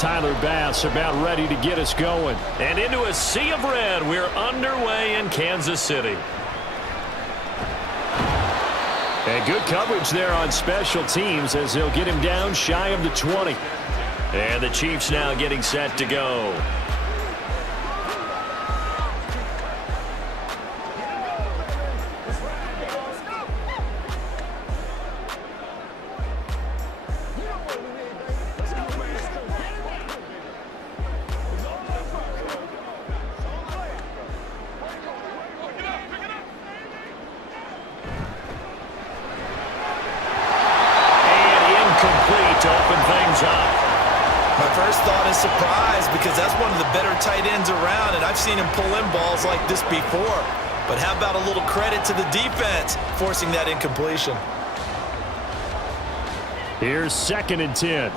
Tyler Bass about ready to get us going. And into a sea of red, we're underway in Kansas City. And good coverage there on special teams as they'll get him down shy of the 20. And the Chiefs now getting set to go. To open things up. My first thought is surprise because that's one of the better tight ends around, and I've seen him pull in balls like this before. But how about a little credit to the defense forcing that incompletion? Here's 2nd and 10.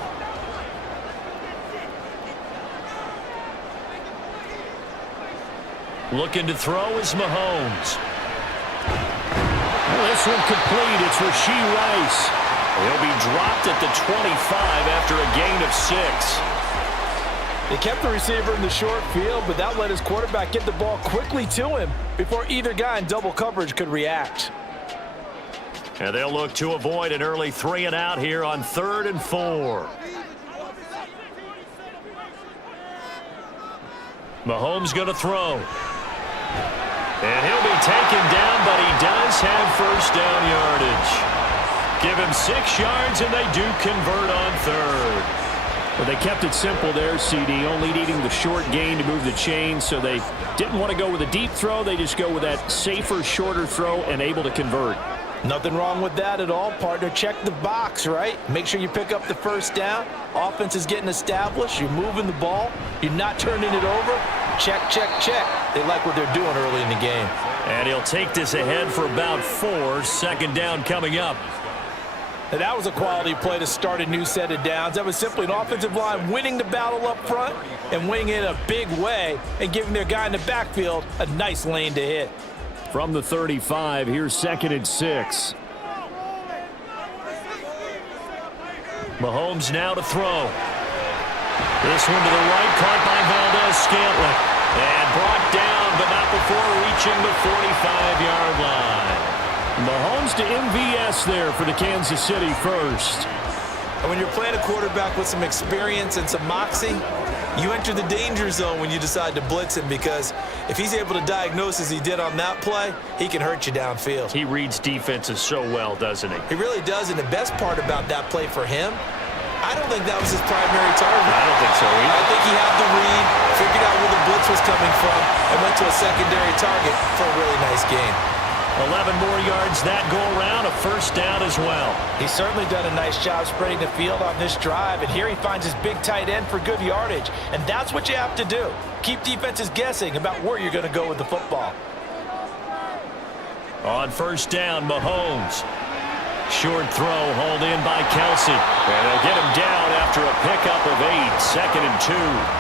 Looking to throw is Mahomes. Well, this one complete. It's Rashee Rice. He'll be dropped at the 25 after a gain of 6. They kept the receiver in the short field, but that let his quarterback get the ball quickly to him before either guy in double coverage could react. And they'll look to avoid an early 3 and out here on 3rd and 4. Mahomes going to throw. And he'll be taken down, but he does have first down yardage. Give him 6 yards, and they do convert on 3rd. Well, they kept it simple there, CD, only needing the short gain to move the chain, so they didn't want to go with a deep throw. They just go with that safer, shorter throw and able to convert. Nothing wrong with that at all, partner. Check the box, right? Make sure you pick up the first down. Offense is getting established. You're moving the ball. You're not turning it over. Check, check, check. They like what they're doing early in the game. And he'll take this ahead for about 4. 2nd down coming up. And that was a quality play to start a new set of downs. That was simply an offensive line winning the battle up front and winning it in a big way and giving their guy in the backfield a nice lane to hit. From the 35, here's 2nd and 6. Mahomes now to throw. This one to the right, caught by Valdez-Scantling. And brought down, but not before reaching the 45-yard line. Mahomes to MVS there for the Kansas City first. And when you're playing a quarterback with some experience and some moxie, you enter the danger zone when you decide to blitz him, because if he's able to diagnose as he did on that play, he can hurt you downfield. He reads defenses so well, doesn't he? He really does, and the best part about that play for him, I don't think that was his primary target. I don't think so either. I think he had the read, figured out where the blitz was coming from, and went to a secondary target for a really nice game. 11 more yards that go around, a first down as well. He's certainly done a nice job spreading the field on this drive, and here he finds his big tight end for good yardage. And that's what you have to do. Keep defenses guessing about where you're going to go with the football. On first down, Mahomes. Short throw hauled in by Kelsey. And they'll get him down after a pickup of 8, 2nd and 2.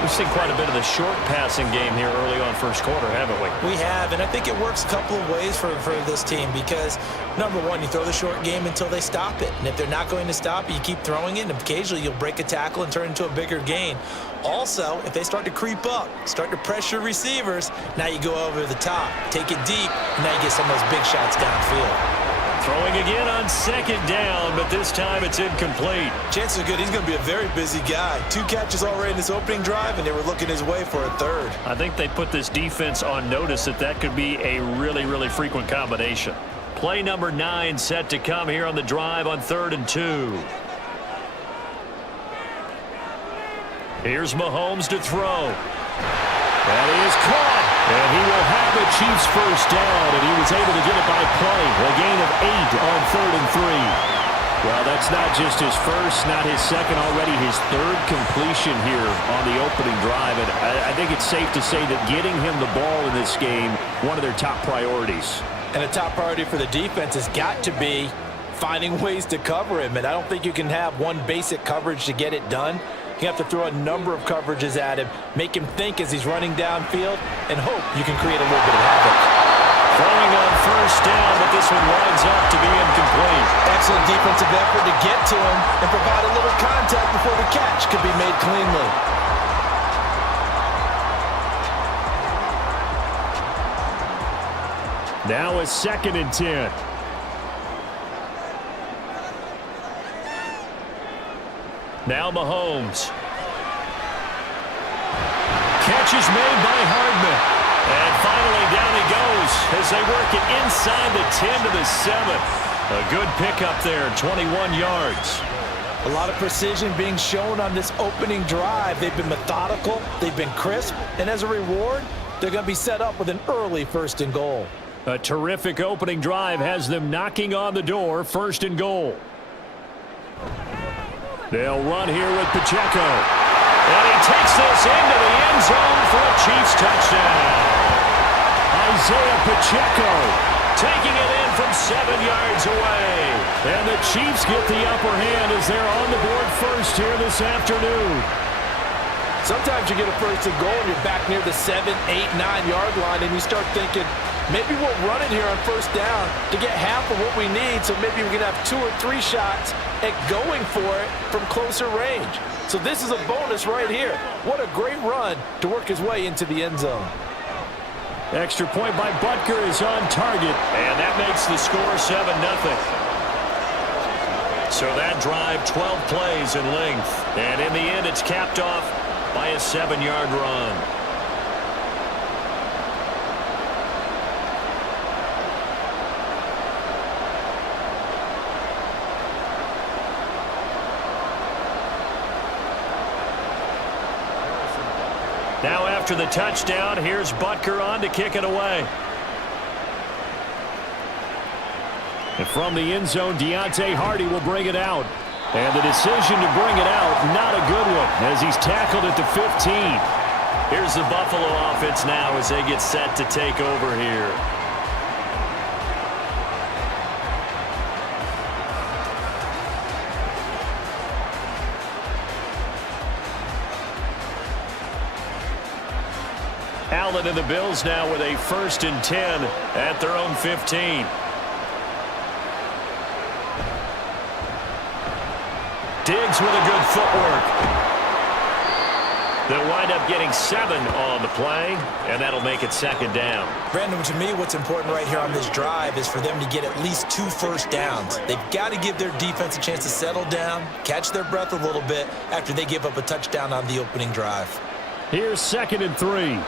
We've seen quite a bit of the short passing game here early on first quarter, haven't we? We have, and I think it works a couple of ways for this team because, number one, you throw the short game until they stop it. And if they're not going to stop it, you keep throwing it, and occasionally you'll break a tackle and turn into a bigger gain. Also, if they start to creep up, start to pressure receivers, now you go over the top, take it deep, and now you get some of those big shots downfield. Throwing again on 2nd down, but this time it's incomplete. Chances are good he's going to be a very busy guy. 2 catches already in this opening drive, and they were looking his way for a 3rd. I think they put this defense on notice that could be a really, really frequent combination. Play number 9 set to come here on the drive on 3rd and 2. Here's Mahomes to throw. That is caught. And he will have the Chiefs first down, and he was able to get it by play. A gain of 8 on 3rd and 3. Well, that's not just his first, not his second, already his 3rd completion here on the opening drive. And I think it's safe to say that getting him the ball in this game, one of their top priorities. And a top priority for the defense has got to be finding ways to cover him. And I don't think you can have one basic coverage to get it done. You have to throw a number of coverages at him, make him think as he's running downfield, and hope you can create a little bit of havoc. Throwing on first down, but this one winds up to be incomplete. Excellent defensive effort to get to him and provide a little contact before the catch could be made cleanly. Now a 2nd and 10. Now Mahomes. Catch is made by Hardman. And finally down he goes as they work it inside the 10 to the 7. A good pickup there, 21 yards. A lot of precision being shown on this opening drive. They've been methodical, they've been crisp, and as a reward, they're going to be set up with an early 1st and goal. A terrific opening drive has them knocking on the door, 1st and goal. They'll run here with Pacheco. And he takes this into the end zone for a Chiefs touchdown. Isaiah Pacheco taking it in from 7 yards away. And the Chiefs get the upper hand as they're on the board first here this afternoon. Sometimes you get a 1st and goal and you're back near the 7, 8, 9-yard line and you start thinking, maybe we'll run it here on 1st down to get half of what we need, so maybe we can have 2 or 3 shots at going for it from closer range. So this is a bonus right here. What a great run to work his way into the end zone. Extra point by Butker is on target. And that makes the score 7-0. So that drive, 12 plays in length. And in the end, it's capped off by a 7-yard run. Now after the touchdown, here's Butker on to kick it away. And from the end zone, Deontay Hardy will bring it out. And the decision to bring it out, not a good one, as he's tackled at the 15. Here's the Buffalo offense now as they get set to take over here. Allen and the Bills now with a 1st and 10 at their own 15. Diggs with a good footwork. They'll wind up getting 7 on the play, and that'll make it 2nd down. Brandon, to me, what's important right here on this drive is for them to get at least 2 first downs. They've got to give their defense a chance to settle down, catch their breath a little bit after they give up a touchdown on the opening drive. Here's 2nd and 3.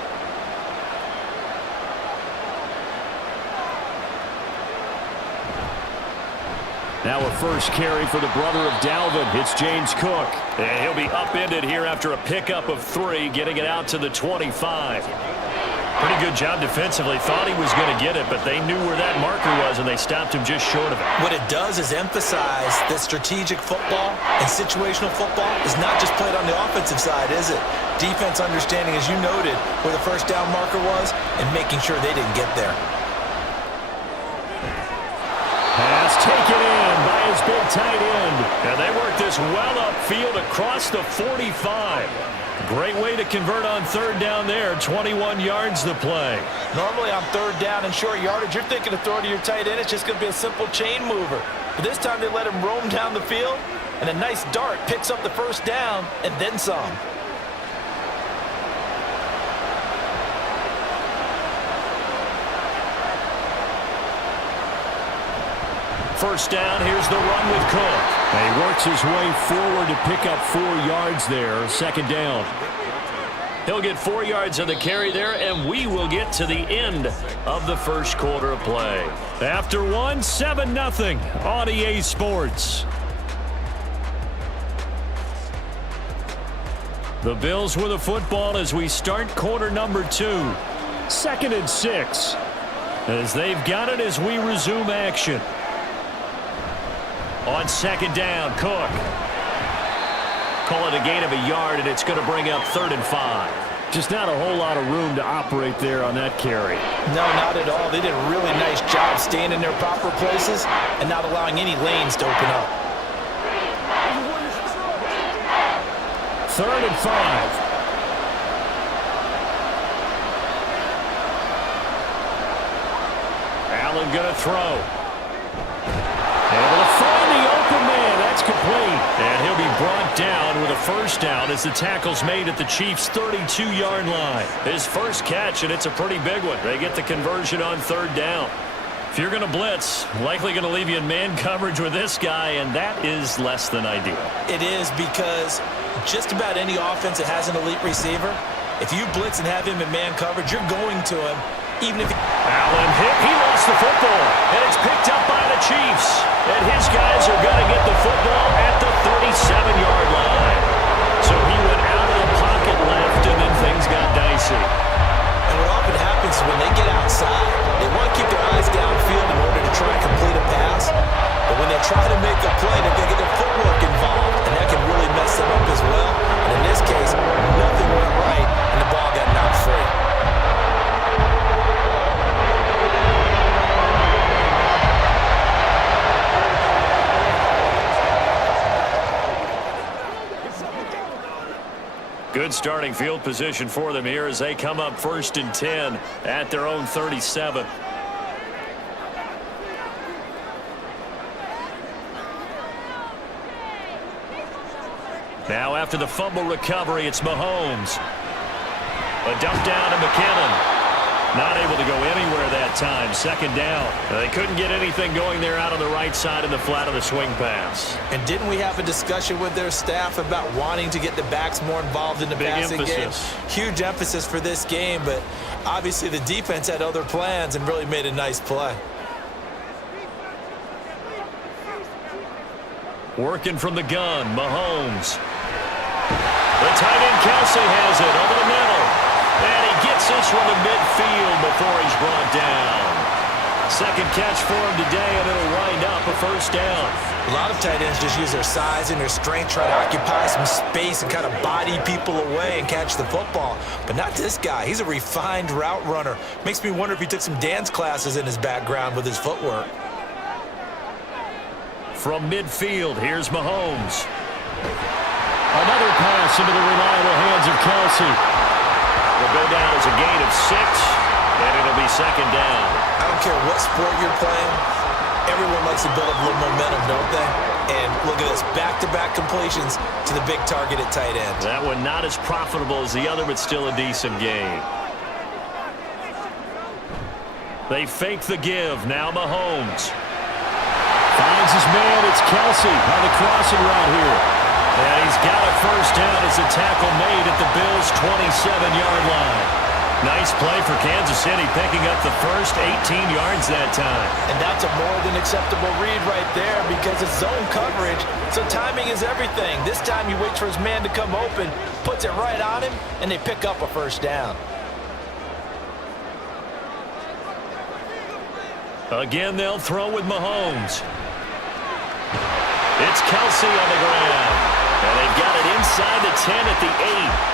Now a first carry for the brother of Dalvin. It's James Cook. And he'll be upended here after a pickup of 3, getting it out to the 25. Pretty good job defensively. Thought he was going to get it, but they knew where that marker was, and they stopped him just short of it. What it does is emphasize that strategic football and situational football is not just played on the offensive side, is it? Defense understanding, as you noted, where the first down marker was and making sure they didn't get there. Pass taken in by his big tight end. And they work this well upfield across the 45. Great way to convert on 3rd down there. 21 yards the play. Normally on 3rd down and short yardage, you're thinking of throwing to your tight end. It's just going to be a simple chain mover. But this time they let him roam down the field, and a nice dart picks up the 1st down and then some. First down, here's the run with Cook. And he works his way forward to pick up 4 yards there. 2nd down. He'll get 4 yards on the carry there, and we will get to the end of the first quarter of play. After 1, 7-0 on EA Sports. The Bills with the football as we start quarter number 2. 2nd and 6. As they've got it as we resume action. On 2nd down, Cook. Call it a gain of a yard, and it's going to bring up 3rd and 5. Just not a whole lot of room to operate there on that carry. No, not at all. They did a really nice job staying in their proper places and not allowing any lanes to open up. 3rd and 5. Allen going to throw. Able to find the open man. That's complete. And he'll be brought down with a first down as the tackle's made at the Chiefs' 32-yard line. His first catch, and it's a pretty big one. They get the conversion on third down. If you're going to blitz, likely going to leave you in man coverage with this guy, and that is less than ideal. It is, because just about any offense that has an elite receiver, if you blitz and have him in man coverage, you're going to him, even if Allen hit. He lost the football, and it's picked up by the Chiefs. And his guys are going to get the football at the 37-yard line. So he went out of the pocket left, and then things got dicey. And what often happens is when they get outside, they want to keep their eyes downfield in order to try and complete a pass. But when they try to make a play, they're going to get their footwork involved, and that can really mess them up as well. And in this case, nothing went right, and the ball got knocked free. Good starting field position for them here as they come up 1st and 10 at their own 37. Now after the fumble recovery, it's Mahomes. A dump down to McKinnon. Not able to go anywhere that time. 2nd down. They couldn't get anything going there out on the right side in the flat of the swing pass. And didn't we have a discussion with their staff about wanting to get the backs more involved in the passing game? Huge emphasis for this game, but obviously the defense had other plans and really made a nice play. Working from the gun, Mahomes. The tight end Kelsey has it over the middle. And he gets this one to midfield before he's brought down. 2nd catch for him today, and it'll wind up a first down. A lot of tight ends just use their size and their strength, try to occupy some space and kind of body people away and catch the football. But not this guy. He's a refined route runner. Makes me wonder if he took some dance classes in his background with his footwork. From midfield, here's Mahomes. Another pass into the reliable hands of Kelsey. Will go down as a gain of 6, and it'll be 2nd down. I don't care what sport you're playing. Everyone likes to build up a little momentum, don't they? And look at this, back-to-back completions to the big target at tight end. That one not as profitable as the other, but still a decent gain. They fake the give. Now Mahomes. Finds his man. It's Kelsey on the crossing route here. And he's got a first down as a tackle made at the Bills' 27-yard line. Nice play for Kansas City, picking up the first 18 yards that time. And that's a more than acceptable read right there because it's zone coverage, so timing is everything. This time he waits for his man to come open, puts it right on him, and they pick up a first down. Again, they'll throw with Mahomes. It's Kelsey on the ground. And they've got it inside the 10 at the 8.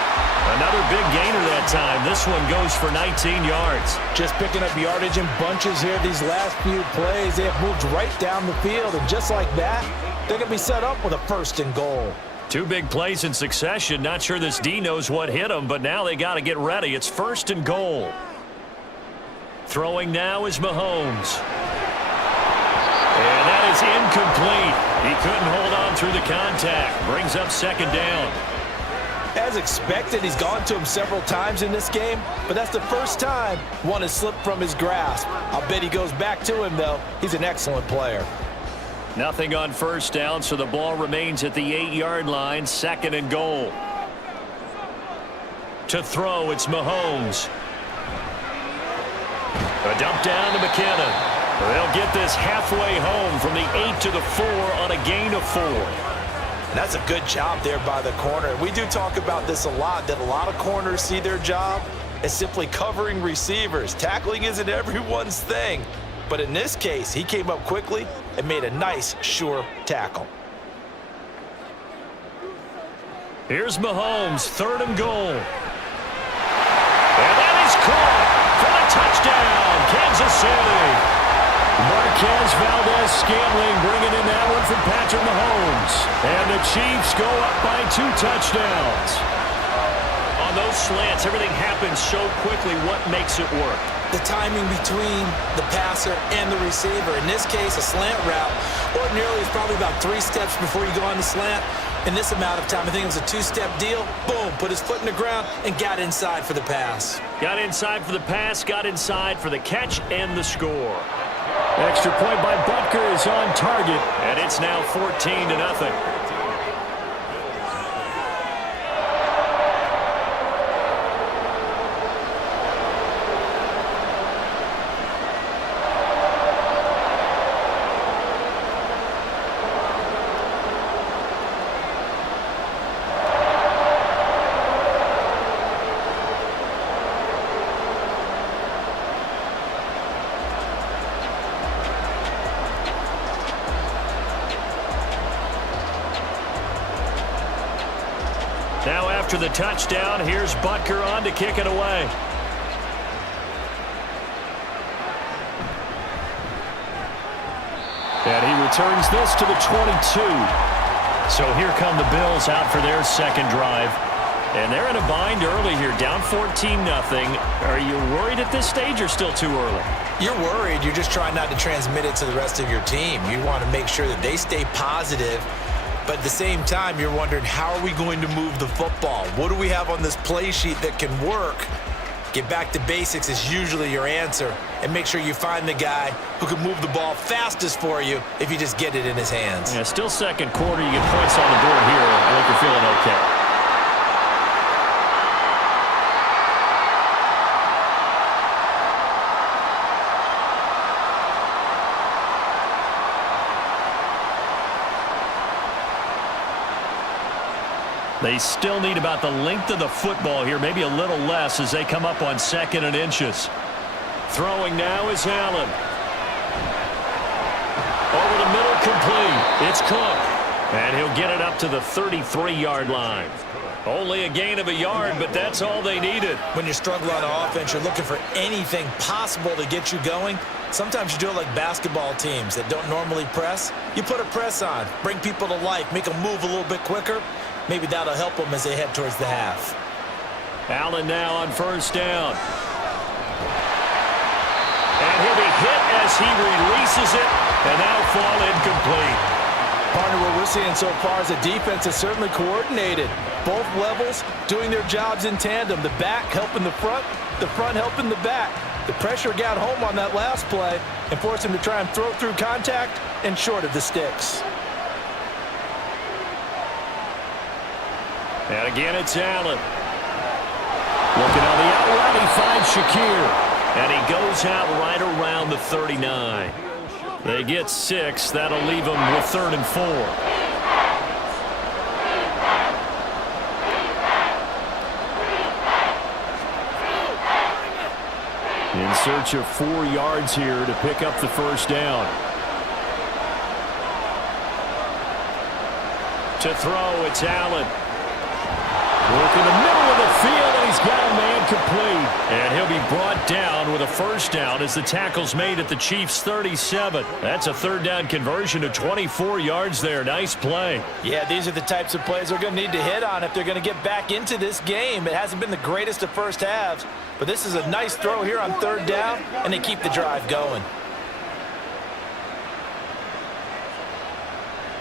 Another big gainer that time. This one goes for 19 yards. Just picking up yardage in bunches here these last few plays. They have moved right down the field, and just like that, they're going to be set up with a 1st and goal. 2 big plays in succession. Not sure this D knows what hit him, but now they got to get ready. It's 1st and goal. Throwing now is Mahomes. And that is incomplete. He couldn't hold on through the contact. Brings up 2nd down. As expected, he's gone to him several times in this game, but that's the first time one has slipped from his grasp. I'll bet he goes back to him, though. He's an excellent player. Nothing on first down, so the ball remains at the 8-yard line. 2nd and goal. To throw, it's Mahomes. A dump down to McKinnon. They'll get this halfway home from the 8 to the 4 on a gain of 4. That's a good job there by the corner. We do talk about this a lot, that a lot of corners see their job as simply covering receivers. Tackling isn't everyone's thing. But in this case, he came up quickly and made a nice, sure tackle. Here's Mahomes, 3rd and goal. And that is caught for the touchdown, Kansas City. Marquez Valdez-Scantling bringing in that one from Patrick Mahomes. And the Chiefs go up by 2 touchdowns. On those slants, everything happens so quickly. What makes it work? the timing between the passer and the receiver. In this case, a slant route ordinarily is probably about 3 steps before you go on the slant. In this amount of time, I think it was a 2-step deal. Boom, put his foot in the ground and got inside for the pass. Got inside for the pass, got inside for the catch and the score. Extra point by Butker is on target. And it's now 14-0. Now after the touchdown, here's Butker on to kick it away. And he returns this to the 22. So here come the Bills out for their second drive. And they're in a bind early here, down 14-0. Are you worried at this stage or still too early? You're worried. You're just trying not to transmit it to the rest of your team. You want to make sure that they stay positive. But at the same time, you're wondering, how are we going to move the football? What do we have on this play sheet that can work? Get back to basics is usually your answer. And make sure you find the guy who can move the ball fastest for you if you just get it in his hands. Yeah, still second quarter. You get points on the board here. I think you're feeling okay. They still need about the length of the football here, maybe a little less as they come up on 2nd and inches. Throwing now is Allen. Over the middle, complete. It's Cook. And he'll get it up to the 33-yard line. Only a gain of a yard, but that's all they needed. When you struggle on offense, you're looking for anything possible to get you going. Sometimes you do it like basketball teams that don't normally press. You put a press on, bring people to life, make them move a little bit quicker. Maybe that'll help them as they head towards the half. Allen now on 1st down. And he'll be hit as he releases it, and that'll fall incomplete. Partner, what we're seeing so far is the defense is certainly coordinated. Both levels doing their jobs in tandem. The back helping the front helping the back. The pressure got home on that last play and forced him to try and throw through contact and short of the sticks. And again, it's Allen. Looking on the out route, he finds Shakir. And he goes out right around the 39. They get 6. That'll leave them with 3rd and 4. In search of 4 yards here to pick up the 1st down. To throw, it's Allen. Working the middle of the field, and he's got a man complete. And he'll be brought down with a 1st down as the tackle's made at the Chiefs' 37. That's a 3rd down conversion to 24 yards there. Nice play. Yeah, these are the types of plays they're going to need to hit on if they're going to get back into this game. It hasn't been the greatest of first halves, but this is a nice throw here on 3rd down, and they keep the drive going.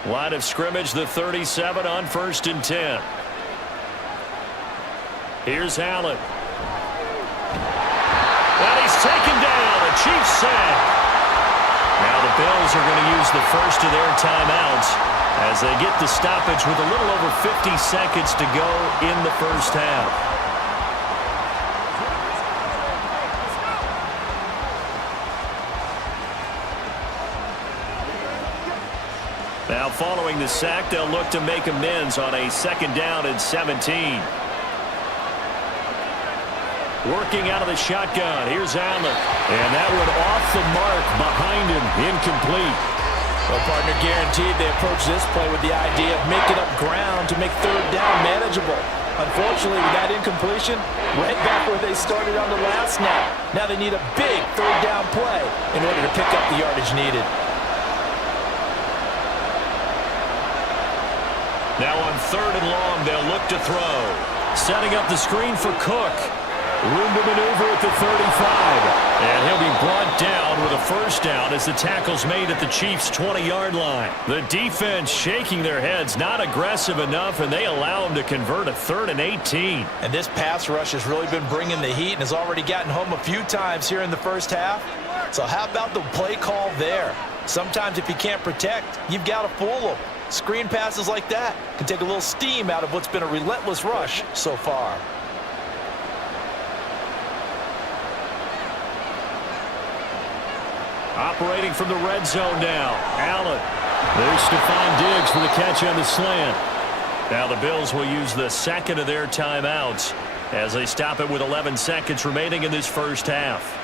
Line of scrimmage, the 37 on 1st and 10. Here's Allen. And he's taken down. A Chiefs sack. Now the Bills are going to use the first of their timeouts as they get the stoppage with a little over 50 seconds to go in the 1st half. Now following the sack, they'll look to make amends on a 2nd down and 17. Working out of the shotgun. Here's Allen. And that one off the mark behind him. Incomplete. Well, partner, guaranteed they approach this play with the idea of making up ground to make 3rd down manageable. Unfortunately, with that incompletion, right back where they started on the last snap. Now they need a big 3rd down play in order to pick up the yardage needed. Now on 3rd and long, they'll look to throw. Setting up the screen for Cook. Room to maneuver at the 35. And he'll be brought down with a first down as the tackle's made at the Chiefs' 20-yard line. The defense shaking their heads, not aggressive enough, and they allow him to convert a 3rd and 18. And this pass rush has really been bringing the heat and has already gotten home a few times here in the first half. So how about the play call there? Sometimes if you can't protect, you've got to fool them. Screen passes like that can take a little steam out of what's been a relentless rush so far. Operating from the red zone now. Allen. There's Stephon Diggs for the catch on the slant. Now the Bills will use the second of their timeouts as they stop it with 11 seconds remaining in this first half.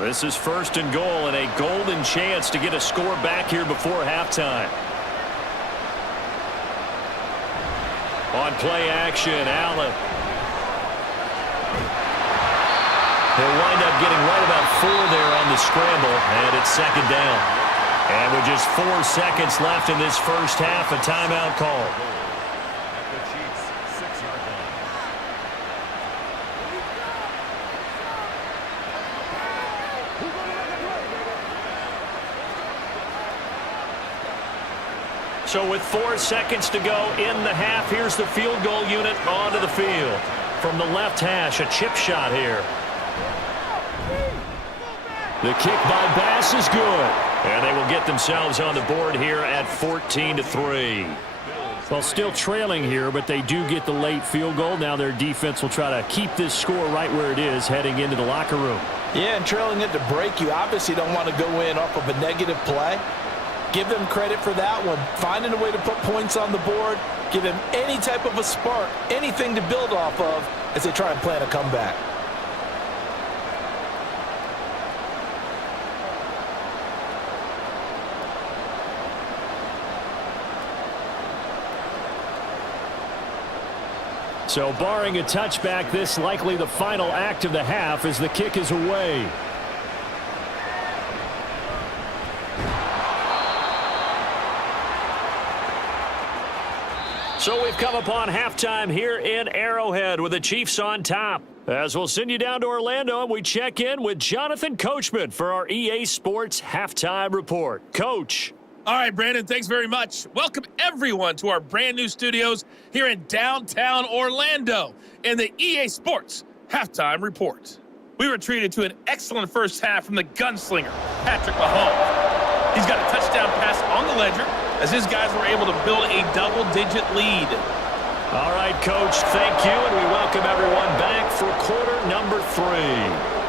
This is 1st and goal and a golden chance to get a score back here before halftime. On play action, Allen. He'll wind up getting right about 4 there on the scramble, and it's 2nd down. And with just 4 seconds left in this first half, a timeout call. So with 4 seconds to go in the half, here's the field goal unit onto the field. From the left hash, a chip shot here. The kick by Bass is good. And they will get themselves on the board here at 14-3. Well, still trailing here, but they do get the late field goal. Now their defense will try to keep this score right where it is heading into the locker room. Yeah, and trailing it to break, you obviously don't want to go in off of a negative play. Give them credit for that one. Finding a way to put points on the board. Give them any type of a spark, anything to build off of as they try and plan a comeback. So barring a touchback, this likely the final act of the half as the kick is away. So we've come upon halftime here in Arrowhead with the Chiefs on top. As we'll send you down to Orlando and we check in with Jonathan Coachman for our EA Sports Halftime Report. Coach. All right, Brandon, thanks very much. Welcome, everyone, to our brand-new studios here in downtown Orlando in the EA Sports Halftime Report. We were treated to an excellent first half from the gunslinger, Patrick Mahomes. He's got a touchdown pass on the ledger as his guys were able to build a double-digit lead. All right, Coach, thank you, and we welcome everyone back for quarter number 3.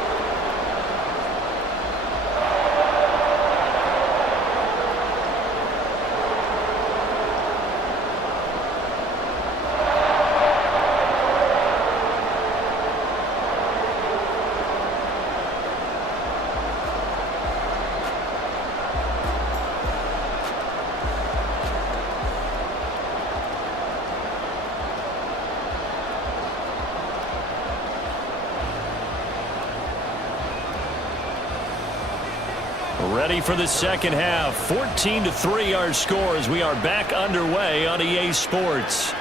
Ready for the second half. 14-3 our score as we are back underway on EA Sports.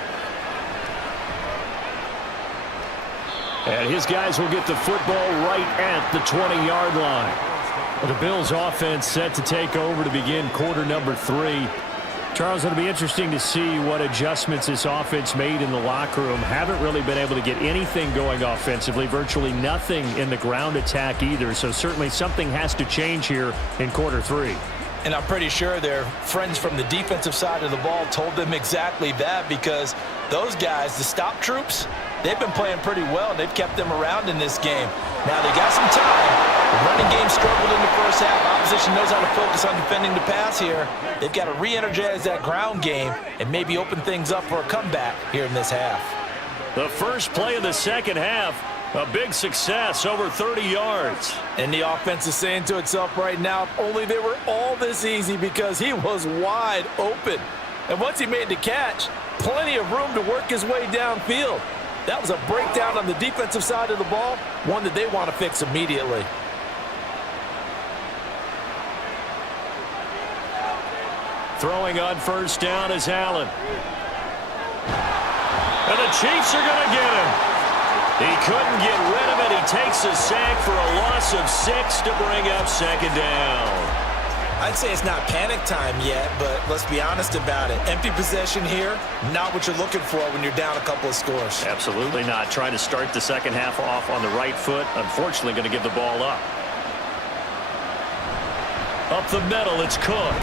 And his guys will get the football right at the 20-yard line. Well, the Bills offense set to take over to begin quarter number 3. Charles, it'll be interesting to see what adjustments this offense made in the locker room. Haven't really been able to get anything going offensively, virtually nothing in the ground attack either. So certainly something has to change here in quarter 3. And I'm pretty sure their friends from the defensive side of the ball told them exactly that, because those guys, the stop troops, they've been playing pretty well, and they've kept them around in this game. Now they got some time. The running game struggled in the first half. Opposition knows how to focus on defending the pass here. They've got to re-energize that ground game and maybe open things up for a comeback here in this half. The first play of the second half, a big success, over 30 yards. And the offense is saying to itself right now, if only they were all this easy, because he was wide open. And once he made the catch, plenty of room to work his way downfield. That was a breakdown on the defensive side of the ball, one that they want to fix immediately. Throwing on first down is Allen. And the Chiefs are going to get him. He couldn't get rid of it. He takes a sack for a loss of 6 to bring up second down. I'd say it's not panic time yet, but let's be honest about it. Empty possession here, not what you're looking for when you're down a couple of scores. Absolutely not. Trying to start the second half off on the right foot. Unfortunately, going to give the ball up. Up the middle, it's Cook.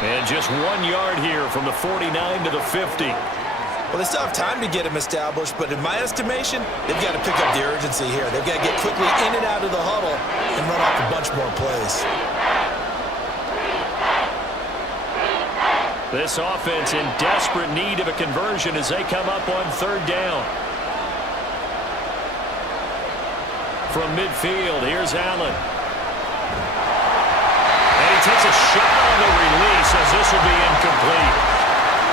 And just 1 yard here from the 49 to the 50. Well, they still have time to get him established, but in my estimation, they've got to pick up the urgency here. They've got to get quickly in and out of the huddle and run off a bunch more plays. This offense in desperate need of a conversion as they come up on third down. From midfield, here's Allen. And he takes a shot on the release as this will be incomplete.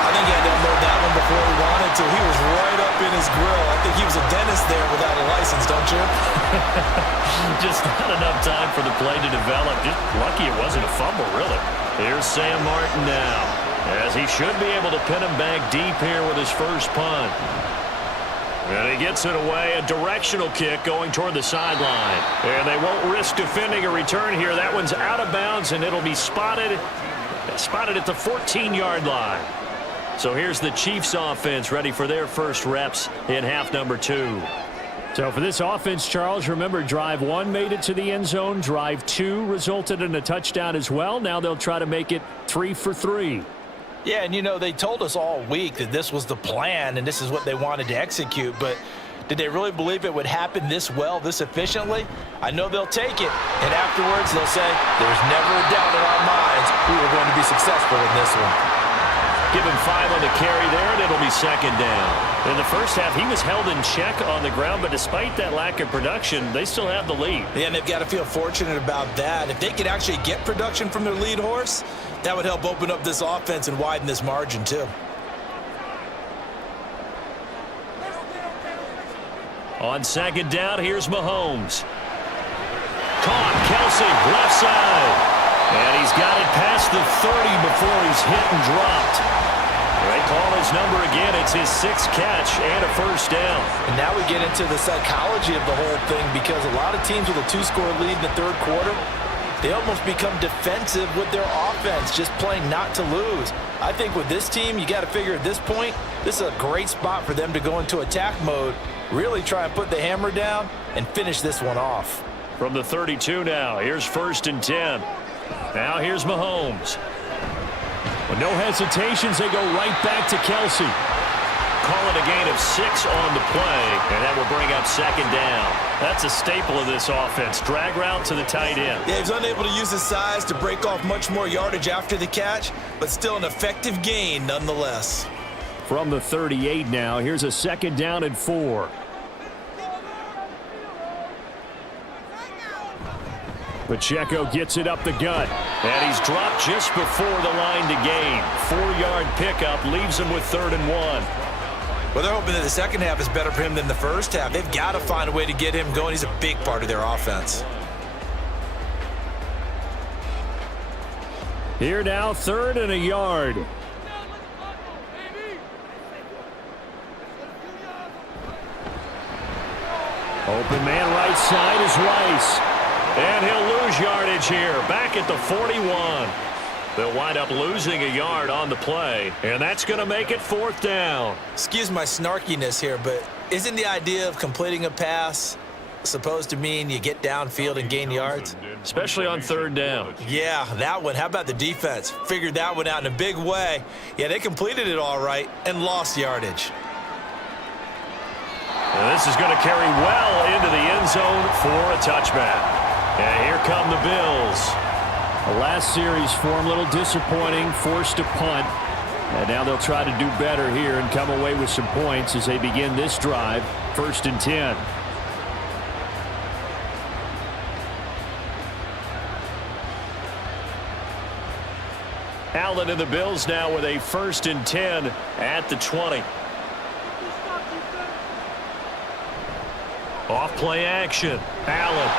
I think he had to unload that one before he wanted to. He was right up in his grill. I think he was a dentist there without a license, don't you? Just not enough time for the play to develop. Just lucky it wasn't a fumble, really. Here's Sam Martin now, as he should be able to pin him back deep here with his first punt. And he gets it away, a directional kick going toward the sideline. And they won't risk defending a return here. That one's out of bounds, and it'll be spotted at the 14-yard line. So here's the Chiefs offense ready for their first reps in half number 2. So for this offense, Charles, remember, drive 1 made it to the end zone. Drive 2 resulted in a touchdown as well. Now they'll try to make it 3 for 3. Yeah, and you know, they told us all week that this was the plan and this is what they wanted to execute, but did they really believe it would happen this well, this efficiently? I know they'll take it, and afterwards they'll say, there's never a doubt in our minds we were going to be successful in this one. Give him 5 on the carry there, and it'll be second down. In the first half, he was held in check on the ground, but despite that lack of production, they still have the lead. Yeah, and they've got to feel fortunate about that. If they could actually get production from their lead horse, that would help open up this offense and widen this margin, too. On second down, here's Mahomes. Caught, Kelsey, left side. And he's got it past the 30 before he's hit and dropped. They call his number again. It's his 6th catch and a first down. And now we get into the psychology of the whole thing, because a lot of teams with a 2-score lead in the third quarter, they almost become defensive with their offense, just playing not to lose. I think with this team, you got to figure at this point, this is a great spot for them to go into attack mode, really try and put the hammer down and finish this one off. From the 32 now, here's 1st and 10. Now here's Mahomes. With no hesitations, they go right back to Kelsey. Call it a gain of 6 on the play, and that will bring up second down. That's a staple of this offense. Drag route to the tight end. Yeah, he's unable to use his size to break off much more yardage after the catch, but still an effective gain nonetheless. From the 38 now, here's a 2nd down and 4. Pacheco gets it up the gut. And he's dropped just before the line to gain. 4-yard pickup leaves him with 3rd and 1. Well, they're hoping that the second half is better for him than the first half. They've got to find a way to get him going. He's a big part of their offense. Here now, 3rd and a yard. Open man right side is Rice. And he'll lose yardage here, back at the 41. They'll wind up losing a yard on the play, and that's going to make it 4th down. Excuse my snarkiness here, but isn't the idea of completing a pass supposed to mean you get downfield and gain yards? Especially on 3rd down. Yeah, that one. How about the defense? Figured that one out in a big way. Yeah, they completed it all right and lost yardage. And this is going to carry well into the end zone for a touchback. And here come the Bills. The last series for them, a little disappointing, forced to punt. And now they'll try to do better here and come away with some points as they begin this drive. 1st and 10. Allen and the Bills now with a 1st and 10 at the 20. Off play action. Allen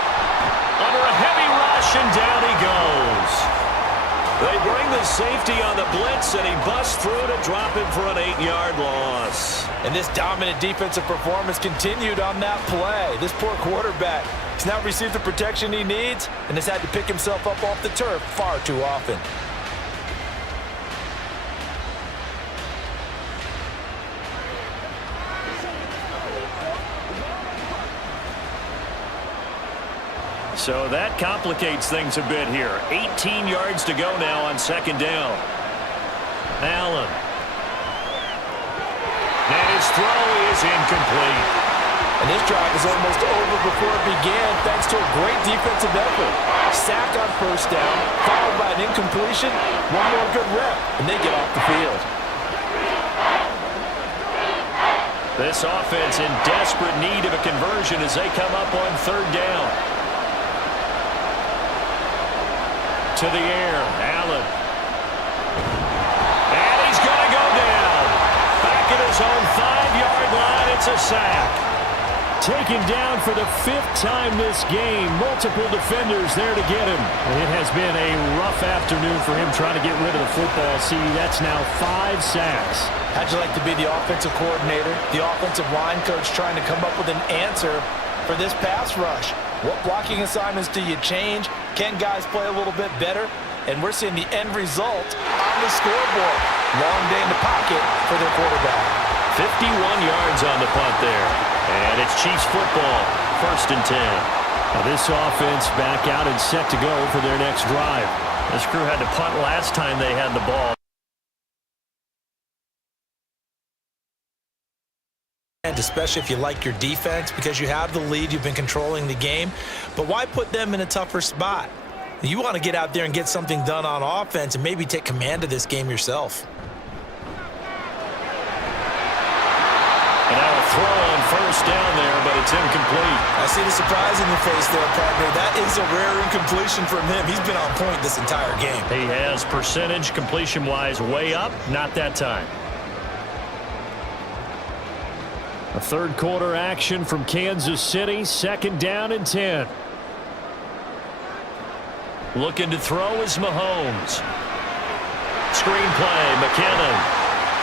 under a heavy rush, and down he goes. They bring the safety on the blitz, and he busts through to drop him for an 8-yard loss. And this dominant defensive performance continued on that play. This poor quarterback has now received the protection he needs and has had to pick himself up off the turf far too often. So that complicates things a bit here. 18 yards to go now on second down. Allen. And his throw is incomplete. And this drive is almost over before it began thanks to a great defensive effort. Sack on first down, followed by an incompletion, one more good rep, and they get off the field. This offense in desperate need of a conversion as they come up on third down. To the air, Allen. And he's going to go down. Back at his own 5-yard line, it's a sack. Taken down for the 5th time this game. Multiple defenders there to get him. It has been a rough afternoon for him trying to get rid of the football. See, that's now 5 sacks. How'd you like to be the offensive coordinator, the offensive line coach trying to come up with an answer for this pass rush? What blocking assignments do you change? Can guys play a little bit better? And we're seeing the end result on the scoreboard. Long day in the pocket for their quarterback. 51 yards on the punt there. And it's Chiefs football, 1st and 10. Now this offense back out and set to go for their next drive. This crew had to punt last time they had the ball. And especially if you like your defense, because you have the lead, you've been controlling the game. But why put them in a tougher spot? You want to get out there and get something done on offense and maybe take command of this game yourself. And now a throw on first down there, but it's incomplete. I see the surprise in your face there, partner. That is a rare incompletion from him. He's been on point this entire game. He has percentage completion-wise way up, not that time. A third quarter action from Kansas City, 2nd down and 10. Looking to throw is Mahomes. Screen play, McKinnon.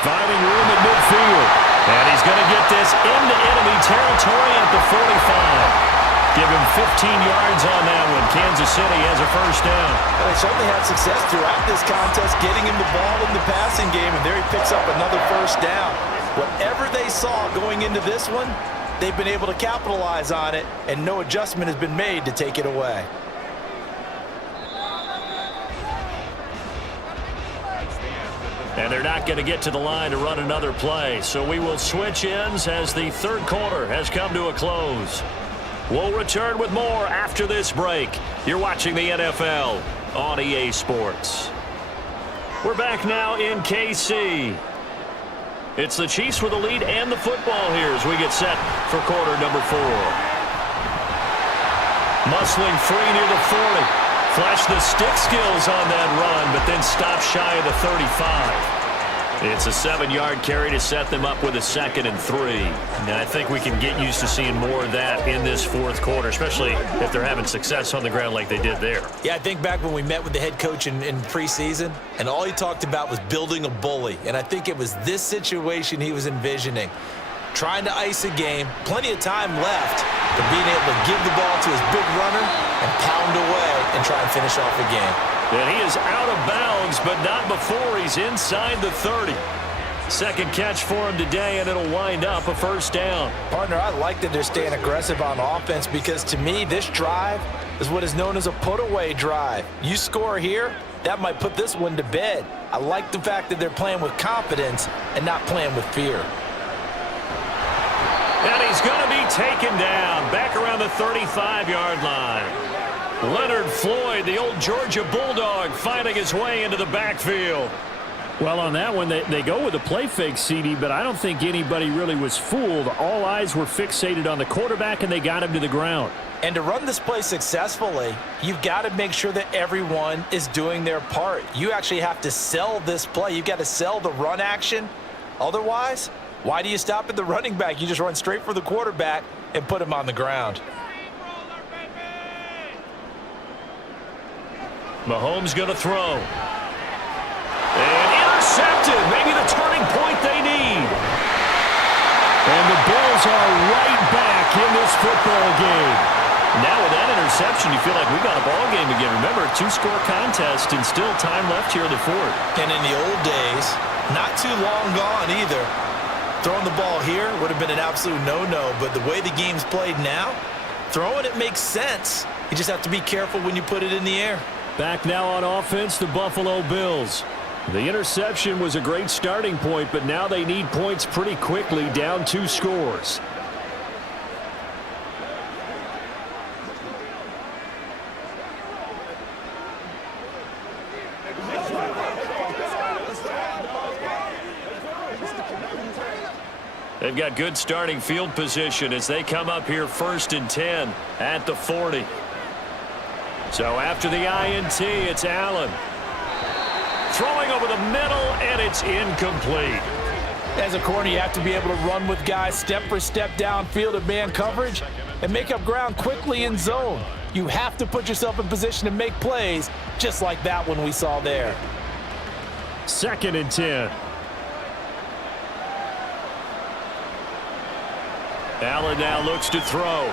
Finding room at midfield. And he's going to get this into enemy territory at the 45. Give him 15 yards on that one. Kansas City has a first down. Well, they certainly had success throughout this contest, getting him the ball in the passing game, and there he picks up another first down. Whatever they saw going into this one, they've been able to capitalize on it, and no adjustment has been made to take it away. And they're not going to get to the line to run another play, so we will switch ends as the third quarter has come to a close. We'll return with more after this break. You're watching the NFL on EA Sports. We're back now in KC. It's the Chiefs with the lead and the football here as we get set for quarter number 4. Muscling free near the 40. Flash the stick skills on that run, but then stop shy of the 35. It's a 7-yard carry to set them up with a 2nd and 3. And I think we can get used to seeing more of that in this fourth quarter, especially if they're having success on the ground like they did there. Yeah, I think back when we met with the head coach in preseason, and all he talked about was building a bully. And I think it was this situation he was envisioning. Trying to ice a game, plenty of time left, but being able to give the ball to his big runner and pound away and try and finish off the game. And he is out of bounds, but not before he's inside the 30. Second catch for him today, and it'll wind up a first down. Partner, I like that they're staying aggressive on offense because, to me, this drive is what is known as a put-away drive. You score here, that might put this one to bed. I like the fact that they're playing with confidence and not playing with fear. And he's going to be taken down back around the 35-yard line. Leonard Floyd, the old Georgia Bulldog, finding his way into the backfield. Well, on that one, they go with a play fake, CD, but I don't think anybody really was fooled. All eyes were fixated on the quarterback, and they got him to the ground. And to run this play successfully, you've got to make sure that everyone is doing their part. You actually have to sell this play. You've got to sell the run action. Otherwise, why do you stop at the running back? You just run straight for the quarterback and put him on the ground. Mahomes going to throw. back in this football game. Now with that interception, you feel like we got a ball game again. Remember, a two-score contest and still time left here in the fourth. And in the old days, not too long gone either, throwing the ball here would have been an absolute no-no. But the way the game's played now, throwing it makes sense. You just have to be careful when you put it in the air. Back now on offense, the Buffalo Bills. The interception was a great starting point, but now they need points pretty quickly, down 2 scores. They've got good starting field position as they come up here 1st and 10 at the 40. So after the INT, it's Allen. Throwing over the middle, and it's incomplete. As a corner, you have to be able to run with guys step for step downfield in man coverage and make up ground quickly in zone. You have to put yourself in position to make plays, just like that one we saw there. 2nd and 10. Allen now looks to throw.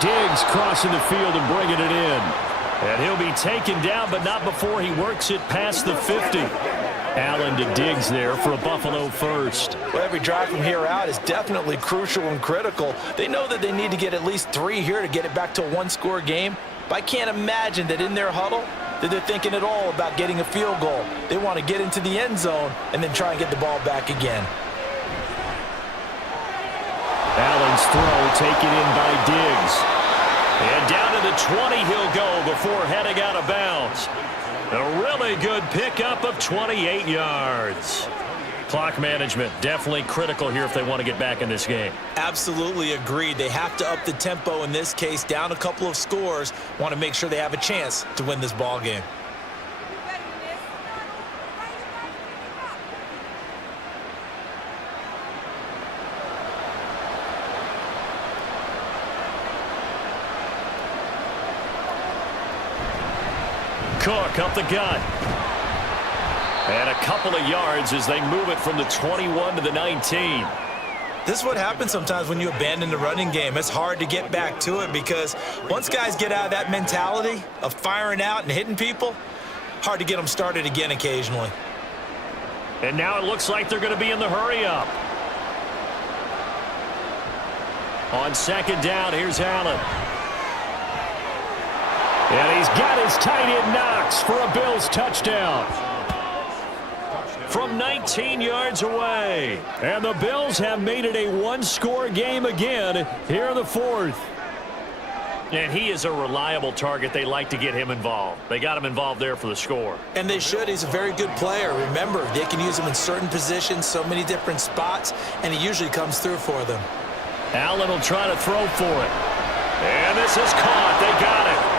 Diggs crossing the field and bringing it in. And he'll be taken down, but not before he works it past the 50. Allen to Diggs there for a Buffalo first. Well, every drive from here out is definitely crucial and critical. They know that they need to get at least 3 here to get it back to a 1-score game. But I can't imagine that in their huddle that they're thinking at all about getting a field goal. They want to get into the end zone and then try and get the ball back again. Allen's throw taken in by Diggs. And down to the 20 he'll go before heading out of bounds. A really good pickup of 28 yards. Clock management definitely critical here if they want to get back in this game. Absolutely agreed. They have to up the tempo in this case, down a couple of scores. Want to make sure they have a chance to win this ball game. Cook up the gut. And a couple of yards as they move it from the 21 to the 19. This is what happens sometimes when you abandon the running game. It's hard to get back to it because once guys get out of that mentality of firing out and hitting people, hard to get them started again occasionally. And now it looks like they're going to be in the hurry up. On 2nd down, here's Allen. And he's got his tight end Knox for a Bills touchdown. From 19 yards away. And the Bills have made it a 1-score game again here in the 4th. And he is a reliable target. They like to get him involved. They got him involved there for the score. And they should. He's a very good player. Remember, they can use him in certain positions, so many different spots, and he usually comes through for them. Allen will try to throw for it. And this is caught. They got it.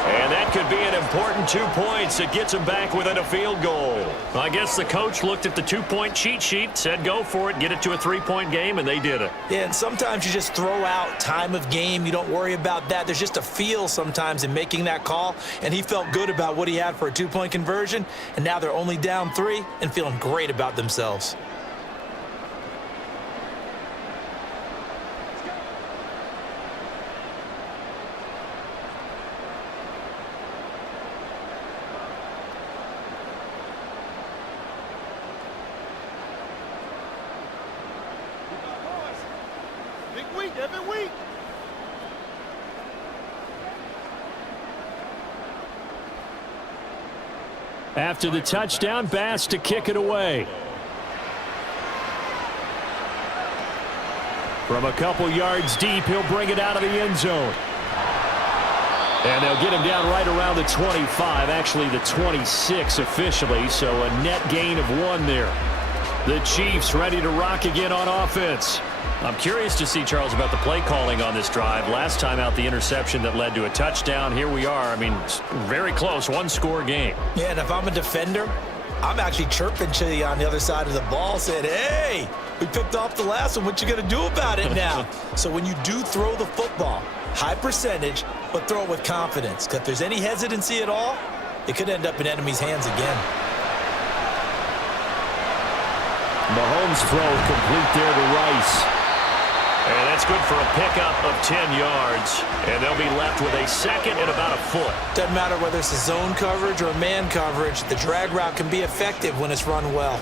And that could be an important 2 points that gets him back within a field goal. I guess the coach looked at the 2-point cheat sheet, said go for it, get it to a 3-point game, and they did it. Yeah, and sometimes you just throw out time of game. You don't worry about that. There's just a feel sometimes in making that call, and he felt good about what he had for a 2-point conversion, and now they're only down 3 and feeling great about themselves. After the touchdown, Bass to kick it away. From a couple yards deep, he'll bring it out of the end zone. And they'll get him down right around the 25, actually the 26 officially, so a net gain of 1 there. The Chiefs ready to rock again on offense. I'm curious to see, Charles, about the play calling on this drive. Last time out, the interception that led to a touchdown. Here we are. I mean, very close, 1-score game. Yeah, and if I'm a defender, I'm actually chirping to you on the other side of the ball, saying, hey, we picked off the last one. What you going to do about it now? So when you do throw the football, high percentage, but throw it with confidence. Because if there's any hesitancy at all, it could end up in enemy's hands again. Mahomes' throw complete there to Rice. And that's good for a pickup of 10 yards. And they'll be left with a second and about a foot. Doesn't matter whether it's a zone coverage or man coverage, the drag route can be effective when it's run well.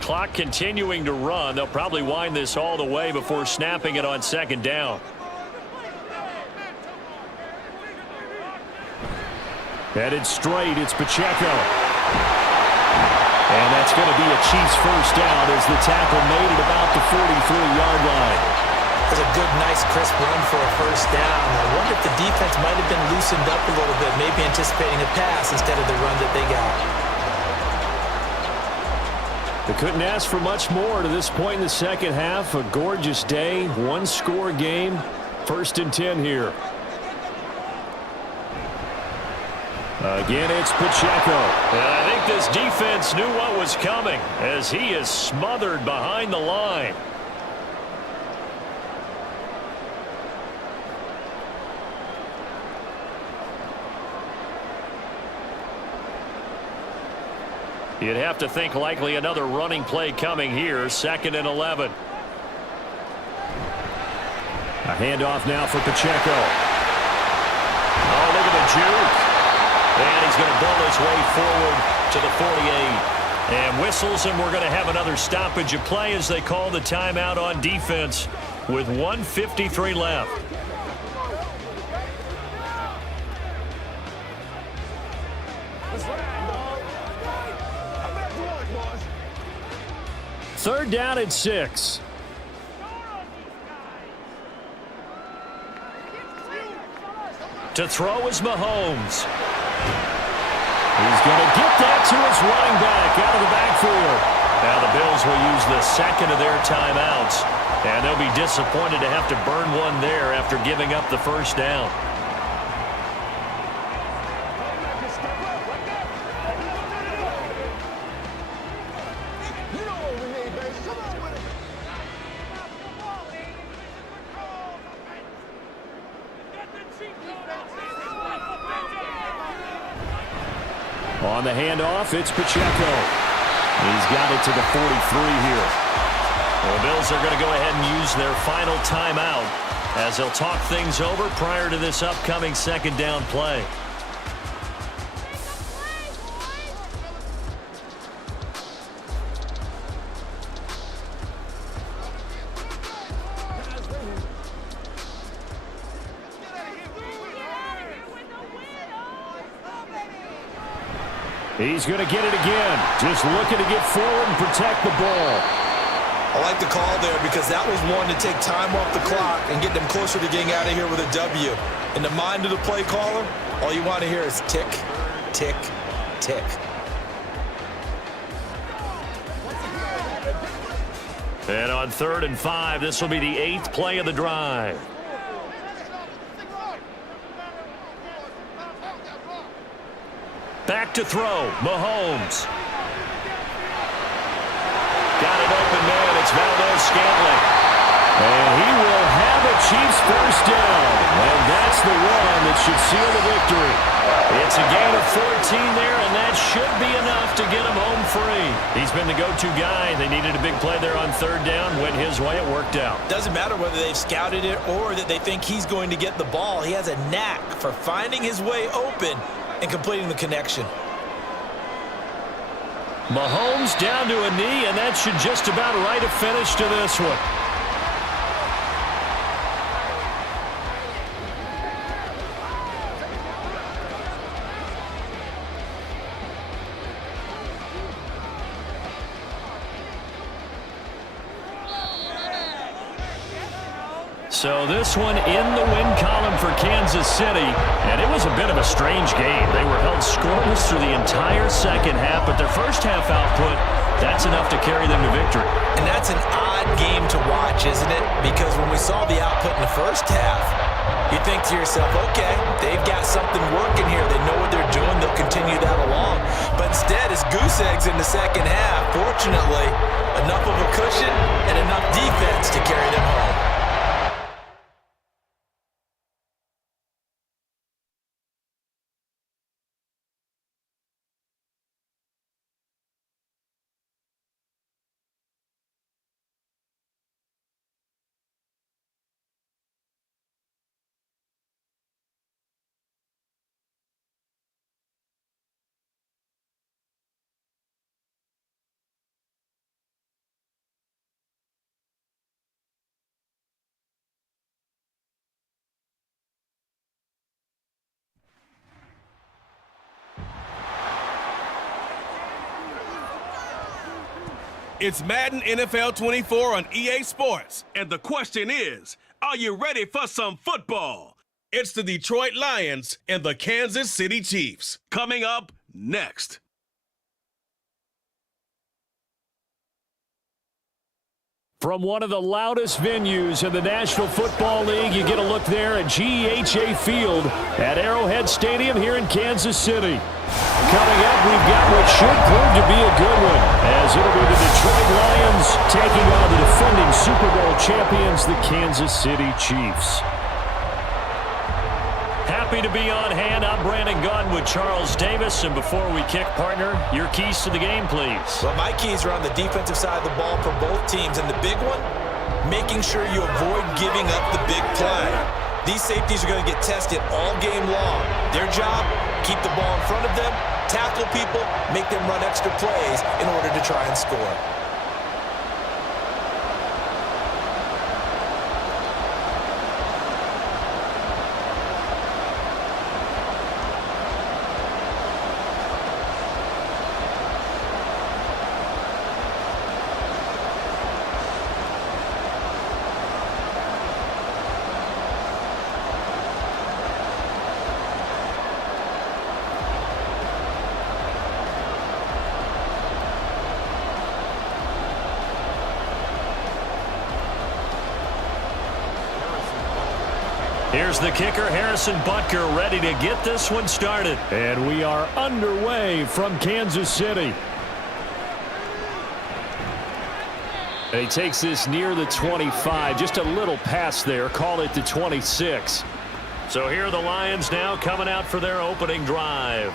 Clock continuing to run. They'll probably wind this all the way before snapping it on second down. Headed straight, it's Pacheco. And that's going to be a Chiefs first down as the tackle made it about the 43-yard line. That's a good, nice, crisp run for a first down. I wonder if the defense might have been loosened up a little bit, maybe anticipating a pass instead of the run that they got. They couldn't ask for much more to this point in the second half. A gorgeous day, one-score game, 1st and 10 here. Again, it's Pacheco. And I think this defense knew what was coming as he is smothered behind the line. You'd have to think likely another running play coming here, 2nd and 11. A handoff now for Pacheco. Oh, look at the juke. And he's going to build his way forward to the 48. And whistles, and we're going to have another stoppage of play as they call the timeout on defense with 1:53 left. Third down and 6. To throw is Mahomes. He's going to get that to his running back out of the backfield. Now the Bills will use the second of their timeouts, and they'll be disappointed to have to burn one there after giving up the first down. On the handoff, it's Pacheco. He's got it to the 43 here. The Bills are going to go ahead and use their final timeout as they'll talk things over prior to this upcoming second down play. He's going to get it again. Just looking to get forward and protect the ball. I like the call there because that was one to take time off the clock and get them closer to getting out of here with a W. In the mind of the play caller, all you want to hear is tick, tick, tick. And on 3rd and 5, this will be the 8th play of the drive. Back to throw, Mahomes. Got an open man, it's Valdez-Scantling. And he will have a Chiefs first down. And that's the one that should seal the victory. It's a gain of 14 there, and that should be enough to get him home free. He's been the go-to guy. They needed a big play there on 3rd down. Went his way, it worked out. Doesn't matter whether they've scouted it or that they think he's going to get the ball. He has a knack for finding his way open and completing the connection. Mahomes down to a knee, and that should just about write a finish to this one. So this one in the win column for Kansas City, and it was a bit of a strange game. They were held scoreless through the entire second half, but their first half output, that's enough to carry them to victory. And that's an odd game to watch, isn't it? Because when we saw the output in the first half, you think to yourself, okay, they've got something working here. They know what they're doing. They'll continue that along. But instead, it's goose eggs in the second half. Fortunately, enough of a cushion and enough defense to carry them home. It's Madden NFL 24 on EA Sports. And the question is, are you ready for some football? It's the Detroit Lions and the Kansas City Chiefs. Coming up next. From one of the loudest venues in the National Football League, you get a look there at GEHA Field at Arrowhead Stadium here in Kansas City. Coming up, we've got what should prove to be a good one, as it'll be the Detroit Lions taking on the defending Super Bowl champions, the Kansas City Chiefs. Happy to be on hand. I'm Brandon Gunn with Charles Davis. And before we kick, partner, your keys to the game, please. Well, my keys are on the defensive side of the ball for both teams. And the big one, making sure you avoid giving up the big play. These safeties are going to get tested all game long. Their job, keep the ball in front of them, tackle people, make them run extra plays in order to try and score. Here's the kicker, Harrison Butker, ready to get this one started. And we are underway from Kansas City. And he takes this near the 25, just a little pass there, call it the 26. So here are the Lions now coming out for their opening drive.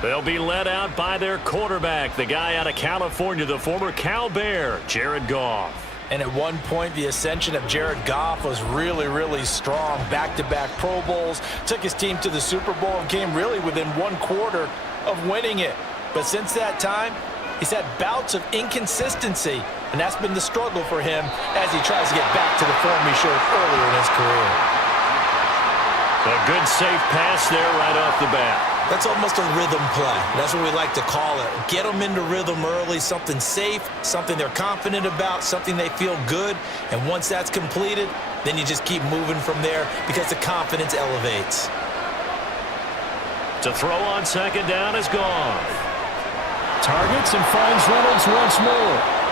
They'll be led out by their quarterback, the guy out of California, the former Cal Bear, Jared Goff. And at one point, the ascension of Jared Goff was really, really strong. Back-to-back Pro Bowls, took his team to the Super Bowl and came really within one quarter of winning it. But since that time, he's had bouts of inconsistency, and that's been the struggle for him as he tries to get back to the form he showed earlier in his career. A good safe pass there right off the bat. That's almost a rhythm play. That's what we like to call it. Get them into rhythm early, something safe, something they're confident about, something they feel good. And once that's completed, then you just keep moving from there because the confidence elevates. To throw on second down is Goff. Targets and finds Reynolds once more.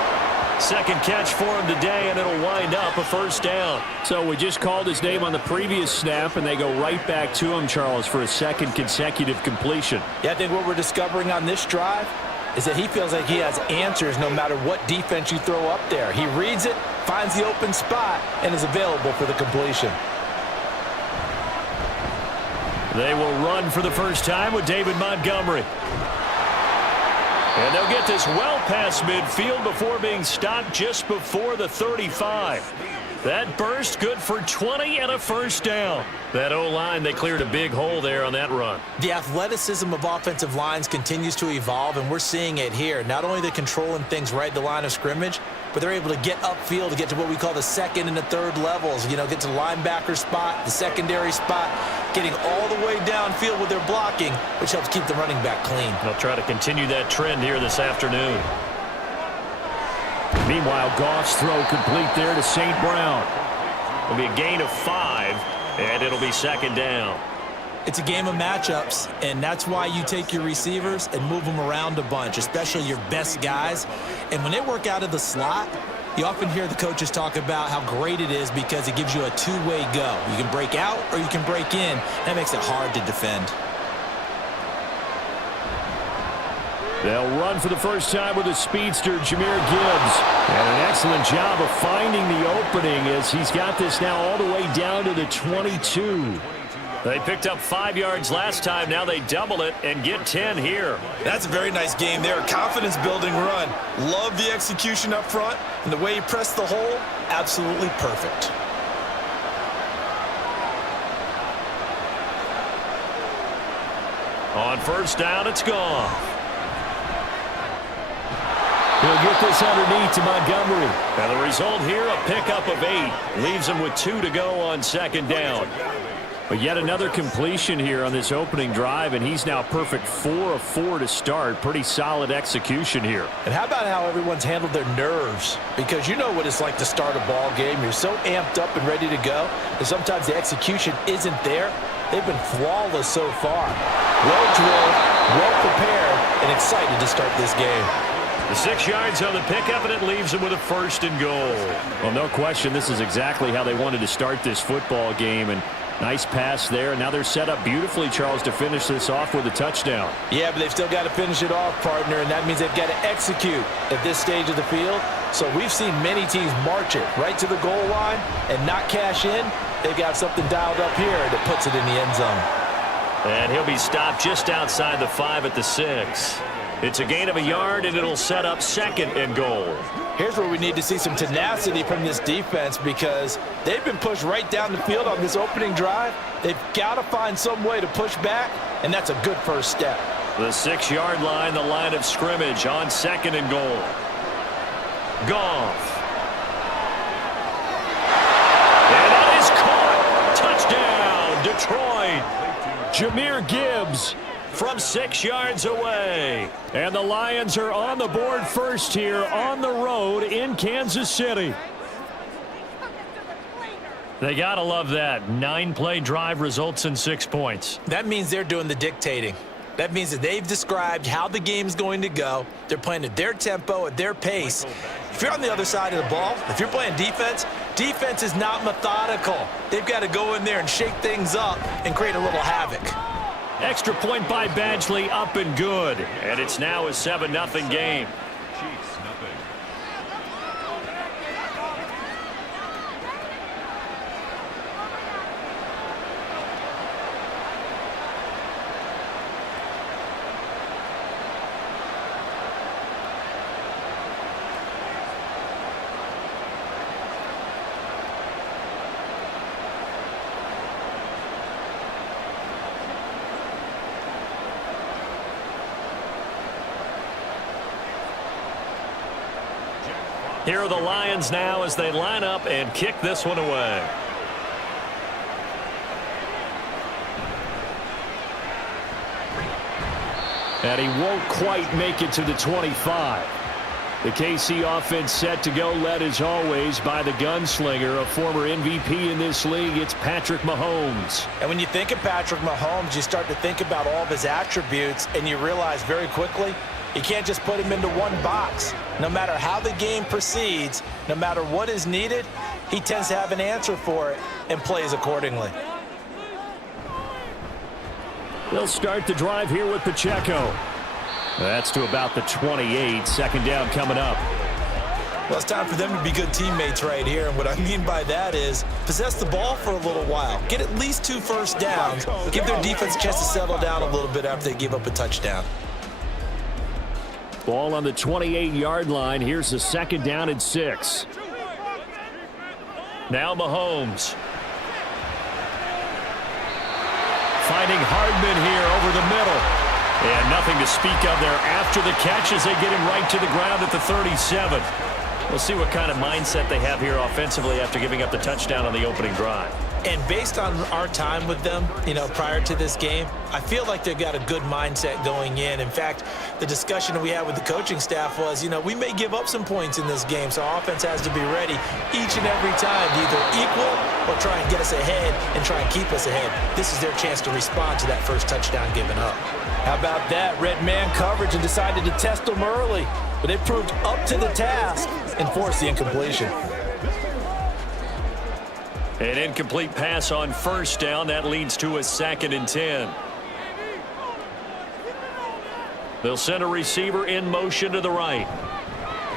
Second catch for him today, and it'll wind up a first down. So we just called his name on the previous snap, and they go right back to him, Charles, for a second consecutive completion. Yeah, I think what we're discovering on this drive is that he feels like he has answers no matter what defense you throw up there. He reads it, finds the open spot, and is available for the completion. They will run for the first time with David Montgomery. And they'll get this well past midfield before being stopped just before the 35. That burst good for 20 and a first down. That O-line, they cleared a big hole there on that run. The athleticism of offensive lines continues to evolve, and we're seeing it here. Not only are they controlling things right at the line of scrimmage, but they're able to get upfield to get to what we call the second and the third levels. You know, get to the linebacker spot, the secondary spot, getting all the way downfield with their blocking, which helps keep the running back clean. They'll try to continue that trend here this afternoon. Meanwhile, Goff's throw complete there to St. Brown. It'll be a gain of 5, and it'll be second down. It's a game of matchups, and that's why you take your receivers and move them around a bunch, especially your best guys. And when they work out of the slot, you often hear the coaches talk about how great it is because it gives you a two-way go. You can break out or you can break in. That makes it hard to defend. They'll run for the first time with a speedster, Jahmyr Gibbs. And an excellent job of finding the opening as he's got this now all the way down to the 22. They picked up 5 yards last time. Now they double it and get 10 here. That's a very nice game there. Confidence-building run. Love the execution up front. And the way he pressed the hole, absolutely perfect. On first down, it's gone. He'll get this underneath to Montgomery. And the result here, a pickup of 8. Leaves him with 2 to go on second down. But yet another completion here on this opening drive, and he's now perfect 4 of 4 to start. Pretty solid execution here. And how about how everyone's handled their nerves? Because you know what it's like to start a ball game. You're so amped up and ready to go, and sometimes the execution isn't there. They've been flawless so far. Well drilled, well prepared, and excited to start this game. The 6 yards on the pickup, and it leaves them with a 1st and goal. Well, no question, this is exactly how they wanted to start this football game, and nice pass there. Now they're set up beautifully, Charles, to finish this off with a touchdown. Yeah, but they've still got to finish it off, partner, and that means they've got to execute at this stage of the field. So we've seen many teams march it right to the goal line and not cash in. They've got something dialed up here that puts it in the end zone. And he'll be stopped just outside the 5 at the 6. It's a gain of a yard, and it'll set up 2nd and goal. Here's where we need to see some tenacity from this defense because they've been pushed right down the field on this opening drive. They've got to find some way to push back, and that's a good first step. The 6-yard line, the line of scrimmage on 2nd and goal. Goff. And that is caught. Touchdown, Detroit. Jahmyr Gibbs from 6 yards away. And the Lions are on the board first here on the road in Kansas City. They got to love that. 9-play drive results in 6 points. That means they're doing the dictating. That means that they've described how the game's going to go. They're playing at their tempo, at their pace. If you're on the other side of the ball, if you're playing defense, defense is not methodical. They've got to go in there and shake things up and create a little havoc. Extra point by Badgley, up and good. And it's now a 7-0 game. Here are the Lions now as they line up and kick this one away. And he won't quite make it to the 25. The KC offense set to go, led as always by the gunslinger, a former MVP in this league. It's Patrick Mahomes. And when you think of Patrick Mahomes, you start to think about all of his attributes, and you realize very quickly you can't just put him into one box. No matter how the game proceeds, no matter what is needed, he tends to have an answer for it and plays accordingly. They'll start the drive here with Pacheco. That's to about the 28. 2nd down coming up. Well, it's time for them to be good teammates right here. And what I mean by that is possess the ball for a little while. Get at least 2 first downs. Give their defense a chance to settle down a little bit after they give up a touchdown. Ball on the 28-yard line. Here's the 2nd down and 6. Now Mahomes. Finding Hardman here over the middle. And nothing to speak of there after the catch as they get him right to the ground at the 37. We'll see what kind of mindset they have here offensively after giving up the touchdown on the opening drive. And based on our time with them, prior to this game, I feel like they've got a good mindset going in. In fact, the discussion we had with the coaching staff was, we may give up some points in this game, so our offense has to be ready each and every time to either equal or try and get us ahead and try and keep us ahead. This is their chance to respond to that first touchdown given up. How about that? Red man coverage and decided to test them early, but they proved up to the task and forced the incompletion. An incomplete pass on 1st down. That leads to a 2nd and 10. They'll send a receiver in motion to the right.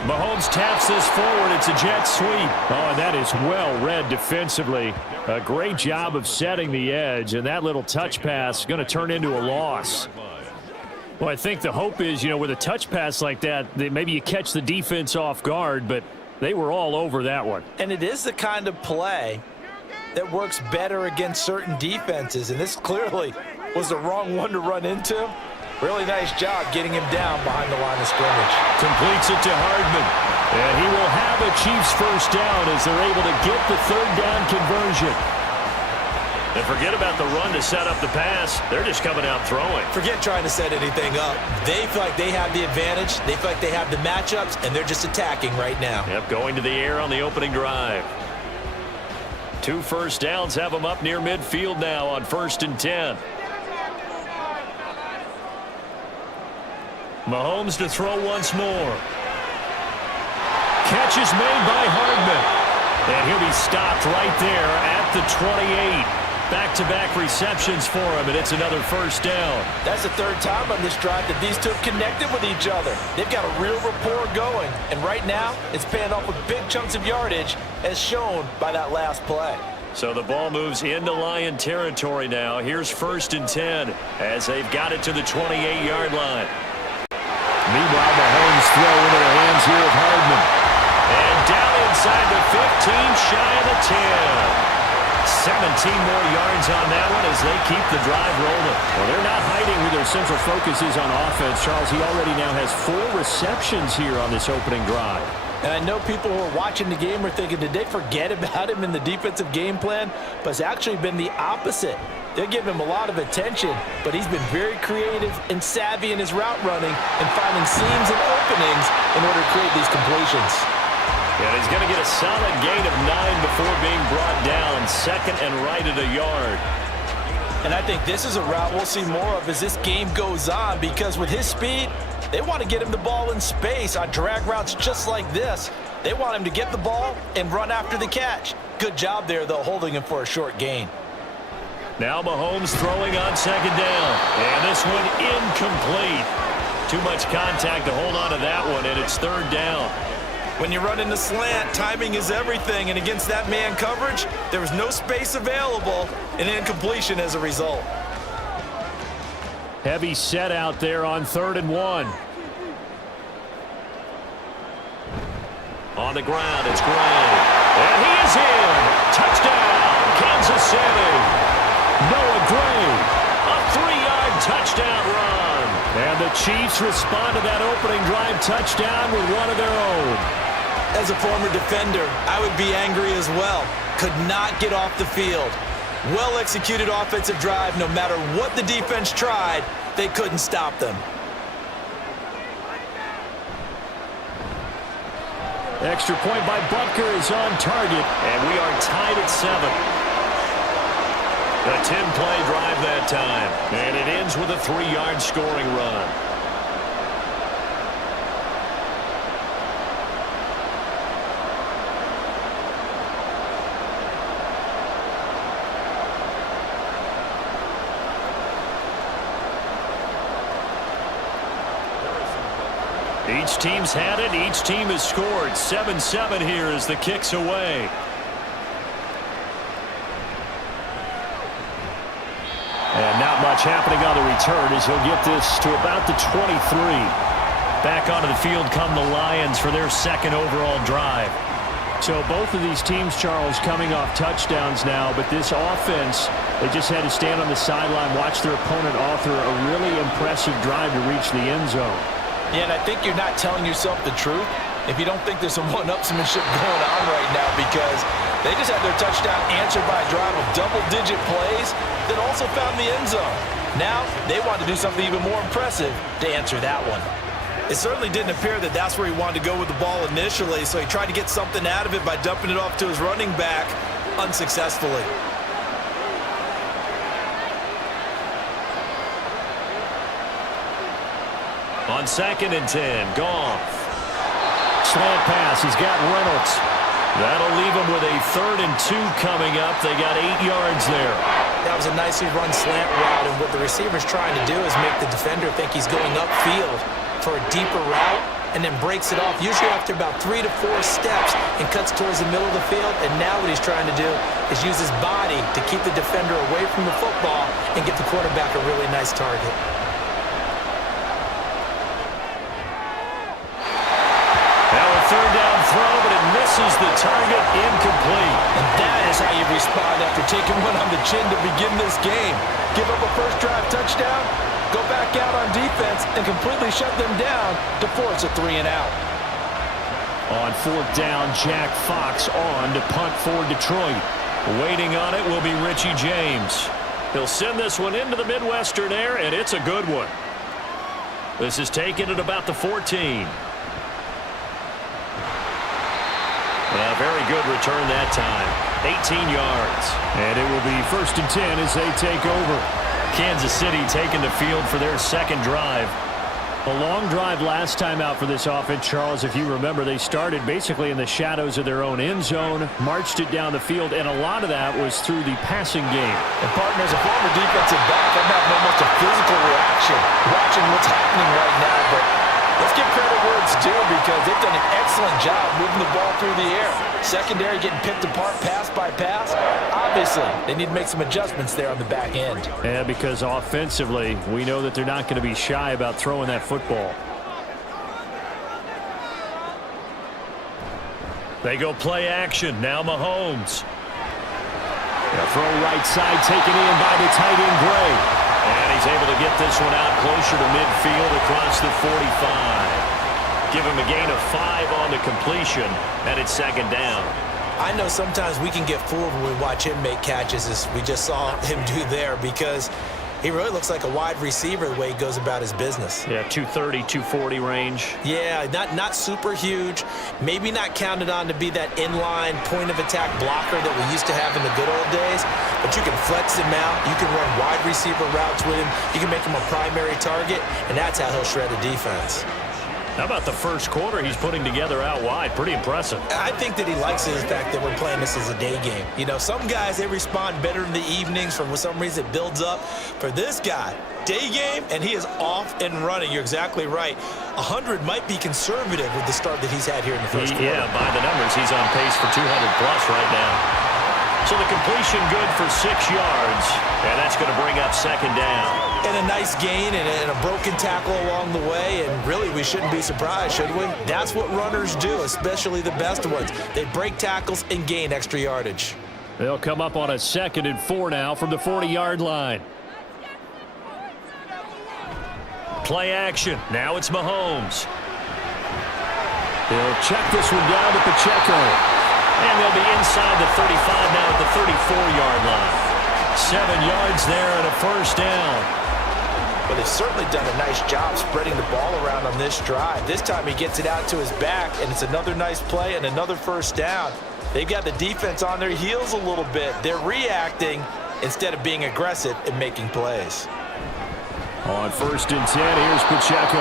Mahomes taps this forward. It's a jet sweep. Oh, and that is well read defensively. A great job of setting the edge, and that little touch pass is going to turn into a loss. Well, I think the hope is, with a touch pass like that, maybe you catch the defense off guard, but they were all over that one. And it is the kind of play that works better against certain defenses, and this clearly was the wrong one to run into. Really nice job getting him down behind the line of scrimmage. Completes it to Hardman, and he will have a Chiefs 1st down as they're able to get the 3rd down conversion. And forget about the run to set up the pass. They're just coming out throwing. Forget trying to set anything up. They feel like they have the advantage. They feel like they have the matchups, and they're just attacking right now. Yep, going to the air on the opening drive. 2 first downs have them up near midfield now on 1st and 10. Mahomes to throw once more. Catch is made by Hardman. And he'll be stopped right there at the 28. Back-to-back receptions for him, and it's another first down. That's the 3rd time on this drive that these two have connected with each other. They've got a real rapport going, and right now it's paying off with big chunks of yardage, as shown by that last play. So the ball moves into Lion territory now. Here's 1st and 10 as they've got it to the 28-yard line. Meanwhile, Mahomes throw into the hands here of Hardman. And down inside the 15, shy of the 10. 17 more yards on that one as they keep the drive rolling. Well, they're not hiding who their central focus is on offense. Charles, he already now has 4 receptions here on this opening drive. And I know people who are watching the game are thinking, did they forget about him in the defensive game plan? But it's actually been the opposite. They're giving him a lot of attention, but he's been very creative and savvy in his route running and finding seams and openings in order to create these completions. And he's going to get a solid gain of 9 before being brought down. 2nd and right at a yard. And I think this is a route we'll see more of as this game goes on, because with his speed, they want to get him the ball in space on drag routes just like this. They want him to get the ball and run after the catch. Good job there, though, holding him for a short gain. Now Mahomes throwing on 2nd down. And this one incomplete. Too much contact to hold on to that one, and it's 3rd down. When you run in the slant, timing is everything, and against that man coverage, there was no space available, and incompletion as a result. Heavy set out there on 3rd and 1. On the ground, it's Gray. And he is in. Touchdown, Kansas City. Noah Gray, a 3-yard touchdown run. And the Chiefs respond to that opening drive touchdown with one of their own. As a former defender, I would be angry as well. Could not get off the field. Well-executed offensive drive. No matter what the defense tried, they couldn't stop them. Extra point by Butker is on target. And we are tied at 7. A 10-play drive that time. And it ends with a 3-yard scoring run. Each team's had it. Each team has scored. 7-7 here as the kick's away. And not much happening on the return as he'll get this to about the 23. Back onto the field come the Lions for their 2nd overall drive. So both of these teams, Charles, coming off touchdowns now, but this offense, they just had to stand on the sideline, watch their opponent author a really impressive drive to reach the end zone. Yeah, and I think you're not telling yourself the truth if you don't think there's some one-upsmanship going on right now, because they just had their touchdown answered by a drive of double-digit plays that also found the end zone. Now they want to do something even more impressive to answer that one. It certainly didn't appear that that's where he wanted to go with the ball initially, so he tried to get something out of it by dumping it off to his running back unsuccessfully. On 2nd and 10, Goff. Slant pass, he's got Reynolds. That'll leave him with a 3rd and 2 coming up. They got 8 yards there. That was a nicely run slant route, and what the receiver's trying to do is make the defender think he's going upfield for a deeper route, and then breaks it off, usually after about 3 to 4 steps, and cuts towards the middle of the field. And now what he's trying to do is use his body to keep the defender away from the football and get the quarterback a really nice target. Now a 3rd down throw, but it misses the target, incomplete. And that is how you respond after taking one on the chin to begin this game. Give up a first drive touchdown, go back out on defense, and completely shut them down to force a 3-and-out. On 4th down, Jack Fox on to punt for Detroit. Waiting on it will be Richie James. He'll send this one into the Midwestern air, and it's a good one. This is taken at about the 14. A very good return that time. 18 yards. And it will be 1st and 10 as they take over. Kansas City taking the field for their second drive. A long drive last time out for this offense, Charles. If you remember, they started basically in the shadows of their own end zone, marched it down the field, and a lot of that was through the passing game. And, partner, as a former defensive back, I'm having almost a physical reaction watching what's happening right now. But let's give credit where it's due because they've done an excellent job moving the ball through the air. Secondary getting picked apart pass by pass. Obviously, they need to make some adjustments there on the back end. Yeah, because offensively, we know that they're not going to be shy about throwing that football. They go play action. Now Mahomes. A throw right side taken in by the tight end Gray. And he's able to get this one out closer to midfield across the 45. Give him a gain of 5 on the completion, and it's 2nd down. I know sometimes we can get fooled when we watch him make catches, as we just saw him do there, because he really looks like a wide receiver the way he goes about his business. Yeah, 230, 240 range. Yeah, not super huge. Maybe not counted on to be that inline point-of-attack blocker that we used to have in the good old days, but you can flex him out. You can run wide receiver routes with him. You can make him a primary target, and that's how he'll shred a defense. How about the first quarter he's putting together out wide? Pretty impressive. I think that he likes the fact that we're playing this as a day game. You know, some guys, they respond better in the evenings. For some reason, it builds up. For this guy, day game, and he is off and running. You're exactly right. 100 might be conservative with the start that he's had here in the first quarter. Yeah, by the numbers, he's on pace for 200-plus right now. So the completion good for 6 yards, and that's going to bring up 2nd down. And a nice gain and a broken tackle along the way, and really we shouldn't be surprised, should we? That's what runners do, especially the best ones. They break tackles and gain extra yardage. They'll come up on a 2nd and 4 now from the 40-yard line. Play action. Now it's Mahomes. He'll check this one down to Pacheco. And they'll be inside the 35 now at the 34-yard line. 7 yards there and a 1st down. Well, they've certainly done a nice job spreading the ball around on this drive. This time he gets it out to his back, and it's another nice play and another 1st down. They've got the defense on their heels a little bit. They're reacting instead of being aggressive and making plays. On 1st and 10, here's Pacheco.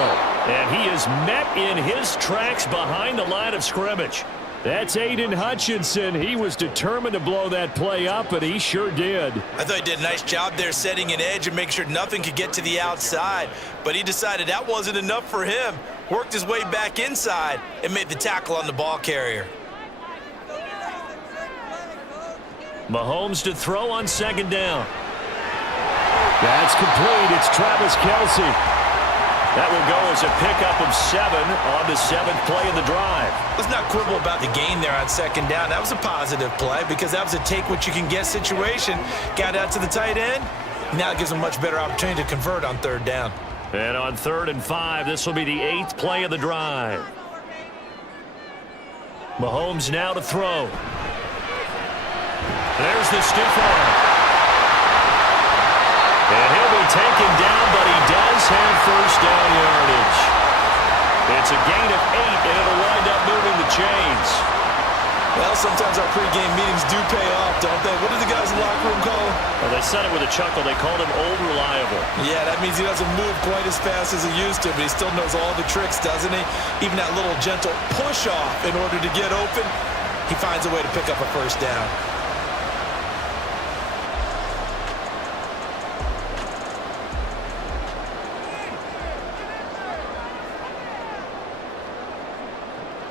And he is met in his tracks behind the line of scrimmage. That's Aiden Hutchinson. He was determined to blow that play up, and he sure did. I thought he did a nice job there setting an edge and making sure nothing could get to the outside. But he decided that wasn't enough for him. Worked his way back inside and made the tackle on the ball carrier. Mahomes to throw on 2nd down. That's complete. It's Travis Kelce. That will go as a pickup of 7 on the 7th play of the drive. Let's not quibble about the gain there on 2nd down. That was a positive play because that was a take-what-you-can-get situation. Got out to the tight end. Now it gives them a much better opportunity to convert on 3rd down. And on 3rd and 5, this will be the 8th play of the drive. Mahomes now to throw. There's the stiff arm. And he'll be taken down, but he does have 1st down yardage. It's a gain of 8, and it'll wind up moving the chains. Well, sometimes our pregame meetings do pay off, don't they? What do the guys in the locker room call him? Well, they said it with a chuckle. They called him Old Reliable. Yeah, that means he doesn't move quite as fast as he used to, but he still knows all the tricks, doesn't he? Even that little gentle push-off in order to get open, he finds a way to pick up a 1st down.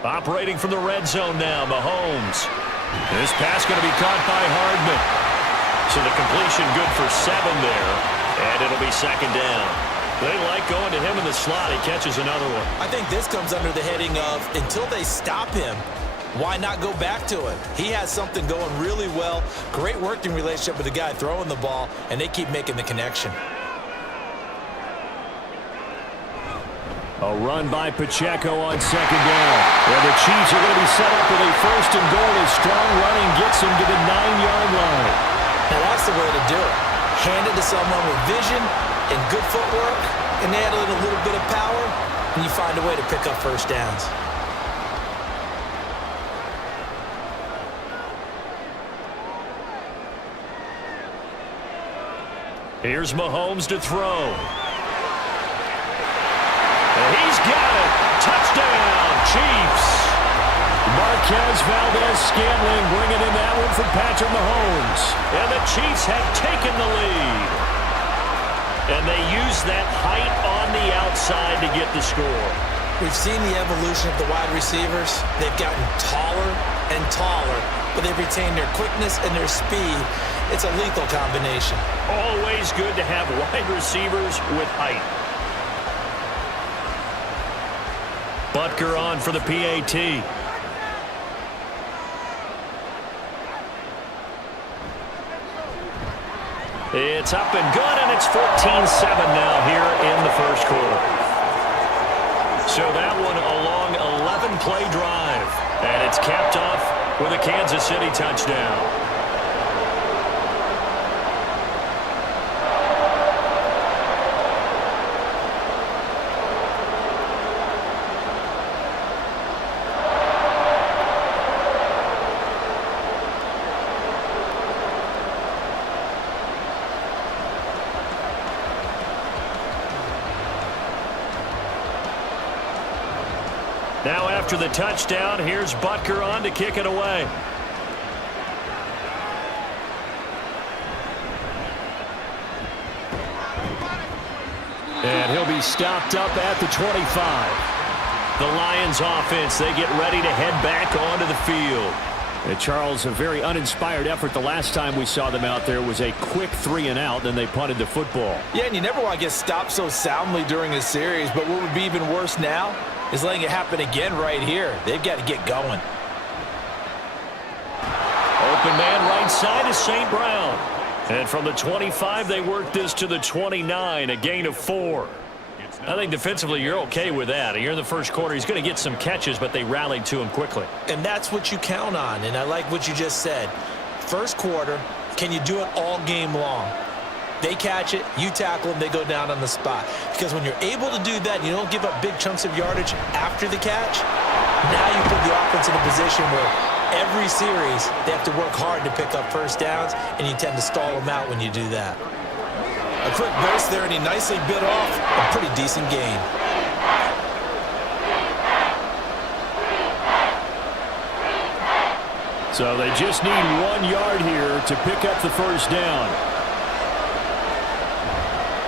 Operating from the red zone now, Mahomes. This pass going to be caught by Hardman. So the completion good for 7 there, and it'll be 2nd down. They like going to him in the slot. He catches another one. I think this comes under the heading of until they stop him, why not go back to him? He has something going really well. Great working relationship with the guy throwing the ball, and they keep making the connection. A run by Pacheco on second down. And the Chiefs are going to be set up with a first and goal as strong running gets them to the 9-yard line. Now that's the way to do it. Hand it to someone with vision and good footwork, and add in a little bit of power, and you find a way to pick up first downs. Here's Mahomes to throw. And he's got it. Touchdown, Chiefs. Marquez Valdez-Scantling bringing in that one from Patrick Mahomes. And the Chiefs have taken the lead. And they use that height on the outside to get the score. We've seen the evolution of the wide receivers. They've gotten taller and taller, but they've retained their quickness and their speed. It's a lethal combination. Always good to have wide receivers with height. Butker on for the PAT. It's up and good, and it's 14-7 now here in the first quarter. So that one a long 11-play drive, and it's capped off with a Kansas City touchdown. Now after the touchdown, here's Butker on to kick it away. And he'll be stopped up at the 25. The Lions offense, they get ready to head back onto the field. And Charles, a very uninspired effort the last time we saw them out there was a quick 3-and-out, then they punted the football. Yeah, and you never want to get stopped so soundly during a series, but what would be even worse now is letting it happen again right here. They've got to get going. Open man right side is St. Brown. And from the 25, they work this to the 29, a gain of 4. I think defensively you're okay with that. Here in the first quarter, he's going to get some catches, but they rallied to him quickly. And that's what you count on, and I like what you just said. First quarter, can you do it all game long? They catch it, you tackle them, they go down on the spot. Because when you're able to do that, you don't give up big chunks of yardage after the catch, now you put the offense in a position where every series they have to work hard to pick up first downs, and you tend to stall them out when you do that. A quick burst there, and he nicely bit off a pretty decent gain. So they just need 1 yard here to pick up the first down.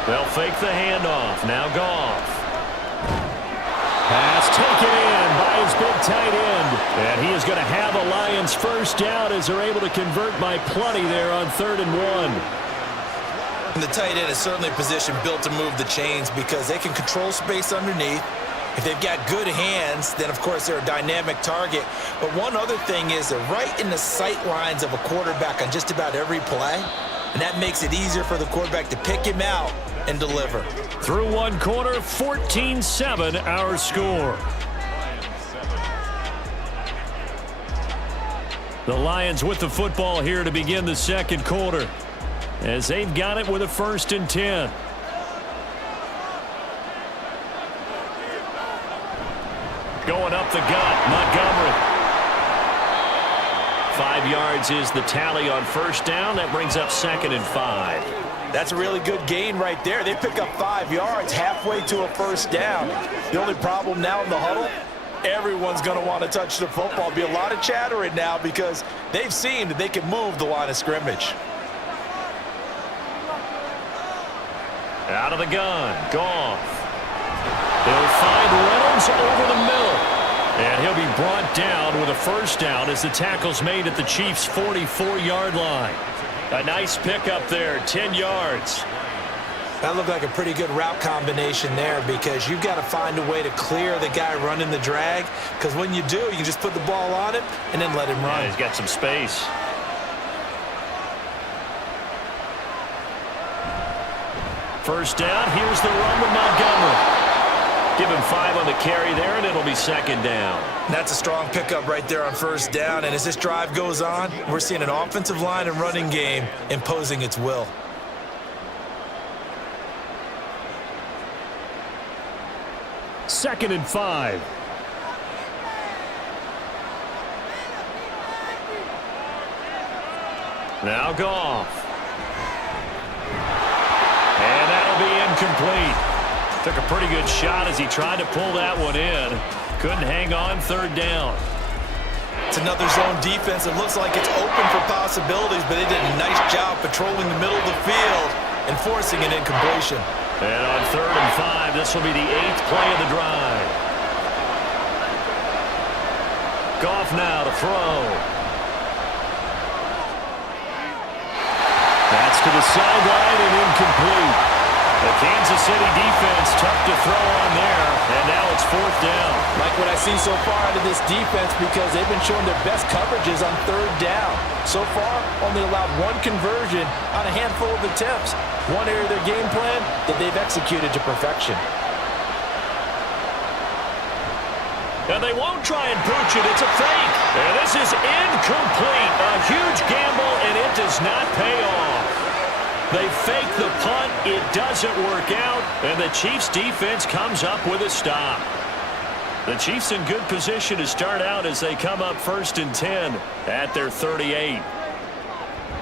They'll fake the handoff. Now Goff. Pass taken in by his big tight end. And he is going to have a Lions first down as they're able to convert by plenty there on 3rd and 1. And the tight end is certainly a position built to move the chains because they can control space underneath. If they've got good hands, then of course they're a dynamic target. But one other thing is they're right in the sight lines of a quarterback on just about every play. And that makes it easier for the quarterback to pick him out and deliver. Through 1 quarter, 14-7 our score. The Lions with the football here to begin the second quarter, as they've got it with a 1st and 10. Going up the gut, Montgomery. 5 yards is the tally on first down. That brings up 2nd and 5. That's a really good gain right there. They pick up 5 yards halfway to a first down. The only problem now in the huddle, everyone's going to want to touch the football. Be a lot of chattering now because they've seen that they can move the line of scrimmage. Out of the gun, Goff. They'll find Reynolds over the middle. And he'll be brought down with a first down as the tackle's made at the Chiefs' 44-yard line. A nice pickup there, 10 yards. That looked like a pretty good route combination there because you've got to find a way to clear the guy running the drag, because when you do, you can just put the ball on him and then let him run. Yeah, he's got some space. First down, here's the run with Montgomery. Give him 5 on the carry there, and it'll be second down. That's a strong pickup right there on first down. And as this drive goes on, we're seeing an offensive line and running game imposing its will. Second and 5. Now Goff. And that'll be incomplete. Took a pretty good shot as he tried to pull that one in. Couldn't hang on, third down. It's another zone defense. It looks like it's open for possibilities, but they did a nice job patrolling the middle of the field and forcing an incompletion. And on third and 5, this will be the 8th play of the drive. Goff now to throw. That's to the sideline and incomplete. The Kansas City defense tough to throw on there, and now it's fourth down. Like what I've seen so far out of this defense because they've been showing their best coverages on third down. So far, only allowed 1 conversion on a handful of attempts. One area of their game plan that they've executed to perfection. And they won't try and pooch it. It's a fake. And this is incomplete. A huge gamble, and it does not pay off. They fake the punt. It doesn't work out. And the Chiefs' defense comes up with a stop. The Chiefs in good position to start out as they come up first and 10 at their 38.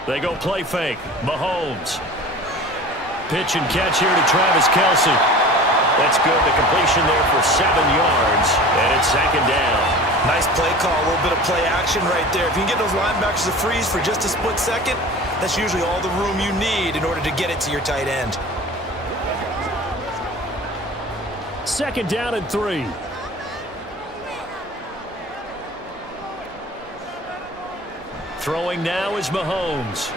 They go play fake. Mahomes. Pitch and catch here to Travis Kelce. That's good. The completion there for 7 yards, and it's second down. Nice play call, a little bit of play action right there. If you can get those linebackers to freeze for just a split second, that's usually all the room you need in order to get it to your tight end. Second down and 3. Throwing now is Mahomes.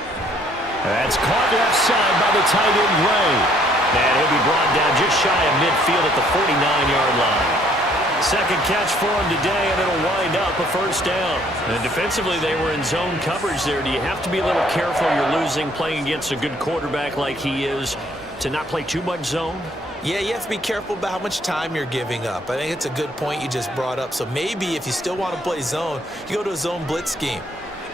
That's caught left side by the tight end, Ray. And he'll be brought down just shy of midfield at the 49-yard line. Second catch for him today, and it'll wind up a first down. And defensively, they were in zone coverage there. Do you have to be a little careful? You're losing, playing against a good quarterback like he is, to not play too much zone? Yeah, you have to be careful about how much time you're giving up. I think it's a good point you just brought up. So maybe if you still want to play zone, you go to a zone blitz scheme.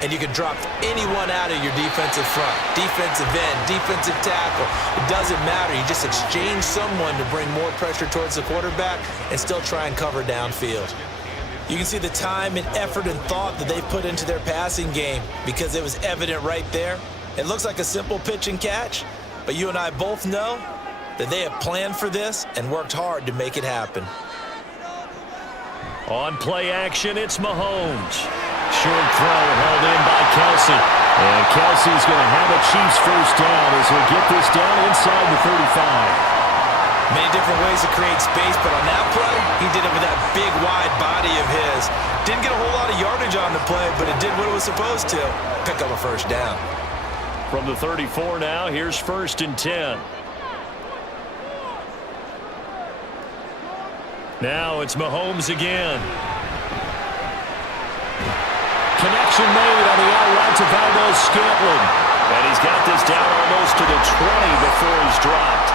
And you can drop anyone out of your defensive front, defensive end, defensive tackle. It doesn't matter. You just exchange someone to bring more pressure towards the quarterback and still try and cover downfield. You can see the time and effort and thought that they've put into their passing game because it was evident right there. It looks like a simple pitch and catch, but you and I both know that they have planned for this and worked hard to make it happen. On play action, it's Mahomes. Short throw held in by Kelce. And Kelce's going to have a Chiefs first down as we get this down inside the 35. Many different ways to create space, but on that play, he did it with that big, wide body of his. Didn't get a whole lot of yardage on the play, but it did what it was supposed to. Pick up a first down. From the 34 now, here's first and 10. Now it's Mahomes again. Connection made on the outright to Valdez-Scantling. And he's got this down almost to the 20 before he's dropped.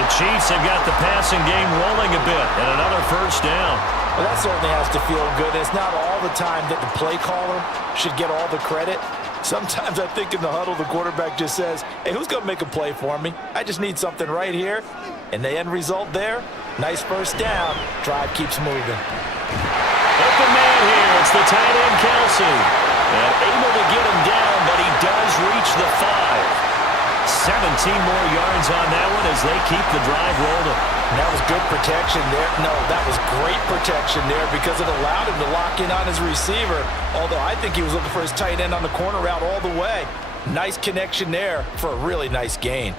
The Chiefs have got the passing game rolling a bit, and another first down. Well, that certainly has to feel good. It's not all the time that the play caller should get all the credit. Sometimes I think in the huddle, the quarterback just says, hey, who's going to make a play for me? I just need something right here. And the end result there, nice first down. Drive keeps moving. Open man here. It's the tight end, Kelce. And able to get him down, but he does reach the 5. 17 more yards on that one as they keep the drive rolling. That was good protection there. No, that was great protection there because it allowed him to lock in on his receiver. Although I think he was looking for his tight end on the corner route all the way. Nice connection there for a really nice gain.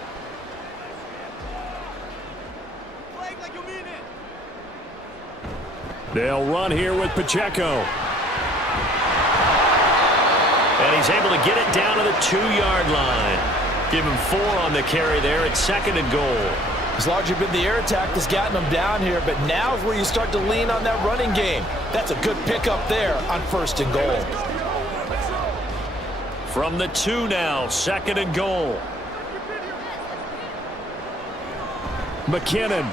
They'll run here with Pacheco. And he's able to get it down to the 2-yard line. Give him 4 on the carry there at second and goal. As largely been the air attack that's gotten him down here, but now is where you start to lean on that running game. That's a good pickup there on first and goal. From the 2 now, second and goal. McKinnon.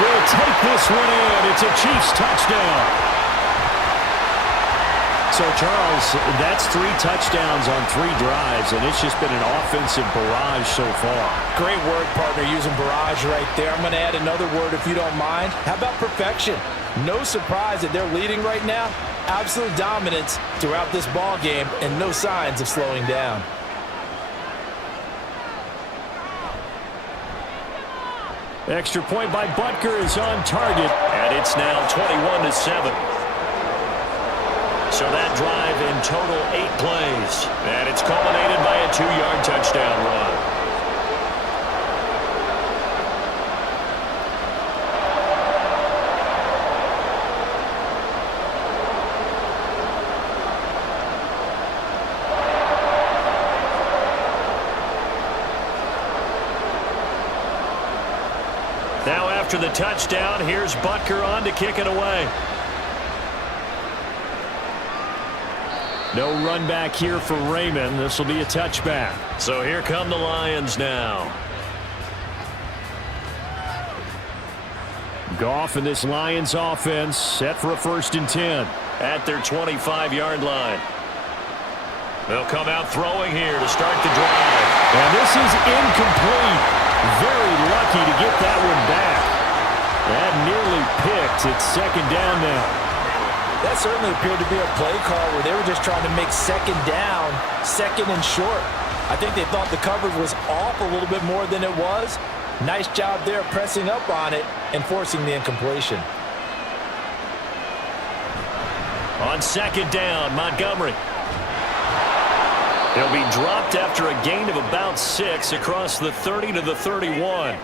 will take this one in. It's a Chiefs touchdown. So, Charles, that's 3 touchdowns on 3 drives, and it's just been an offensive barrage so far. Great word, partner, using barrage right there. I'm going to add another word if you don't mind. How about perfection? No surprise that they're leading right now. Absolute dominance throughout this ball game and no signs of slowing down. Extra point by Butker is on target. And it's now 21-7. So that drive in total 8 plays. And it's culminated by a 2-yard touchdown run. Now after the touchdown, here's Butker on to kick it away. No run back here for Raymond. This will be a touchback. So here come the Lions now. Goff and this Lions offense set for a 1st and 10. At their 25-yard line. They'll come out throwing here to start the drive. And this is incomplete. Very lucky to get that one back. That nearly picked. It's 2nd down now. That certainly appeared to be a play call where they were just trying to make 2nd down, 2nd and short. I think they thought the coverage was off a little bit more than it was. Nice job there pressing up on it and forcing the incompletion. On 2nd down, Montgomery. He'll be dropped after a gain of about 6 across the 30 to the 31.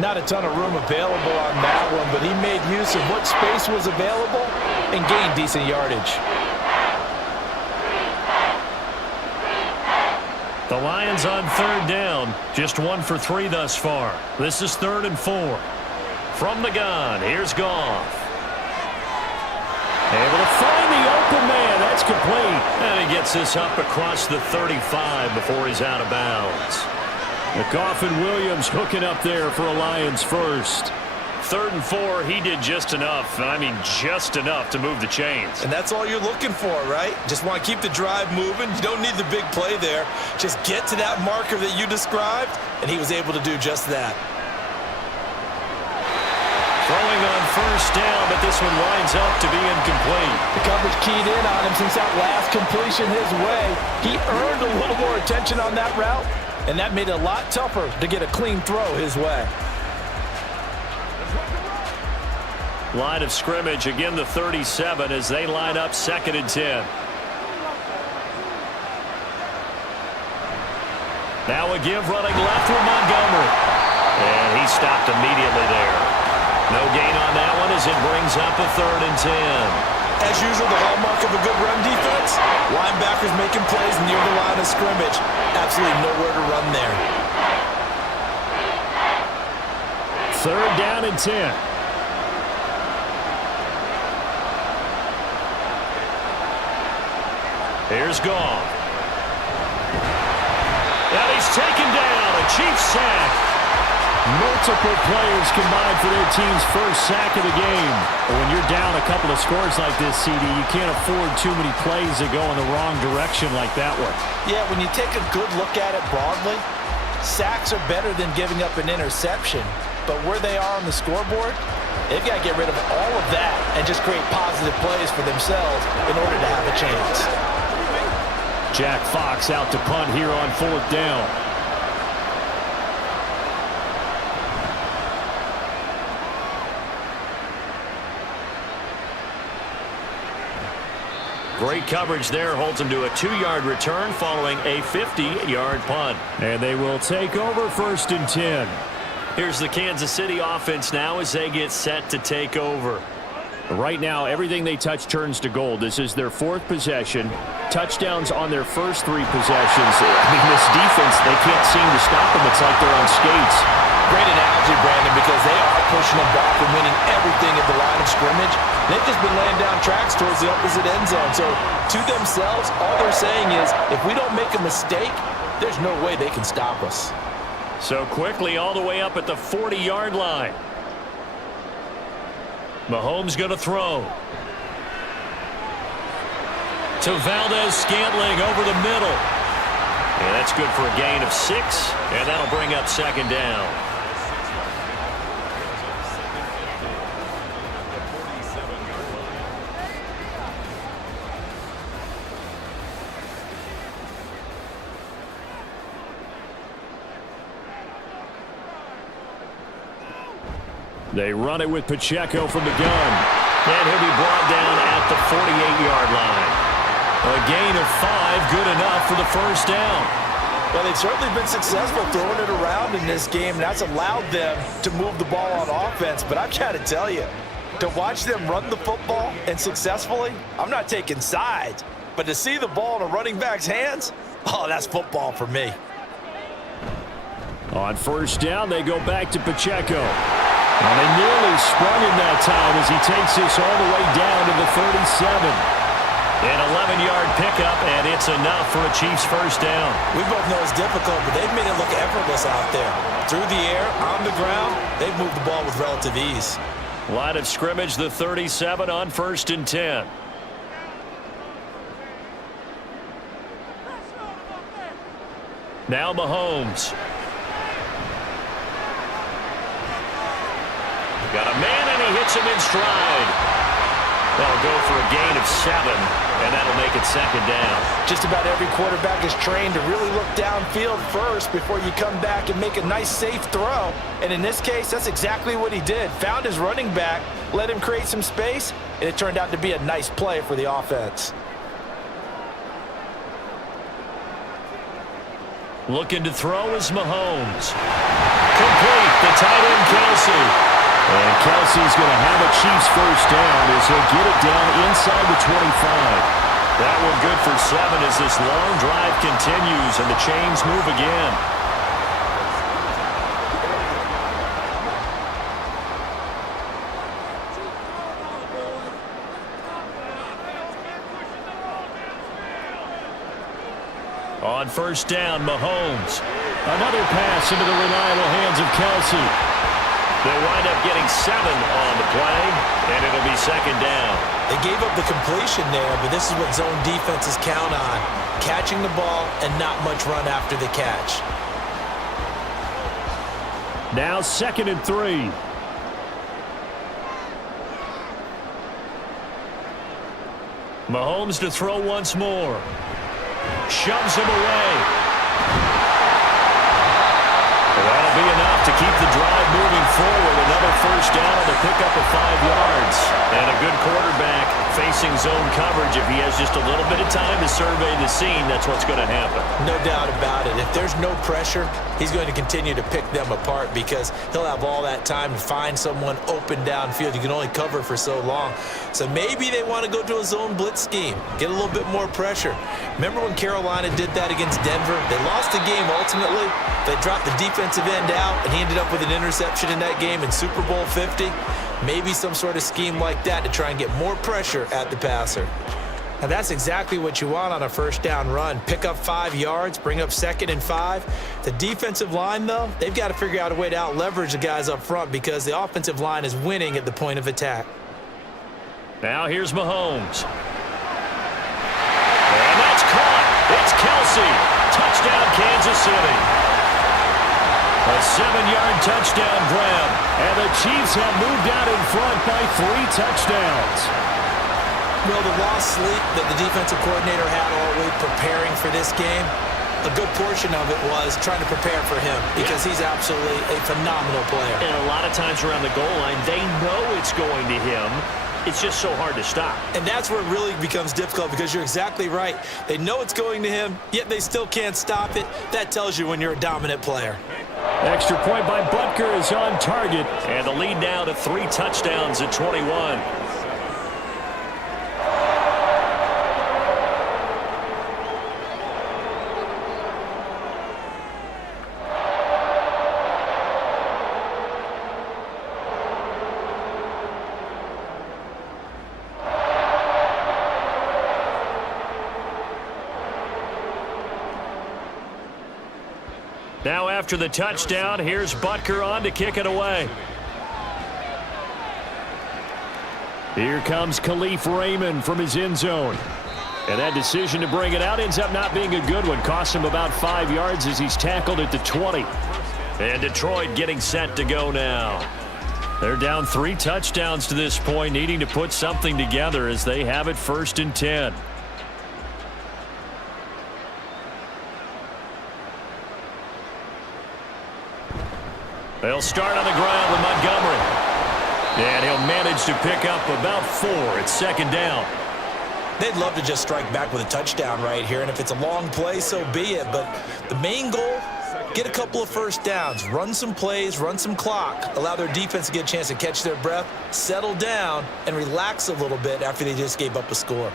Not a ton of room available on that one, but he made use of what space was available and gained decent yardage. The Lions on 3rd down, just 1 for 3 thus far. This is 3rd and 4. From the gun, here's Goff. Able to find the open man. That's complete. And he gets this up across the 35 before he's out of bounds. Goff and Williams hooking up there for a Lions first. 3rd and 4, he did just enough, and I mean just enough to move the chains. And that's all you're looking for, right? Just want to keep the drive moving. You don't need the big play there. Just get to that marker that you described, and he was able to do just that. Throwing on 1st down, but this one winds up to be incomplete. The coverage keyed in on him since that last completion his way. He earned a little more attention on that route, and that made it a lot tougher to get a clean throw his way. Line of scrimmage, again the 37 as they line up 2nd and 10. Now a give running left with Montgomery. And he stopped immediately there. No gain on that one as it brings up a 3rd and 10. As usual, the hallmark of a good run defense, linebackers making plays near the line of scrimmage. Absolutely nowhere to run there. 3rd down and 10. Here's Goff. And he's taken down. A Chiefs sack. Multiple players combined for their team's first sack of the game. When you're down a couple of scores like this, CD, you can't afford too many plays that go in the wrong direction like that one. Yeah, when you take a good look at it broadly, sacks are better than giving up an interception. But where they are on the scoreboard, they've got to get rid of all of that and just create positive plays for themselves in order to have a chance. Jack Fox out to punt here on 4th down. Great coverage there, holds him to a 2-yard return following a 50-yard punt. And they will take over 1st and 10. Here's the Kansas City offense now as they get set to take over. Right now, everything they touch turns to gold. This is their 4th possession. Touchdowns on their first 3 possessions. I mean, this defense, they can't seem to stop them. It's like they're on skates. Great analogy, Brandon, because they are pushing them back and winning everything at the line of scrimmage. They've just been laying down tracks towards the opposite end zone. So, to themselves, all they're saying is, if we don't make a mistake, there's no way they can stop us. So quickly all the way up at the 40-yard line. Mahomes going to throw. To Valdez-Scantling over the middle. And that's good for a gain of 6, and that'll bring up second down. They run it with Pacheco from the gun. And he'll be brought down at the 48-yard line. A gain of 5, good enough for the first down. Well, they've certainly been successful throwing it around in this game, and that's allowed them to move the ball on offense. But I've got to tell you, to watch them run the football and successfully, I'm not taking sides, but to see the ball in a running back's hands, oh, that's football for me. On first down, they go back to Pacheco. And they nearly sprung him that time as he takes this all the way down to the 37. An 11-yard pickup, and it's enough for a Chiefs first down. We both know it's difficult, but they've made it look effortless out there. Through the air, on the ground, they've moved the ball with relative ease. Line of scrimmage, the 37 on 1st and 10. Now Mahomes. Got a man, and he hits him in stride. That'll go for a gain of 7, and that'll make it second down. Just about every quarterback is trained to really look downfield first before you come back and make a nice, safe throw. And in this case, that's exactly what he did. Found his running back, let him create some space, and it turned out to be a nice play for the offense. Looking to throw is Mahomes. Complete, the tight end Kelsey. And Kelsey's going to have a Chiefs first down as he'll get it down inside the 25. That one good for 7 as this long drive continues and the chains move again. On first down, Mahomes. Another pass into the reliable hands of Kelsey. They'll wind up getting 7 on the play, and it'll be second down. They gave up the completion there, but this is what zone defenses count on. Catching the ball and not much run after the catch. Now 2nd and 3. Mahomes to throw once more. Shoves him away. That'll be enough to keep the drive moving forward. Another first down to pick up of 5 yards. And a good quarterback facing zone coverage. If he has just a little bit of time to survey the scene, that's what's going to happen. No doubt about it. If there's no pressure, he's going to continue to pick them apart because he'll have all that time to find someone open downfield. You can only cover for so long. So maybe they want to go to a zone blitz scheme, get a little bit more pressure. Remember when Carolina did that against Denver? They lost the game ultimately. They dropped the defensive end out, and he ended up with an interception in that game in Super Bowl 50. Maybe some sort of scheme like that to try and get more pressure at the passer. Now that's exactly what you want on a first down run. Pick up 5 yards, bring up 2nd and 5. The defensive line, though, they've got to figure out a way to out-leverage the guys up front because the offensive line is winning at the point of attack. Now here's Mahomes. And that's caught. It's Kelsey. Touchdown, Kansas City. A 7-yard touchdown grab. And the Chiefs have moved out in front by 3 touchdowns. Well, the lost sleep that the defensive coordinator had all week preparing for this game, a good portion of it was trying to prepare for him because he's absolutely a phenomenal player. And a lot of times around the goal line, they know it's going to him. It's just so hard to stop. And that's where it really becomes difficult because you're exactly right. They know it's going to him, yet they still can't stop it. That tells you when you're a dominant player. Extra point by Butker is on target. And the lead now to 3 touchdowns at 21. Now after the touchdown, here's Butker on to kick it away. Here comes Khalif Raymond from his end zone. And that decision to bring it out ends up not being a good one. Cost him about 5 yards as he's tackled at the 20. And Detroit getting set to go now. They're down 3 touchdowns to this point, needing to put something together as they have it 1st and 10. They'll start on the ground with Montgomery. And he'll manage to pick up about 4 at 2nd down. They'd love to just strike back with a touchdown right here, and if it's a long play, so be it. But the main goal, get a couple of first downs, run some plays, run some clock, allow their defense to get a chance to catch their breath, settle down, and relax a little bit after they just gave up a score.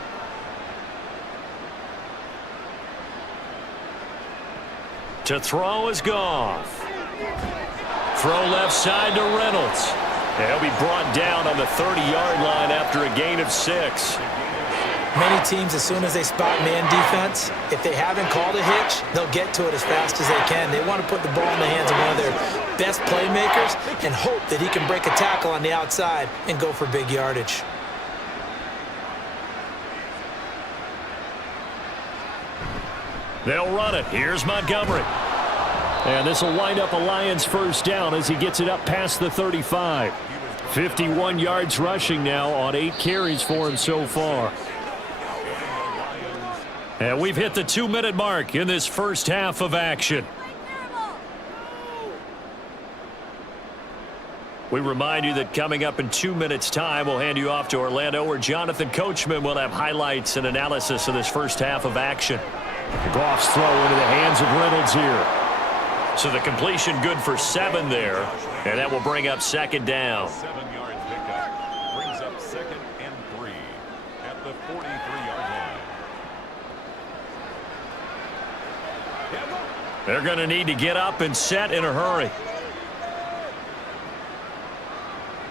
To throw is Goff. Throw left side to Reynolds. He'll be brought down on the 30-yard line after a gain of 6. Many teams, as soon as they spot man defense, if they haven't called a hitch, they'll get to it as fast as they can. They want to put the ball in the hands of one of their best playmakers and hope that he can break a tackle on the outside and go for big yardage. They'll run it. Here's Montgomery. And this will wind up a Lions 1st down as he gets it up past the 35. 51 yards rushing now on 8 carries for him so far. And we've hit the 2-minute mark in this first half of action. We remind you that coming up in 2 minutes' time, we'll hand you off to Orlando, where Jonathan Coachman will have highlights and analysis of this first half of action. Goff's throw into the hands of Reynolds here. So the completion good for 7 there, and that will bring up 2nd down. 7-yard pickup brings up 2nd and 3 at the 43-yard line. They're going to need to get up and set in a hurry.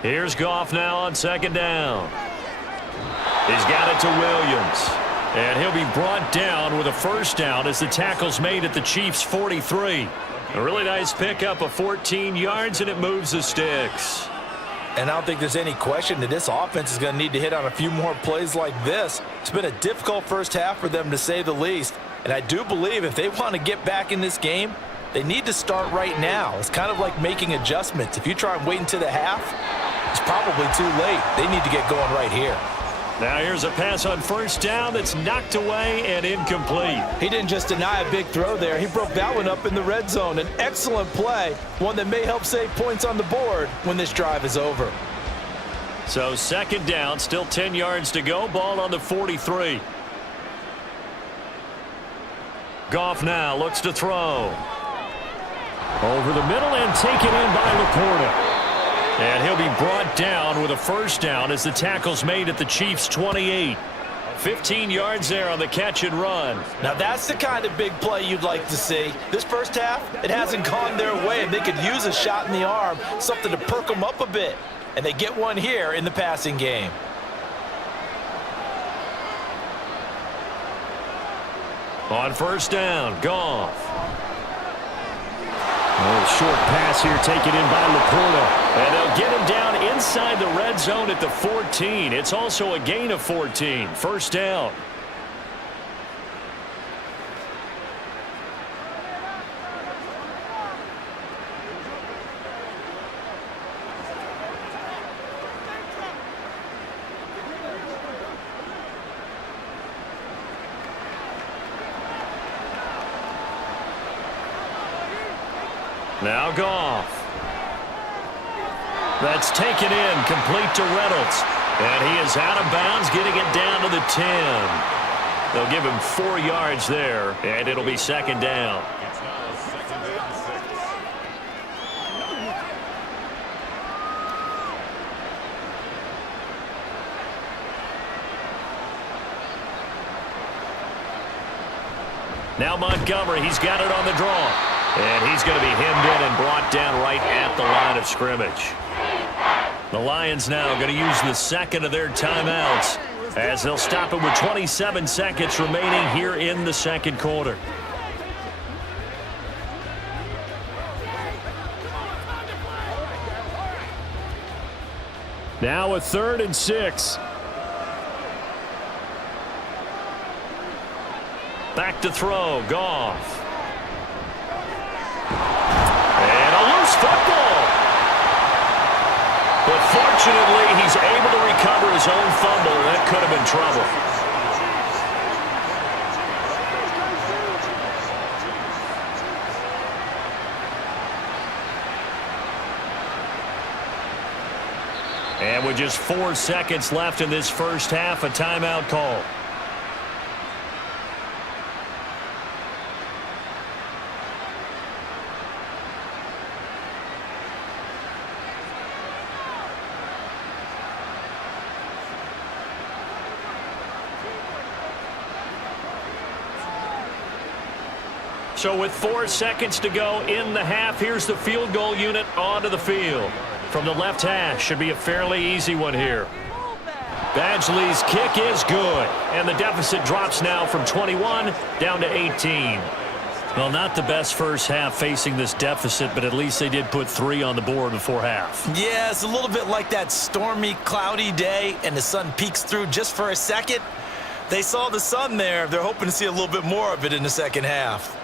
Here's Goff now on 2nd down. He's got it to Williams. And he'll be brought down with a 1st down as the tackle's made at the Chiefs' 43. A really nice pickup of 14 yards, and it moves the sticks. And I don't think there's any question that this offense is going to need to hit on a few more plays like this. It's been a difficult first half for them, to say the least. And I do believe if they want to get back in this game, they need to start right now. It's kind of like making adjustments. If you try and wait until the half, it's probably too late. They need to get going right here. Now here's a pass on 1st down that's knocked away and incomplete. He didn't just deny a big throw there. He broke that one up in the red zone. An excellent play, one that may help save points on the board when this drive is over. So 2nd down, still 10 yards to go. Ball on the 43. Goff now looks to throw. Over the middle and taken in by Laporta. And he'll be brought down with a 1st down as the tackle's made at the Chiefs' 28. 15 yards there on the catch and run. Now that's the kind of big play you'd like to see. This first half, it hasn't gone their way. They could use a shot in the arm, something to perk them up a bit. And they get one here in the passing game. On 1st down, Goff. Short pass here taken in by Laporta. And they'll get him down inside the red zone at the 14. It's also a gain of 14. 1st down. Now Goff. That's taken in, complete to Reynolds. And he is out of bounds, getting it down to the 10. They'll give him 4 yards there, and it'll be 2nd down. It's now 2nd and 6. Now Montgomery, he's got it on the draw. And he's going to be hemmed in and brought down right at the line of scrimmage. The Lions now going to use the 2nd of their timeouts as they'll stop it with 27 seconds remaining here in the 2nd quarter. Now a 3rd and 6. Back to throw, Goff. And a loose football. But fortunately, he's able to recover his own fumble, and that could have been trouble. And with just 4 seconds left in this first half, a timeout call. So with 4 seconds to go in the half, here's the field goal unit onto the field. From the left hash, should be a fairly easy one here. Badgley's kick is good, and the deficit drops now from 21 down to 18. Well, not the best first half facing this deficit, but at least they did put 3 on the board before half. Yeah, it's a little bit like that stormy, cloudy day, and the sun peeks through just for a second. They saw the sun there. They're hoping to see a little bit more of it in the second half.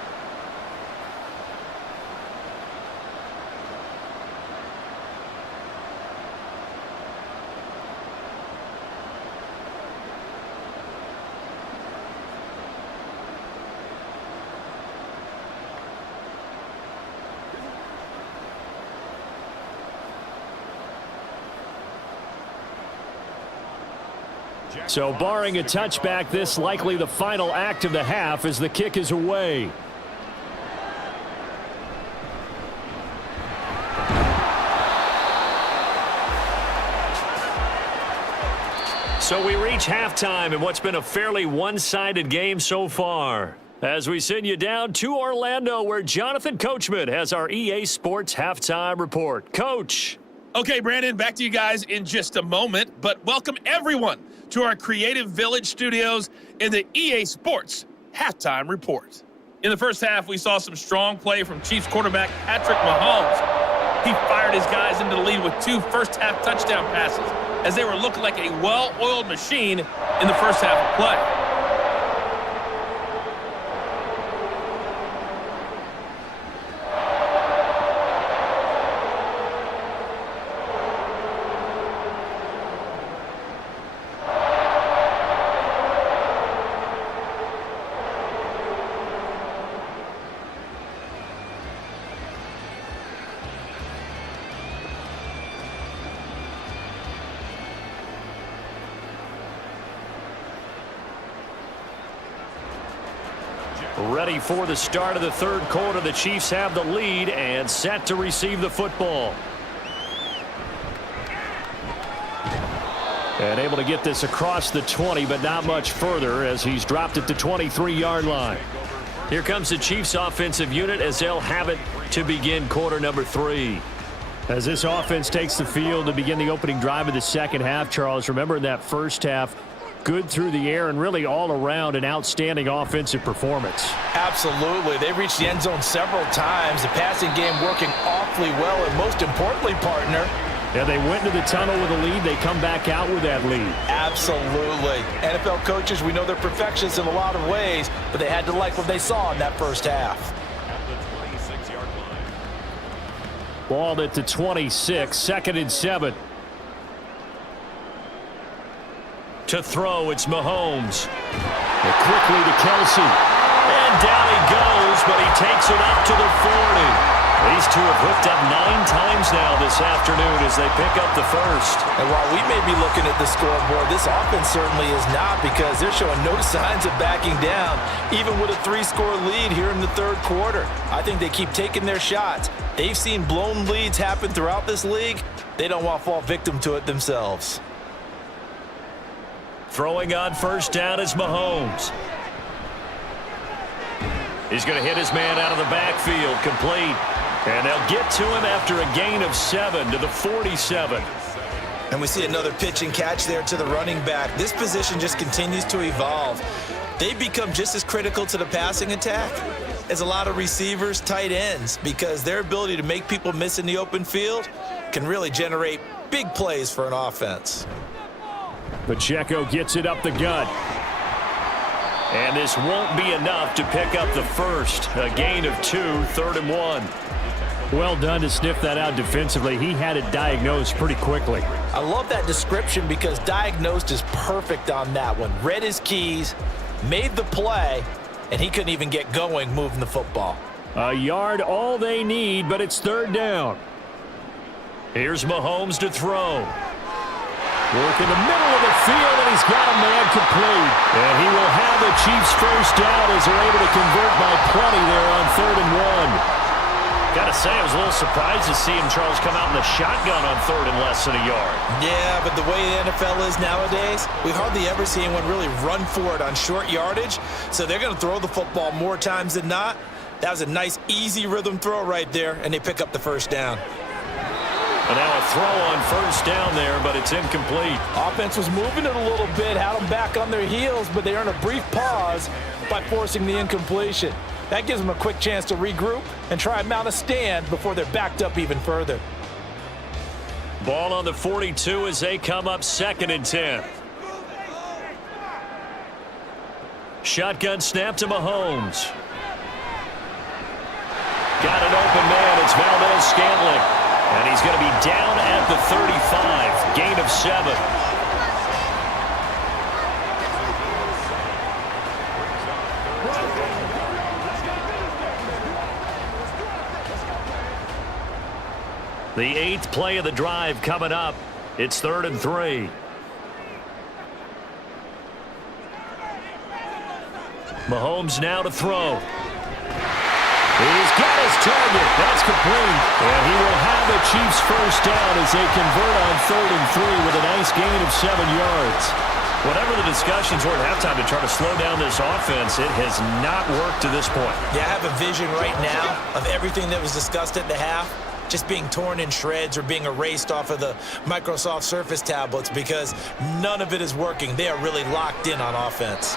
So barring a touchback, this likely the final act of the half as the kick is away. So we reach halftime in what's been a fairly one-sided game so far. As we send you down to Orlando, where Jonathan Coachman has our EA Sports Halftime Report. Coach. Okay, Brandon, back to you guys in just a moment, but welcome everyone to our Creative Village studios in the EA Sports Halftime Report. In the first half, we saw some strong play from Chiefs quarterback Patrick Mahomes. He fired his guys into the lead with 2 first-half touchdown passes as they were looking like a well-oiled machine in the first half of play. Ready for the start of the third quarter. The Chiefs have the lead and set to receive the football. And able to get this across the 20, but not much further as he's dropped it to 23-yard line. Here comes the Chiefs offensive unit as they'll have it to begin quarter number 3. As this offense takes the field to begin the opening drive of the second half, Charles, remember in that first half, good through the air and really all around an outstanding offensive performance. Absolutely. They reached the end zone several times. The passing game working awfully well, and most importantly, partner, yeah, they went into the tunnel with a lead. They come back out with that lead. Absolutely. NFL coaches, we know they're perfectionists in a lot of ways, but they had to like what they saw in that first half. At the 26-yard line. Balled at the 26, 2nd and 7. To throw, it's Mahomes. And quickly to Kelsey. And down he goes, but he takes it up to the 40. These two have hooked up 9 times now this afternoon as they pick up the first. And while we may be looking at the scoreboard, this offense certainly is not, because they're showing no signs of backing down, even with a 3-score lead here in the third quarter. I think they keep taking their shots. They've seen blown leads happen throughout this league. They don't want to fall victim to it themselves. Throwing on first down is Mahomes. He's going to hit his man out of the backfield, complete. And they'll get to him after a gain of 7 to the 47. And we see another pitch and catch there to the running back. This position just continues to evolve. They become just as critical to the passing attack is a lot of receivers, tight ends, because their ability to make people miss in the open field can really generate big plays for an offense. Pacheco gets it up the gut. And this won't be enough to pick up the first. A gain of 2, 3rd and 1. Well done to sniff that out defensively. He had it diagnosed pretty quickly. I love that description because diagnosed is perfect on that one. Read his keys, made the play, and he couldn't even get going moving the football. A yard all they need, but it's 3rd down. Here's Mahomes to throw. Work in the middle of the field, and he's got a man complete. And he will have the Chiefs first down as they're able to convert by plenty there on 3rd and 1. Got to say, I was a little surprised to see him, Charles, come out in the shotgun on 3rd and less than a yard. Yeah, but the way the NFL is nowadays, we hardly ever see anyone really run for it on short yardage. So they're going to throw the football more times than not. That was a nice, easy rhythm throw right there, and they pick up the first down. And now a throw on 1st down there, but it's incomplete. Offense was moving it a little bit, had them back on their heels, but they earned a brief pause by forcing the incompletion. That gives them a quick chance to regroup and try and mount a stand before they're backed up even further. Ball on the 42 as they come up 2nd and 10. Shotgun snap to Mahomes. Got an open man. It's Valdez-Scantling. And he's going to be down at the 35. Gain of 7. The 8th play of the drive coming up. It's 3rd and 3. Mahomes now to throw. He's got his target. That's complete. And he will have the Chiefs first down as they convert on 3rd and 3 with a nice gain of 7 yards. Whatever the discussions were at halftime to try to slow down this offense, it has not worked to this point. Yeah, I have a vision right now of everything that was discussed at the half just being torn in shreds or being erased off of the Microsoft Surface tablets because none of it is working. They are really locked in on offense.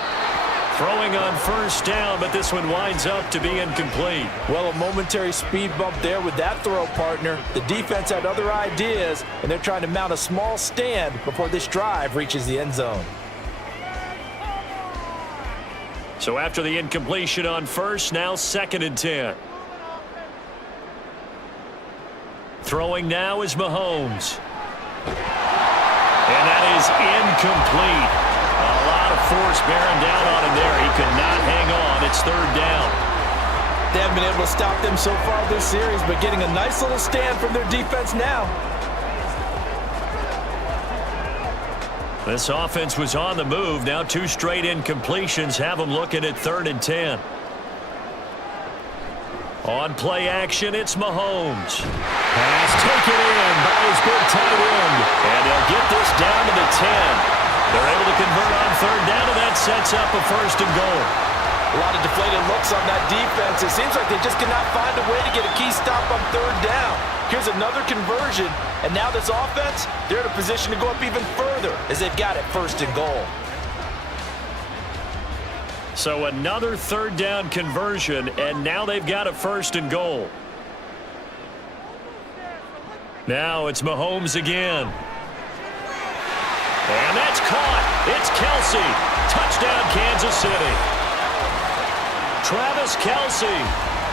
Throwing on 1st down, but this one winds up to be incomplete. Well, a momentary speed bump there with that throw, partner. The defense had other ideas, and they're trying to mount a small stand before this drive reaches the end zone. So after the incompletion on 1st, now 2nd and 10. Throwing now is Mahomes. And that is incomplete. A lot of force bearing down on him there. He could not hang on. It's 3rd down. They haven't been able to stop them so far this series, but getting a nice little stand from their defense now. This offense was on the move. Now 2 straight incompletions have them looking at 3rd and 10. On play action, it's Mahomes. Pass taken in by his big tight end. And they'll get this down to the 10. They're able to convert on 3rd down, and that sets up a 1st and goal. A lot of deflated looks on that defense. It seems like they just cannot find a way to get a key stop on 3rd down. Here's another conversion, and now this offense, they're in a position to go up even further as they've got it 1st and goal. So another 3rd down conversion, and now they've got a 1st and goal. Now it's Mahomes again. And that's caught. It's Kelce. Touchdown, Kansas City. Travis Kelce,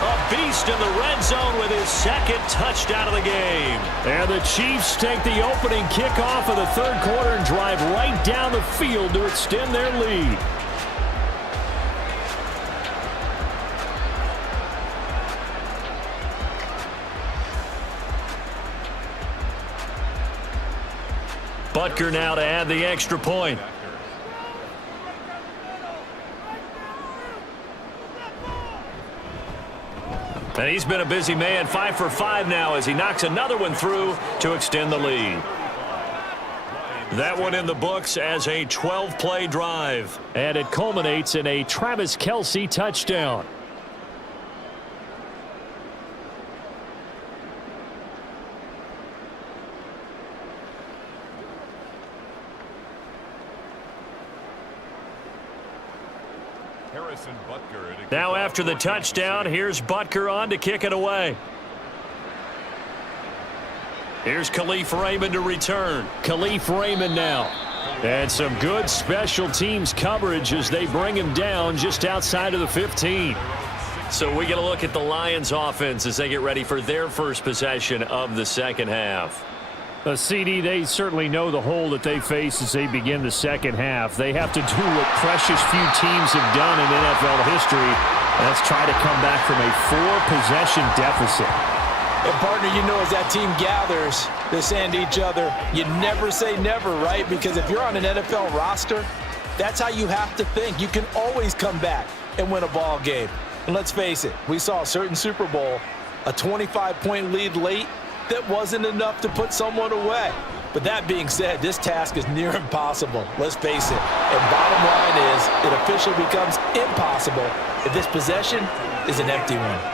a beast in the red zone with his 2nd touchdown of the game. And the Chiefs take the opening kickoff of the 3rd quarter and drive right down the field to extend their lead. Butker now to add the extra point. And he's been a busy man, 5 for 5 now as he knocks another one through to extend the lead. That one in the books as a 12-play drive. And it culminates in a Travis Kelce touchdown. Harrison Butker. Now after the touchdown, here's Butker on to kick it away. Here's Khalif Raymond to return. Khalif Raymond now. And some good special teams coverage as they bring him down just outside of the 15. So we get a look at the Lions offense as they get ready for their first possession of the second half. CD, they certainly know the hole that they face as they begin the second half. They have to do what precious few teams have done in NFL history, and that's try to come back from a 4-possession deficit. And partner, you know, as that team gathers, they're saying to each other, you never say never, right? Because if you're on an NFL roster, that's how you have to think. You can always come back and win a ball game. And let's face it, we saw a certain Super Bowl, a 25-point lead late, that wasn't enough to put someone away. But that being said, this task is near impossible. Let's face it. And bottom line is, it officially becomes impossible if this possession is an empty one.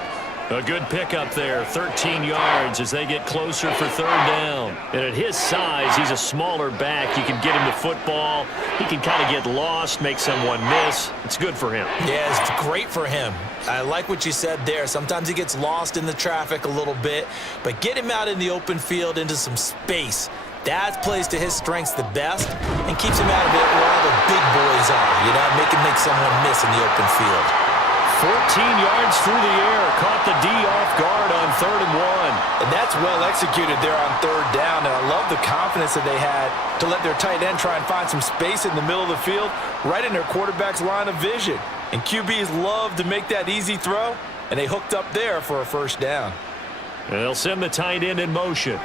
A good pickup there, 13 yards as they get closer for third down. And at his size, he's a smaller back. You can get him the football. He can kind of get lost, make someone miss. It's good for him. Yeah, it's great for him. I like what you said there. Sometimes he gets lost in the traffic a little bit, but get him out in the open field into some space. That plays to his strengths the best and keeps him out of it where all the big boys are, you know, make someone miss in the open field. 14 yards through the air, caught the D off guard on 3rd and 1. And that's well executed there on third down, and I love the confidence that they had to let their tight end try and find some space in the middle of the field, right in their quarterback's line of vision. And QBs love to make that easy throw, and they hooked up there for a first down. And they'll send the tight end in motion.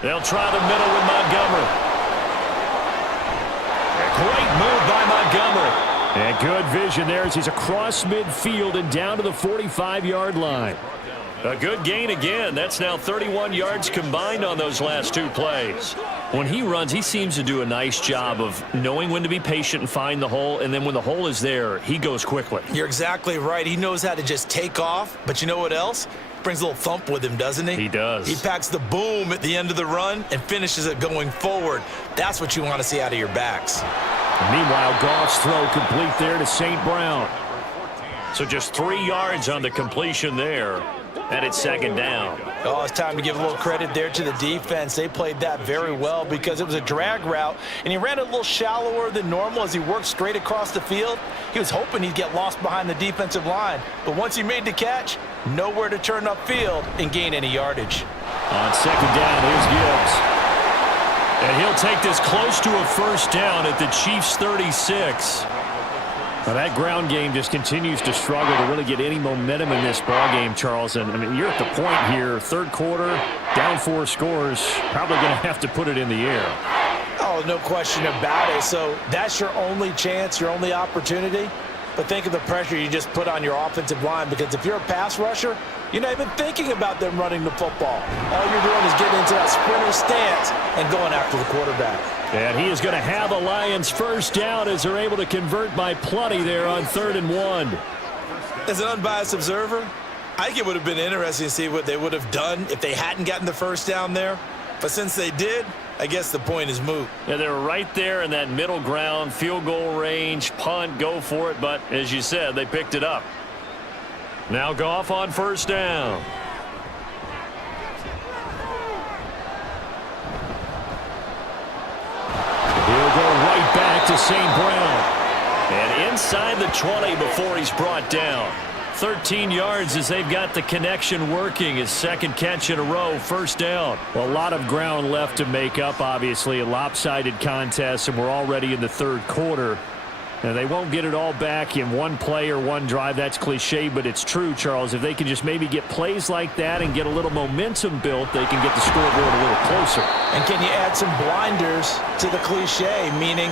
They'll try the middle with Montgomery. A great move by Montgomery. And good vision there as he's across midfield and down to the 45-yard line. A good gain again. That's now 31 yards combined on those last 2 plays. When he runs, he seems to do a nice job of knowing when to be patient and find the hole, and then when the hole is there, he goes quickly. You're exactly right. He knows how to just take off, but you know what else? Brings a little thump with him, doesn't he? He does. He packs the boom at the end of the run and finishes it going forward. That's what you want to see out of your backs. Meanwhile, Goff's throw complete there to St. Brown. So just 3 yards on the completion there, and it's second down. Oh, it's time to give a little credit there to the defense. They played that very well because it was a drag route, and he ran a little shallower than normal as he worked straight across the field. He was hoping he'd get lost behind the defensive line, but once he made the catch, nowhere to turn upfield and gain any yardage. On second down, here's Gibbs. And he'll take this close to a first down at the Chiefs' 36. Well, that ground game just continues to struggle to really get any momentum in this ball game, Charles. And I mean, you're at the point here, third quarter, down 4 scores, probably going to have to put it in the air. Oh, no question about it. So that's your only chance, your only opportunity. But think of the pressure you just put on your offensive line, because if you're a pass rusher, you're not even thinking about them running the football. All you're doing is getting into that sprinter stance and going after the quarterback. And he is going to have a Lions first down as they're able to convert by plenty there on 3rd and 1. As an unbiased observer, I think it would have been interesting to see what they would have done if they hadn't gotten the first down there. But since they did, I guess the point is moot. Yeah, they're right there in that middle ground, field goal range, punt, go for it. But as you said, they picked it up. Now Goff on first down. He'll go right back to St. Brown. And inside the 20 before he's brought down. 13 yards as they've got the connection working. His second catch in a row, first down. Well, a lot of ground left to make up, obviously. A lopsided contest, and we're already in the third quarter. And they won't get it all back in one play or one drive. That's cliche, but it's true, Charles. If they can just maybe get plays like that and get a little momentum built, they can get the scoreboard a little closer. And can you add some blinders to the cliche, meaning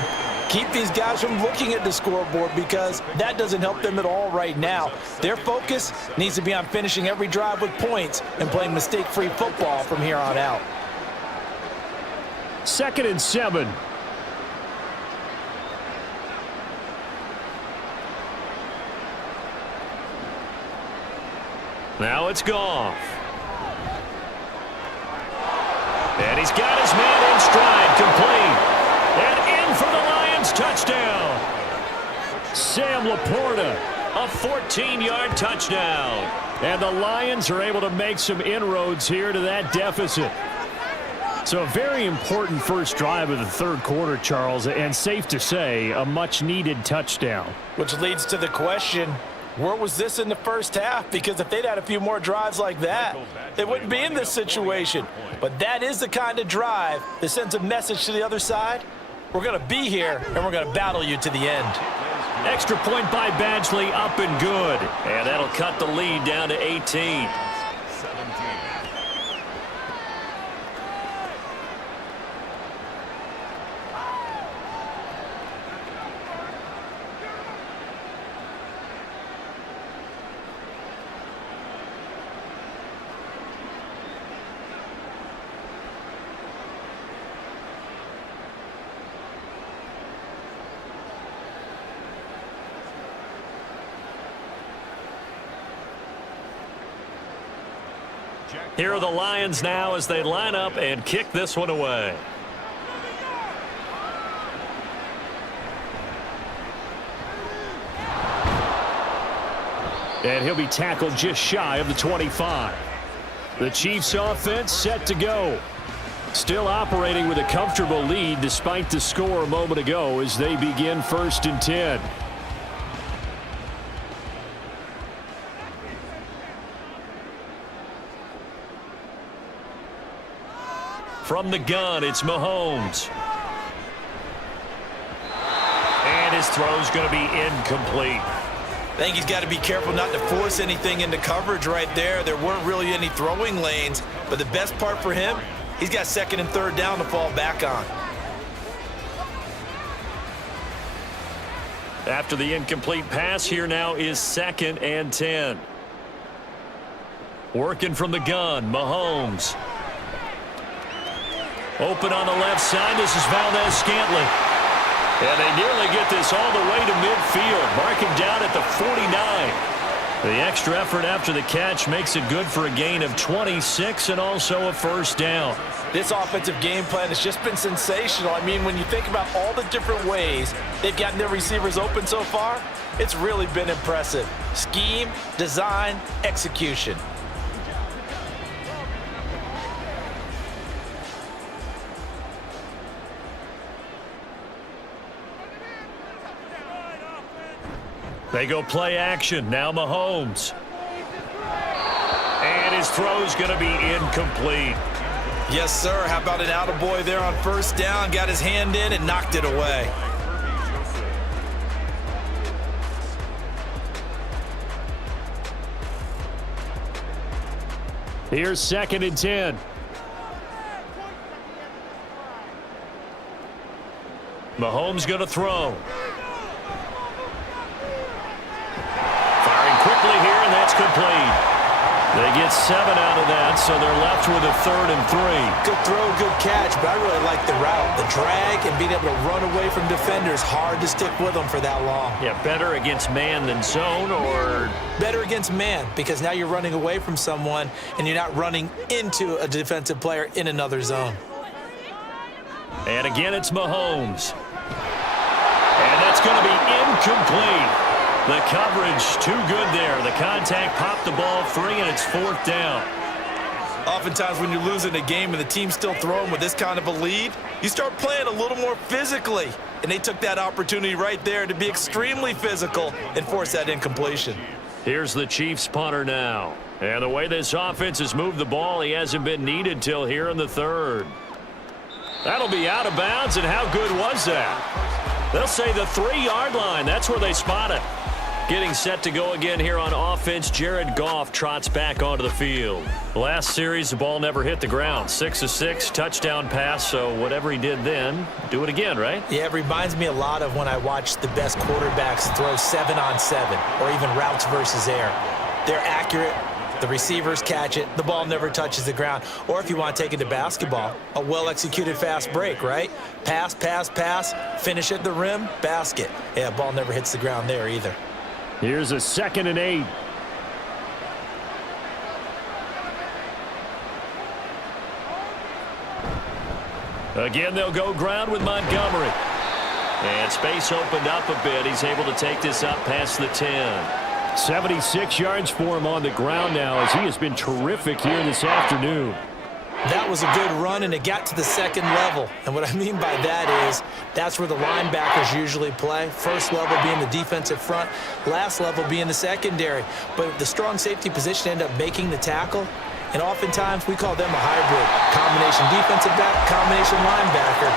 keep these guys from looking at the scoreboard, because that doesn't help them at all right now. Their focus needs to be on finishing every drive with points and playing mistake-free football from here on out. 2nd and 7. Now it's Goff. And he's got his man in stride, complete. And in for the Lions touchdown. Sam Laporta, a 14-yard touchdown. And the Lions are able to make some inroads here to that deficit. So a very important first drive of the third quarter, Charles, and safe to say, a much-needed touchdown. Which leads to the question, where was this in the first half? Because if they'd had a few more drives like that, they wouldn't be in this situation. But that is the kind of drive that sends a message to the other side. We're going to be here, and we're going to battle you to the end. Extra point by Badgley, up and good. And that'll cut the lead down to 18. Here are the Lions now as they line up and kick this one away. And he'll be tackled just shy of the 25. The Chiefs offense set to go. Still operating with a comfortable lead despite the score a moment ago as they begin 1st and 10. From the gun, it's Mahomes. And his throw's going to be incomplete. I think he's got to be careful not to force anything into coverage right there. There weren't really any throwing lanes, but the best part for him, he's got 2nd and 3rd down to fall back on. After the incomplete pass, here now is 2nd and 10. Working from the gun, Mahomes. Open on the left side. This is Valdez-Scantling. And they nearly get this all the way to midfield. Marking down at the 49. The extra effort after the catch makes it good for a gain of 26 and also a 1st down. This offensive game plan has just been sensational. I mean, when you think about all the different ways they've gotten their receivers open so far, it's really been impressive. Scheme, design, execution. They go play action. Now Mahomes. And his throw's going to be incomplete. Yes, sir. How about an attaboy there on 1st down? Got his hand in and knocked it away. Here's 2nd and 10. Mahomes going to throw. Quickly here, and that's complete. They get 7 out of that, so they're left with a 3rd and 3. Good throw, good catch, but I really like the route. The drag and being able to run away from defenders, hard to stick with them for that long. Yeah, better against man than zone, or? Better against man, because now you're running away from someone, and you're not running into a defensive player in another zone. And again, it's Mahomes. And that's going to be incomplete. The coverage too good there. The contact popped the ball free, and it's 4th down. Oftentimes when you're losing a game and the team's still throwing with this kind of a lead, you start playing a little more physically. And they took that opportunity right there to be extremely physical and force that incompletion. Here's the Chiefs punter now. And the way this offense has moved the ball, he hasn't been needed till here in the 3rd. That'll be out of bounds, and how good was that? They'll say the 3-yard line. That's where they spot it. Getting set to go again here on offense, Jared Goff trots back onto the field. Last series, the ball never hit the ground. 6 of 6, touchdown pass, so whatever he did then, do it again, right? Yeah, it reminds me a lot of when I watch the best quarterbacks throw 7-on-7 or even routes versus air. They're accurate. The receivers catch it. The ball never touches the ground. Or if you want to take it to basketball, a well-executed fast break, right? Pass, pass, pass, finish at the rim, basket. Yeah, ball never hits the ground there either. Here's a 2nd and 8. Again, they'll go ground with Montgomery. And space opened up a bit. He's able to take this up past the 10. 76 yards for him on the ground now as he has been terrific here this afternoon. That was a good run, and it got to the second level. And what I mean by that is that's where the linebackers usually play. First level being the defensive front, last level being the secondary. But the strong safety position ended up making the tackle, and oftentimes we call them a hybrid. Combination defensive back, combination linebacker.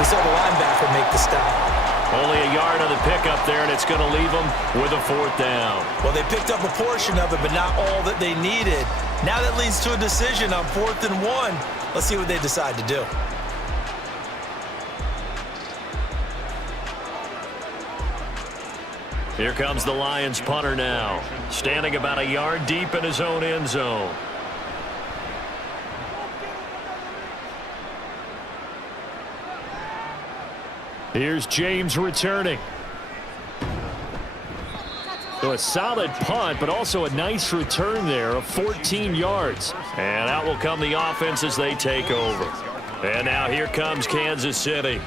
We saw the linebacker make the stop. Only a yard on the pickup there, and it's going to leave them with a 4th down. Well, they picked up a portion of it, but not all that they needed. Now that leads to a decision on 4th and 1. Let's see what they decide to do. Here comes the Lions punter now, standing about a yard deep in his own end zone. Here's James returning. So a solid punt, but also a nice return there of 14 yards. And out will come the offense as they take over. And now here comes Kansas City.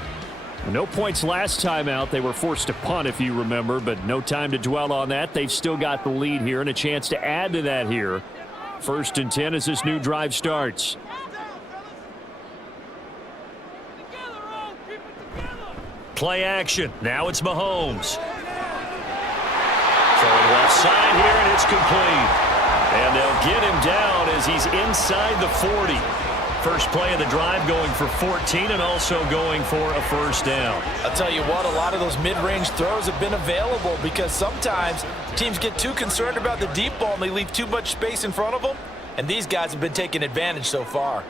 No points last time out. They were forced to punt, if you remember, but no time to dwell on that. They've still got the lead here and a chance to add to that here. 1st and 10 as this new drive starts. Play action. Now it's Mahomes. Throwing left side here, and it's complete. And they'll get him down as he's inside the 40. First play of the drive going for 14 and also going for a 1st down. I'll tell you what, a lot of those mid-range throws have been available because sometimes teams get too concerned about the deep ball and they leave too much space in front of them. And these guys have been taking advantage so far.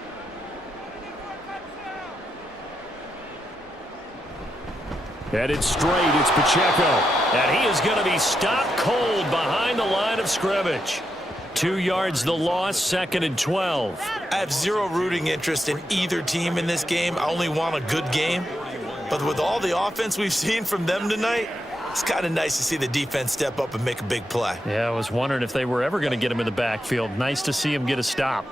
Headed straight, it's Pacheco. And he is going to be stopped cold behind the line of scrimmage. 2 yards the loss, 2nd and 12. I have zero rooting interest in either team in this game. I only want a good game. But with all the offense we've seen from them tonight, it's kind of nice to see the defense step up and make a big play. Yeah, I was wondering if they were ever going to get him in the backfield. Nice to see him get a stop.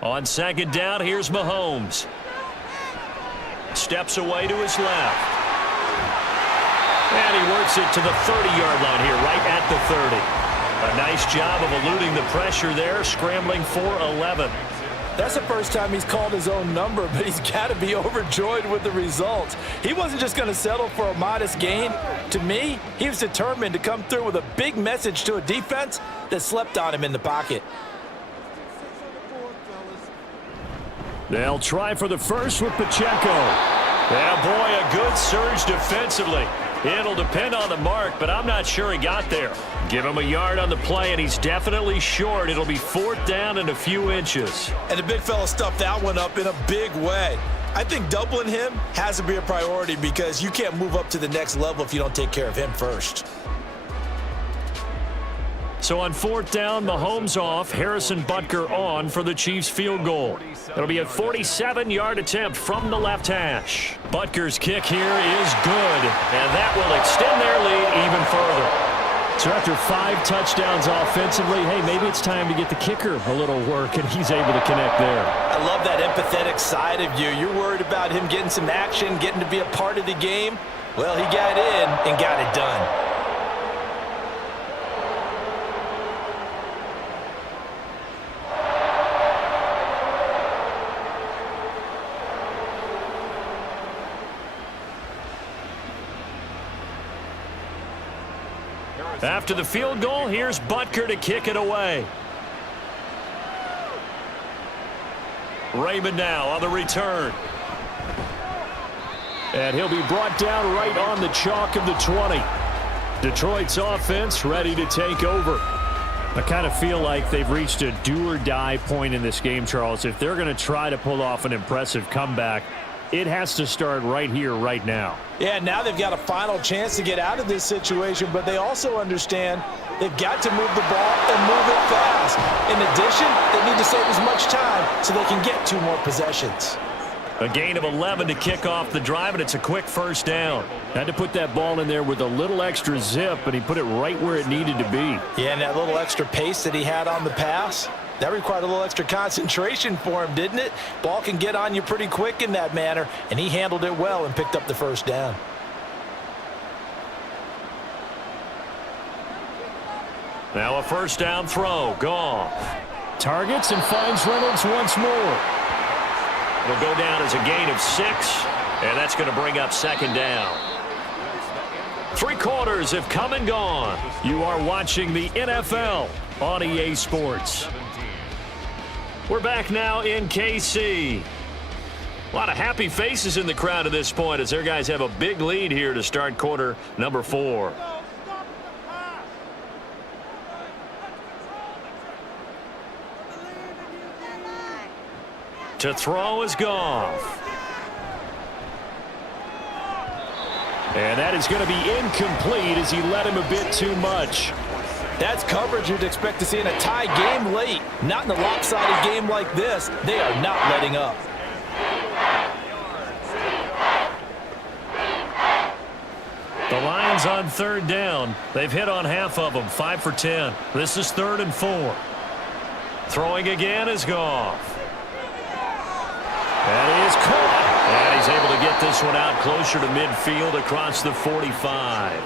On 2nd down, here's Mahomes. Steps away to his left. And he works it to the 30-yard line here, right at the 30. A nice job of eluding the pressure there, scrambling for 11. That's the first time he's called his own number, but he's got to be overjoyed with the results. He wasn't just going to settle for a modest gain. To me, he was determined to come through with a big message to a defense that slept on him in the pocket. They'll try for the first with Pacheco. Yeah, boy, a good surge defensively. It'll depend on the mark, but I'm not sure he got there. Give him a yard on the play, and he's definitely short. It'll be 4th down and a few inches. And the big fella stuffed that one up in a big way. I think doubling him has to be a priority because you can't move up to the next level if you don't take care of him first. So on 4th down, Mahomes off, Harrison Butker on for the Chiefs field goal. It'll be a 47-yard attempt from the left hash. Butker's kick here is good, and that will extend their lead even further. So after 5 touchdowns offensively, hey, maybe it's time to get the kicker a little work, and he's able to connect there. I love that empathetic side of you. You're worried about him getting some action, getting to be a part of the game. Well, he got in and got it done. After the field goal, here's Butker to kick it away. Raymond now on the return. And he'll be brought down right on the chalk of the 20. Detroit's offense ready to take over. I kind of feel like they've reached a do-or-die point in this game, Charles. If they're going to try to pull off an impressive comeback, it has to start right here, right now. Yeah, now they've got a final chance to get out of this situation, but they also understand they've got to move the ball and move it fast. In addition, they need to save as much time so they can get 2 more possessions. A gain of 11 to kick off the drive, and it's a quick 1st down. Had to put that ball in there with a little extra zip, but he put it right where it needed to be. Yeah, and that little extra pace that he had on the pass, that required a little extra concentration for him, didn't it? Ball can get on you pretty quick in that manner, and he handled it well and picked up the 1st down. Now a first down throw. Goff. Targets and finds Reynolds once more. It'll go down as a gain of 6, and that's going to bring up second down. 3 quarters have come and gone. You are watching the NFL on EA Sports. We're back now in KC. A lot of happy faces in the crowd at this point as their guys have a big lead here to start quarter number 4. To throw is Goff. And that is going to be incomplete as he led him a bit too much. That's coverage you'd expect to see in a tie game late. Not in a lopsided game like this. They are not letting up. The Lions on third down. They've hit on half of them, 5 for 10. This is 3rd and 4. Throwing again is Goff. That is caught. And he's able to get this one out closer to midfield across the 45.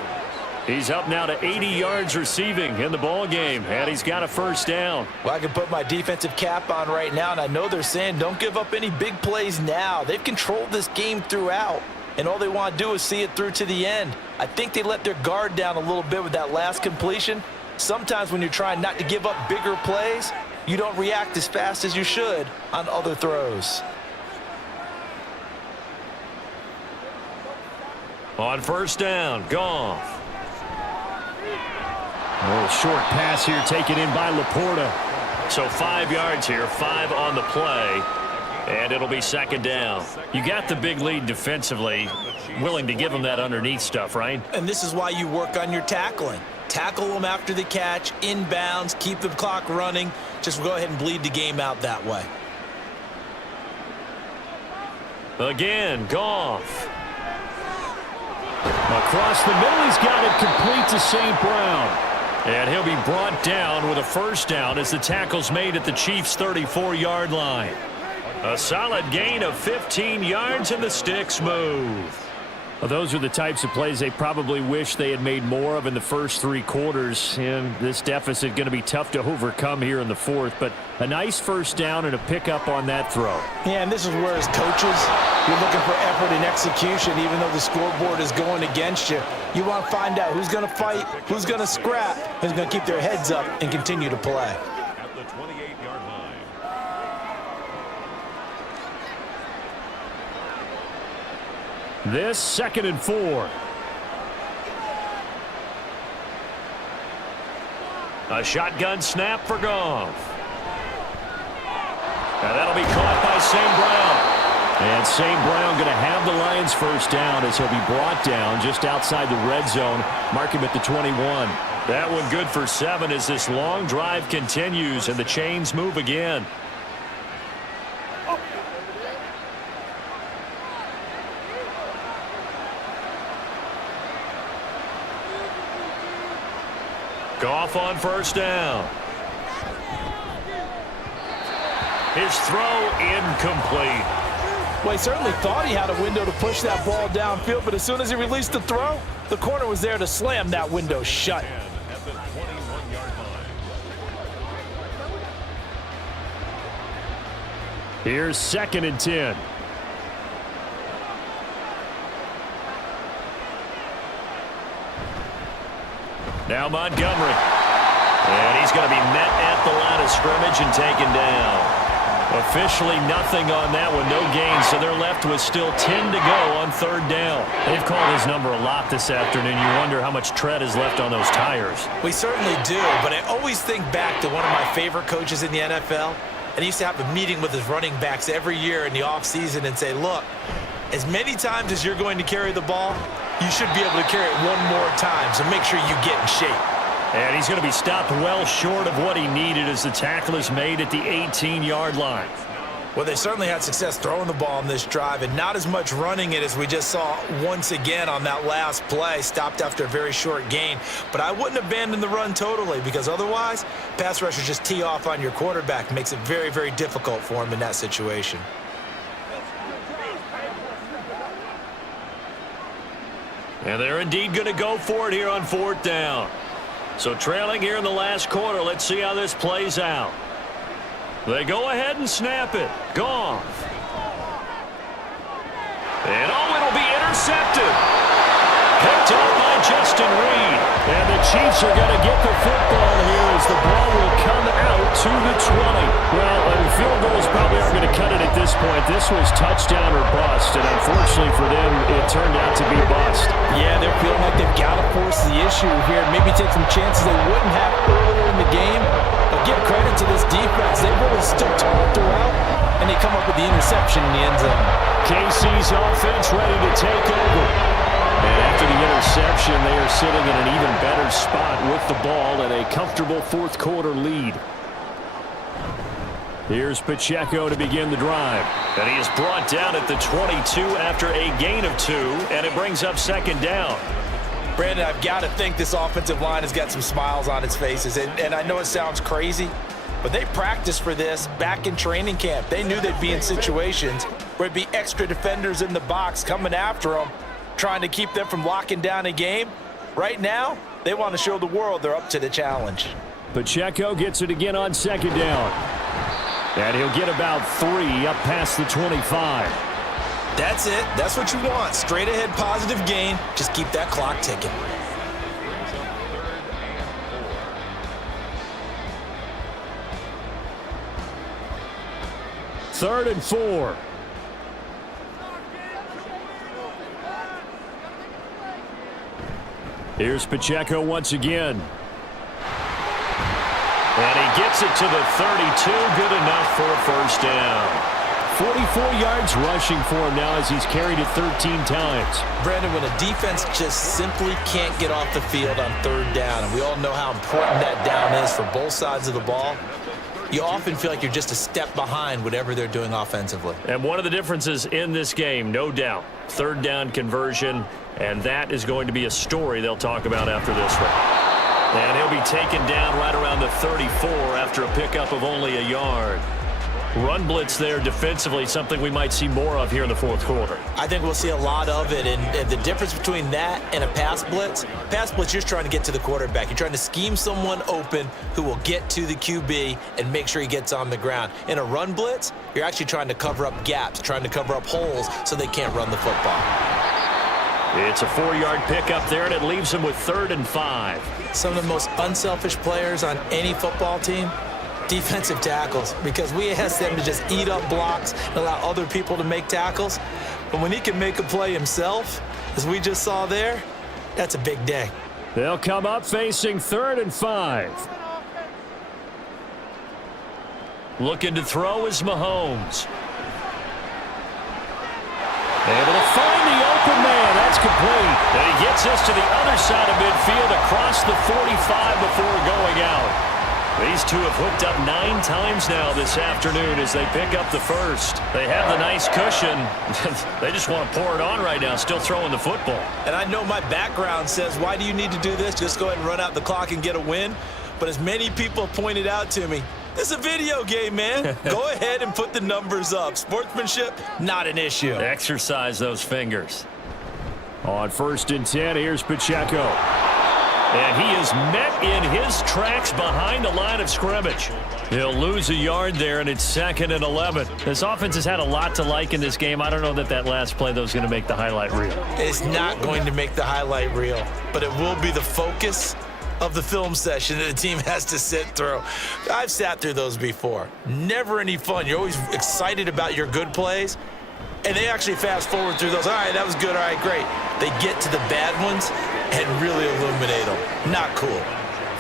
He's up now to 80 yards receiving in the ball game, and he's got a first down. Well, I can put my defensive cap on right now, and I know they're saying don't give up any big plays now. They've controlled this game throughout, and all they want to do is see it through to the end. I think they let their guard down a little bit with that last completion. Sometimes when you're trying not to give up bigger plays, you don't react as fast as you should on other throws. On first down, Goff. A little short pass here taken in by Laporta. So 5 yards here, 5 on the play, and it'll be second down. You got the big lead defensively, willing to give them that underneath stuff, right? And this is why you work on your tackling. Tackle them after the catch, inbounds, keep the clock running. Just go ahead and bleed the game out that way. Again, Goff. Across the middle, he's got it complete to St. Brown. And he'll be brought down with a first down as the tackle's made at the Chiefs' 34-yard line. A solid gain of 15 yards and the sticks move. Well, those are the types of plays they probably wish they had made more of in the first 3 quarters. And this deficit going to be tough to overcome here in the 4th. But a nice first down and a pickup on that throw. Yeah, and this is where as coaches, you're looking for effort and execution even though the scoreboard is going against you. You want to find out who's going to fight, who's going to scrap, who's going to keep their heads up and continue to play. At the 28-yard line. This 2nd and 4. A shotgun snap for Goff. And that'll be caught by St. Brown. And St. Brown going to have the Lions first down as he'll be brought down just outside the red zone. Mark him at the 21. That one good for 7 as this long drive continues and the chains move again. Goff on first down. His throw incomplete. Well, he certainly thought he had a window to push that ball downfield, but as soon as he released the throw, the corner was there to slam that window shut. At the 21-yard line. Here's 2nd and 10. Now Montgomery. And he's going to be met at the line of scrimmage and taken down. Officially nothing on that one, no gain, so they're left with still 10 to go on third down. They've called his number a lot this afternoon. You wonder how much tread is left on those tires. We certainly do, but I always think back to one of my favorite coaches in the NFL, and he used to have a meeting with his running backs every year in the offseason and say, look, as many times as you're going to carry the ball, you should be able to carry it one more time, so make sure you get in shape. And he's going to be stopped well short of what he needed as the tackle is made at the 18-yard line. Well, they certainly had success throwing the ball in this drive and not as much running it as we just saw once again on that last play, stopped after a very short gain. But I wouldn't abandon the run totally because otherwise, pass rushers just tee off on your quarterback. Makes it very, very difficult for him in that situation. And they're indeed going to go for it here on fourth down. So trailing here in the last quarter. Let's see how this plays out. They go ahead and snap it. Goff. And it'll be intercepted. Picked up by Justin Reed. And the Chiefs are going to get the football here as the ball will come out to the 20. Well, and field goals probably aren't going to cut it at this point. This was touchdown or bust, and unfortunately for them, it turned out to be bust. Yeah, they're feeling like they've got to force the issue here. Maybe take some chances they wouldn't have earlier in the game. But give credit to this defense. They really stood tall throughout, and they come up with the interception in the end zone. KC's offense ready to take over. And after the interception, they are sitting in an even better spot with the ball and a comfortable fourth quarter lead. Here's Pacheco to begin the drive. And he is brought down at the 22 after a gain of 2, and it brings up second down. Brandon, I've got to think this offensive line has got some smiles on its faces. And I know it sounds crazy, but they practiced for this back in training camp. They knew they'd be in situations where it'd be extra defenders in the box coming after them, trying to keep them from locking down a game. Right now, they want to show the world they're up to the challenge. Pacheco gets it again on second down. And he'll get about 3 up past the 25. That's it. That's what you want. Straight ahead positive gain. Just keep that clock ticking. Third and 4. Here's Pacheco once again. And he gets it to the 32. Good enough for a first down. 44 yards rushing for him now as he's carried it 13 times. Brandon, when a defense just simply can't get off the field on third down, and we all know how important that down is for both sides of the ball, you often feel like you're just a step behind whatever they're doing offensively. And one of the differences in this game, no doubt, third down conversion, and that is going to be a story they'll talk about after this one. And he'll be taken down right around the 34 after a pickup of only a yard. Run blitz there defensively, something we might see more of here in the fourth quarter. I think we'll see a lot of it, and the difference between that and a pass blitz, you're just trying to get to the quarterback. You're trying to scheme someone open who will get to the QB and make sure he gets on the ground. In a run blitz, you're actually trying to cover up gaps, trying to cover up holes so they can't run the football. It's a 4-yard pickup there, and it leaves them with 3rd and 5. Some of the most unselfish players on any football team, defensive tackles, because we ask them to just eat up blocks and allow other people to make tackles. But when he can make a play himself, as we just saw there, that's a big day. They'll come up facing 3rd and 5. Looking to throw is Mahomes. Able to find the open man. That's complete. And he gets us to the other side of midfield across the 45 before going out. These two have hooked up 9 times now this afternoon as they pick up the first. They have the nice cushion. They just want to pour it on right now, still throwing the football. And I know my background says, why do you need to do this? Just go ahead and run out the clock and get a win. But as many people pointed out to me, this is a video game, man. Go ahead and put the numbers up. Sportsmanship, not an issue. Exercise those fingers. On 1st and 10, here's Pacheco. And he is met in his tracks behind the line of scrimmage. He'll lose a yard there, and it's 2nd and 11. This offense has had a lot to like in this game. I don't know that last play, though, is going to make the highlight reel. It's not going to make the highlight reel, but it will be the focus of the film session that the team has to sit through. I've sat through those before. Never any fun. You're always excited about your good plays, and they actually fast forward through those. All right, that was good. All right, great. They get to the bad ones and really illuminate them. Not cool.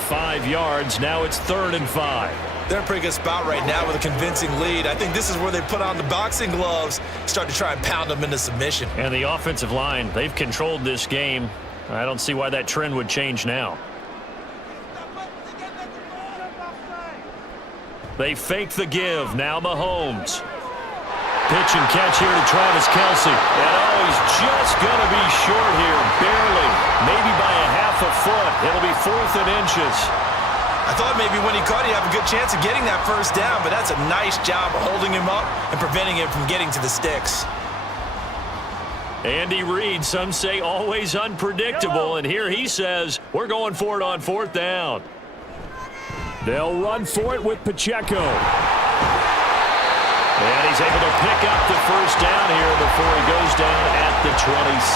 5 yards. Now it's 3rd and 5. They're in a pretty good spot right now with a convincing lead. I think this is where they put on the boxing gloves, start to try and pound them into submission. And the offensive line, they've controlled this game. I don't see why that trend would change now. They fake the give. Now Mahomes. Pitch and catch here to Travis Kelce. And he's just going to be short here, barely. Maybe by a half a foot. It'll be 4th and inches. I thought maybe when he caught it, he'd have a good chance of getting that first down, but that's a nice job of holding him up and preventing him from getting to the sticks. Andy Reid, some say always unpredictable, and here he says, we're going for it on 4th down. They'll run for it with Pacheco. And he's able to pick up the first down here before he goes down at the 26.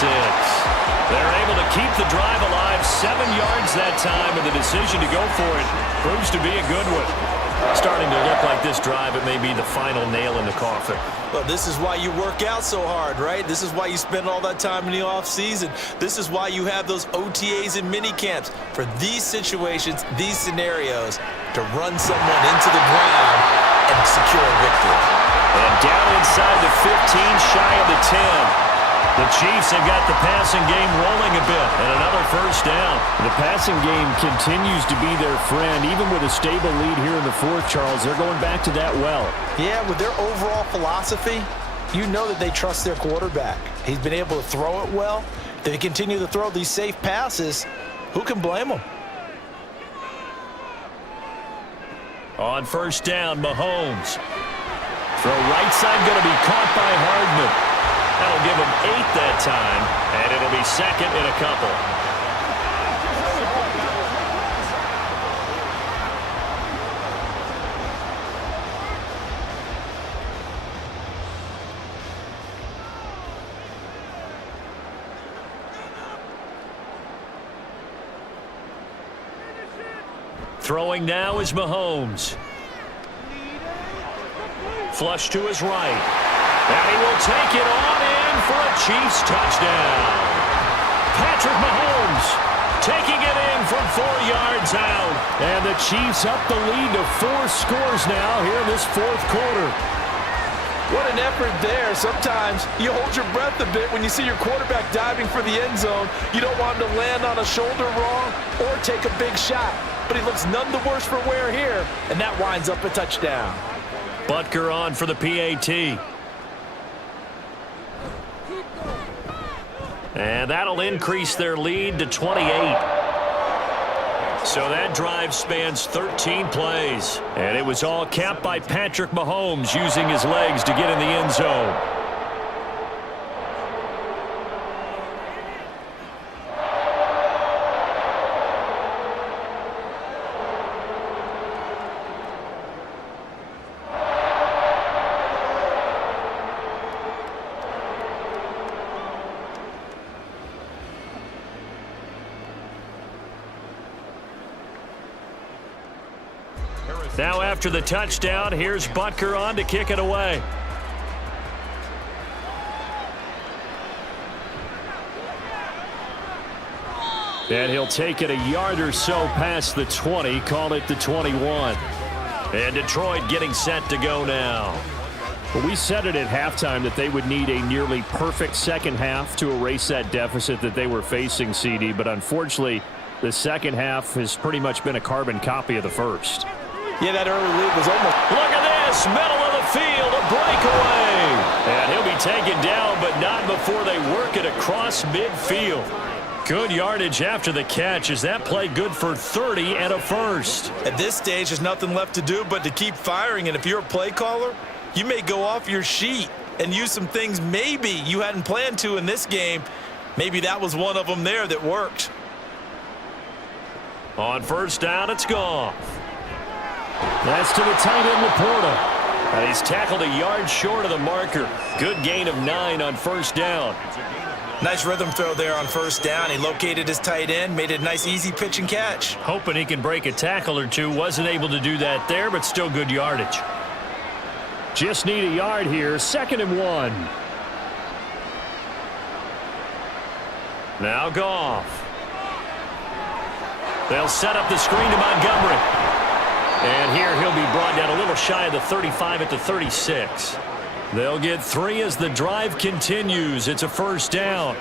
They're able to keep the drive alive, 7 yards that time, and the decision to go for it proves to be a good one. Starting to look like this drive, it may be the final nail in the coffin. Well, this is why you work out so hard, right? This is why you spend all that time in the offseason. This is why you have those OTAs and mini camps for these situations, these scenarios, to run someone into the ground and secure a victory. And down inside the 15, shy of the 10. The Chiefs have got the passing game rolling a bit, and another first down. The passing game continues to be their friend. Even with a stable lead here in the 4th, Charles, they're going back to that well. Yeah, with their overall philosophy, you know that they trust their quarterback. He's been able to throw it well. If they continue to throw these safe passes, who can blame them? On first down, Mahomes. Throw right side going to be caught by Hardman. That'll give him 8 that time, and it'll be 2nd and a couple. Throwing now is Mahomes. Flush to his right. And he will take it on in for a Chiefs touchdown. Patrick Mahomes taking it in from 4 yards out. And the Chiefs up the lead to 4 scores now here in this 4th quarter. What an effort there. Sometimes you hold your breath a bit when you see your quarterback diving for the end zone. You don't want him to land on a shoulder wrong or take a big shot. But he looks none the worse for wear here, and that winds up a touchdown. Butker on for the PAT. And that'll increase their lead to 28. So that drive spans 13 plays. And it was all capped by Patrick Mahomes using his legs to get in the end zone. Now after the touchdown, here's Butker on to kick it away. And he'll take it a yard or so past the 20, call it the 21. And Detroit getting set to go now. Well, we said it at halftime that they would need a nearly perfect second half to erase that deficit that they were facing, CD. But unfortunately, the second half has pretty much been a carbon copy of the first. Yeah, that early lead was almost... Look at this, middle of the field, a breakaway. And he'll be taken down, but not before they work it across midfield. Good yardage after the catch. Is that play good for 30 and a first? At this stage, there's nothing left to do but to keep firing. And if you're a play caller, you may go off your sheet and use some things maybe you hadn't planned to in this game. Maybe that was one of them there that worked. On first down, it's gone. That's to the tight end, Laporta. And he's tackled a yard short of the marker. Good gain of 9 on first down. Nice rhythm throw there on first down. He located his tight end, made it a nice easy pitch and catch. Hoping he can break a tackle or two. Wasn't able to do that there, but still good yardage. Just need a yard here. 2nd and 1. Now Goff. They'll set up the screen to Montgomery. And here he'll be brought down a little shy of the 35 at the 36. They'll get 3 as the drive continues. It's a first down.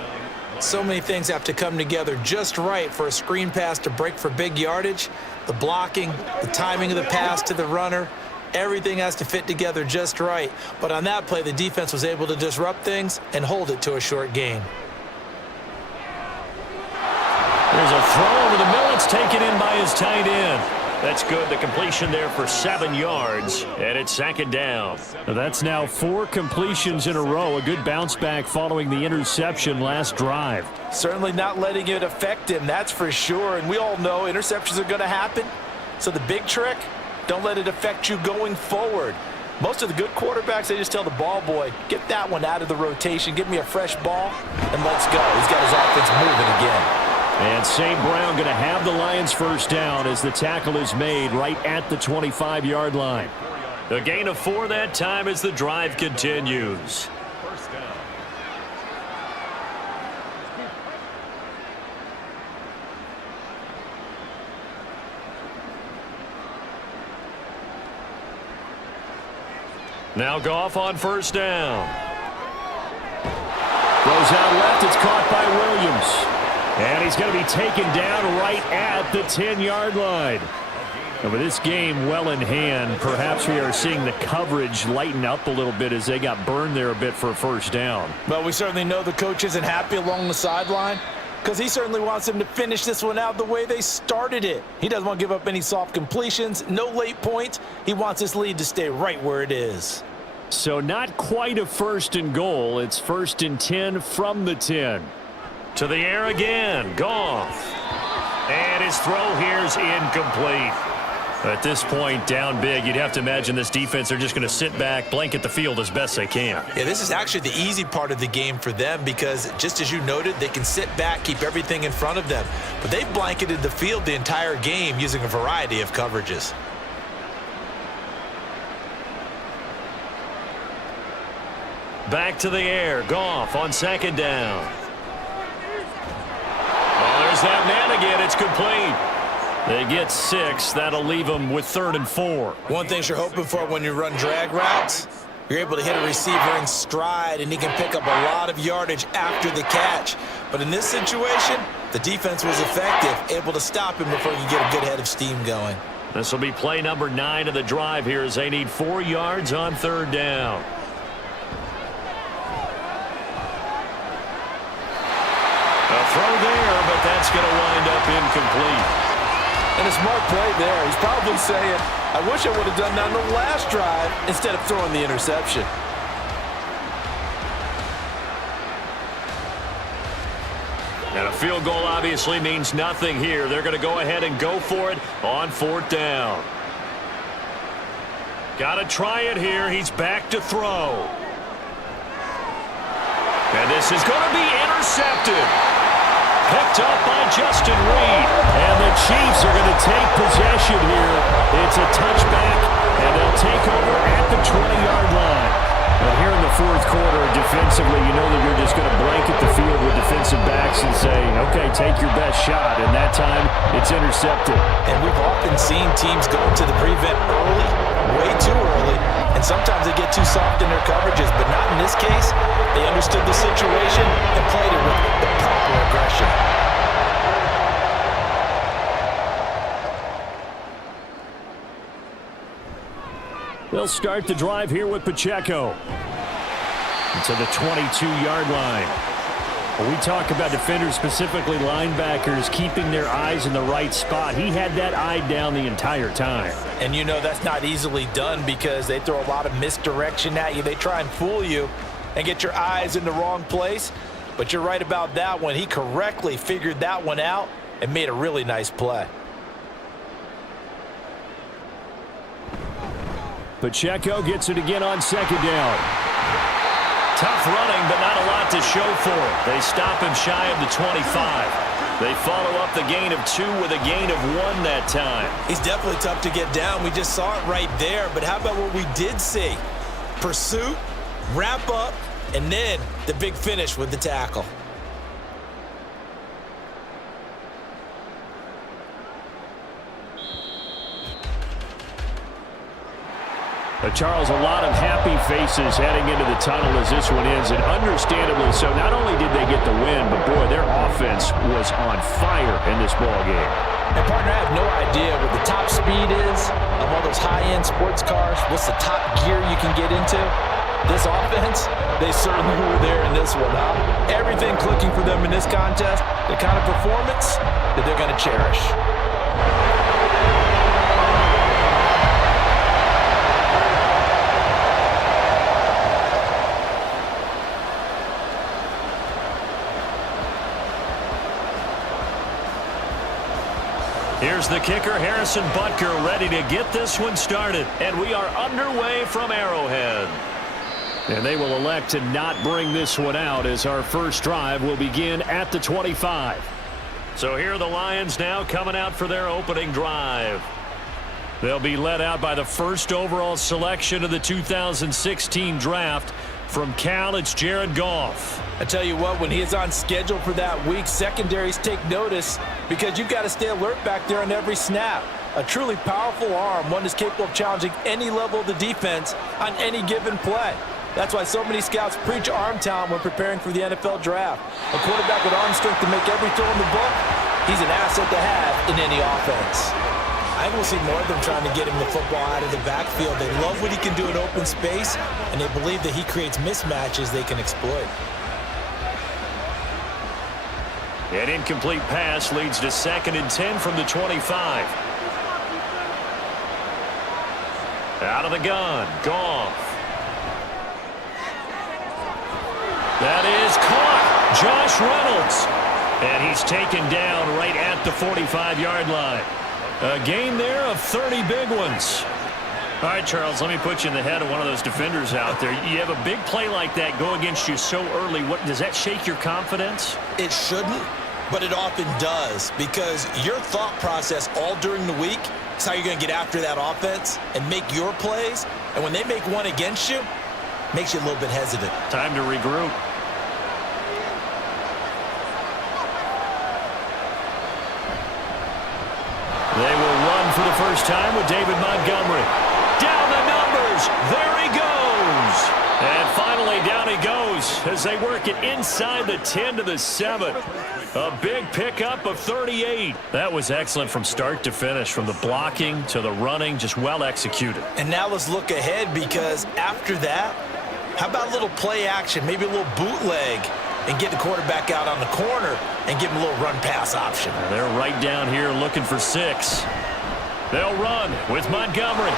So many things have to come together just right for a screen pass to break for big yardage. The blocking, the timing of the pass to the runner, everything has to fit together just right. But on that play, the defense was able to disrupt things and hold it to a short gain. There's a throw over the middle. It's taken in by his tight end. That's good. The completion there for 7 yards, and it's 2nd down. That's now 4 completions in a row. A good bounce back following the interception last drive. Certainly not letting it affect him, that's for sure. And we all know interceptions are going to happen. So the big trick, don't let it affect you going forward. Most of the good quarterbacks, they just tell the ball boy, get that one out of the rotation, give me a fresh ball, and let's go. He's got his offense moving again. And St. Brown going to have the Lions first down as the tackle is made right at the 25-yard line. The gain of 4 that time as the drive continues. First down. Now Goff on first down. Goes out left. It's caught by Williams. And he's going to be taken down right at the 10-yard line. And with this game well in hand, perhaps we are seeing the coverage lighten up a little bit as they got burned there a bit for a first down. Well, we certainly know the coach isn't happy along the sideline because he certainly wants them to finish this one out the way they started it. He doesn't want to give up any soft completions, no late points. He wants this lead to stay right where it is. So not quite a 1st and goal. It's 1st and 10 from the 10. To the air again. Goff. And his throw here's incomplete. At this point, down big, you'd have to imagine this defense, they're just going to sit back, blanket the field as best they can. Yeah, this is actually the easy part of the game for them because, just as you noted, they can sit back, keep everything in front of them. But they've blanketed the field the entire game using a variety of coverages. Back to the air. Goff on 2nd down. Oh, there's that man again. It's complete. They get 6. That'll leave them with 3rd and 4. One thing you're hoping for when you run drag routes, you're able to hit a receiver in stride, and he can pick up a lot of yardage after the catch. But in this situation, the defense was effective, able to stop him before you get a good head of steam going. This will be play number 9 of the drive here as they need 4 yards on 3rd down. A throw there, but that's going to wind up incomplete. And a smart play there. He's probably saying, I wish I would have done that on the last drive instead of throwing the interception. And a field goal obviously means nothing here. They're going to go ahead and go for it on 4th down. Got to try it here. He's back to throw. And this is going to be intercepted. Picked up by Justin Reed. And the Chiefs are going to take possession here. It's a touchback, and they'll take over at the 20-yard line. But here in the 4th quarter, defensively, you know that you're just going to blanket the field with defensive backs and say, okay, take your best shot. And that time, it's intercepted. And we've often seen teams go into the prevent early, way too early, and sometimes they get too soft in their coverages, but not in this case. They understood the situation and played it with the proper aggression. They'll start the drive here with Pacheco. To the 22-yard line. When we talk about defenders, specifically linebackers, keeping their eyes in the right spot, he had that eye down the entire time. And you know that's not easily done because they throw a lot of misdirection at you. They try and fool you and get your eyes in the wrong place. But you're right about that one. He correctly figured that one out and made a really nice play. Pacheco gets it again on 2nd down. Tough running, but not a lot to show for it. They stop him shy of the 25. They follow up the gain of 2 with a gain of 1 that time. He's definitely tough to get down. We just saw it right there. But how about what we did see? Pursuit, wrap up, and then the big finish with the tackle. Charles, a lot of happy faces heading into the tunnel as this one ends, and understandably so. Not only did they get the win, but boy, their offense was on fire in this ball game. And partner, I have no idea what the top speed is of all those high-end sports cars. What's the top gear you can get into? This offense, they certainly were there in this one, huh? Everything clicking for them in this contest, the kind of performance that they're going to cherish. Here's the kicker, Harrison Butker, ready to get this one started. And we are underway from Arrowhead. And they will elect to not bring this one out as our first drive will begin at the 25. So here are the Lions now coming out for their opening drive. They'll be led out by the first overall selection of the 2016 draft. From Cal, it's Jared Goff. I tell you what, when he is on schedule for that week, secondaries take notice because you've got to stay alert back there on every snap. A truly powerful arm, one that's capable of challenging any level of the defense on any given play. That's why so many scouts preach arm talent when preparing for the NFL draft. A quarterback with arm strength to make every throw in the book, he's an asset to have in any offense. I think we'll see more of them trying to get him the football out of the backfield. They love what he can do in open space, and they believe that he creates mismatches they can exploit. An incomplete pass leads to 2nd and 10 from the 25. Out of the gun, Goff. That is caught. Josh Reynolds. And he's taken down right at the 45-yard line. A gain there of 30 big ones. All right, Charles, let me put you in the head of one of those defenders out there. You have a big play like that go against you so early. What does that shake your confidence? It shouldn't, but it often does, because your thought process all during the week is how you're going to get after that offense and make your plays. And when they make one against you, it makes you a little bit hesitant. Time to regroup. They will run for the first time with David Montgomery. Down the numbers. There he goes. And finally, down he goes as they work it inside the 10 to the 7. A big pickup of 38. That was excellent from start to finish, from the blocking to the running, just well executed. And now let's look ahead, because after that, how about a little play action, maybe a little bootleg, and get the quarterback out on the corner and give him a little run-pass option. And they're right down here looking for 6. They'll run with Montgomery.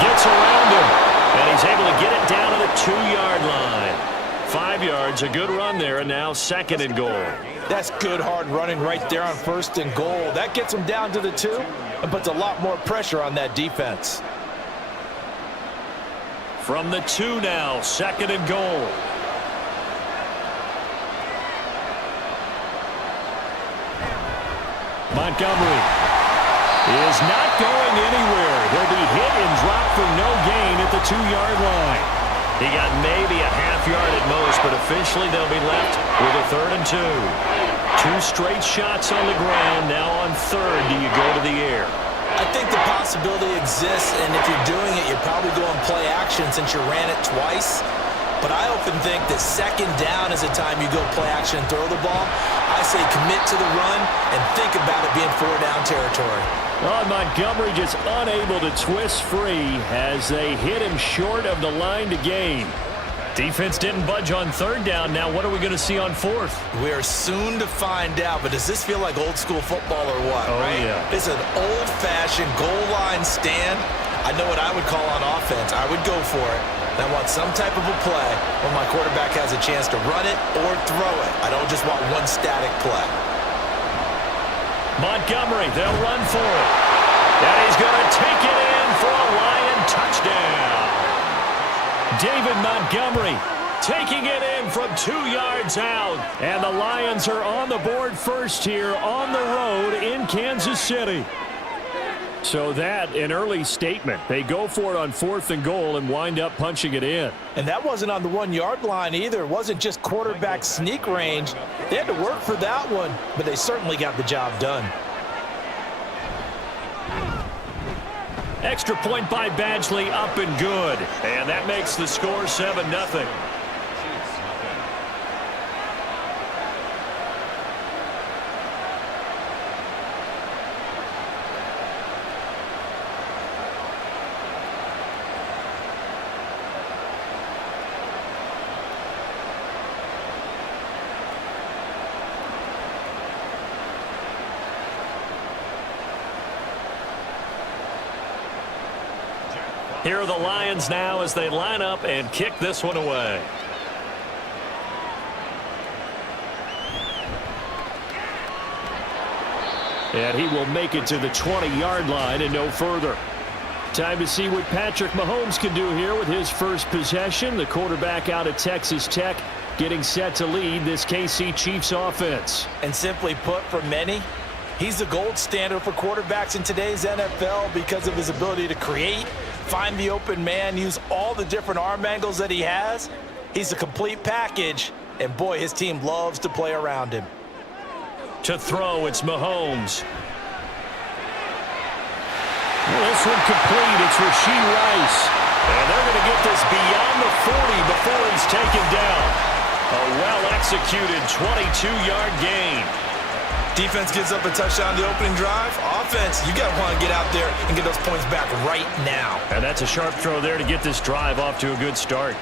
Gets around him, and he's able to get it down to the 2-yard line. 5 yards, a good run there, and now 2nd and goal. That's good hard running right there on 1st and goal. That gets them down to the 2 and puts a lot more pressure on that defense. From the 2 now, 2nd and goal. Montgomery is not going anywhere. He'll be hit and dropped for no gain at the 2-yard line. He got maybe a half yard at most, but officially they'll be left with a 3rd and 2. 2 straight shots on the ground. Now on 3rd, do you go to the air? I think the possibility exists, and if you're doing it, you're probably going play action since you ran it twice. But I often think that 2nd down is the time you go play action and throw the ball. I say commit to the run and think about it being 4-down territory. Well, Montgomery just unable to twist free as they hit him short of the line to gain. Defense didn't budge on 3rd down. Now what are we going to see on 4th? We are soon to find out, but does this feel like old school football or what? Oh, right? yeah. It's an old-fashioned goal line stand. I know what I would call on offense. I would go for it. And I want some type of a play where my quarterback has a chance to run it or throw it. I don't just want one static play. Montgomery, they'll run for it. And he's going to take it in for a Lion touchdown. David Montgomery taking it in from 2 yards out. And the Lions are on the board first here on the road in Kansas City. So that, an early statement. They go for it on 4th and goal and wind up punching it in. And that wasn't on the 1-yard line either. It wasn't just quarterback sneak range. They had to work for that one, but they certainly got the job done. Extra point by Badgley, up and good. And that makes the score 7-0. Here are the Lions now as they line up and kick this one away. And he will make it to the 20-yard line and no further. Time to see what Patrick Mahomes can do here with his first possession. The quarterback out of Texas Tech getting set to lead this KC Chiefs offense. And simply put, for many, he's the gold standard for quarterbacks in today's NFL because of his ability to create, find the open man, use all the different arm angles that he has. He's a complete package, and boy, his team loves to play around him. To throw, it's Mahomes. Well, this one complete. It's Rashee Rice. And they're going to get this beyond the 40 before he's taken down. A well-executed 22-yard gain. Defense gives up a touchdown on the opening drive. Offense, you got to want to get out there and get those points back right now. And that's a sharp throw there to get this drive off to a good start.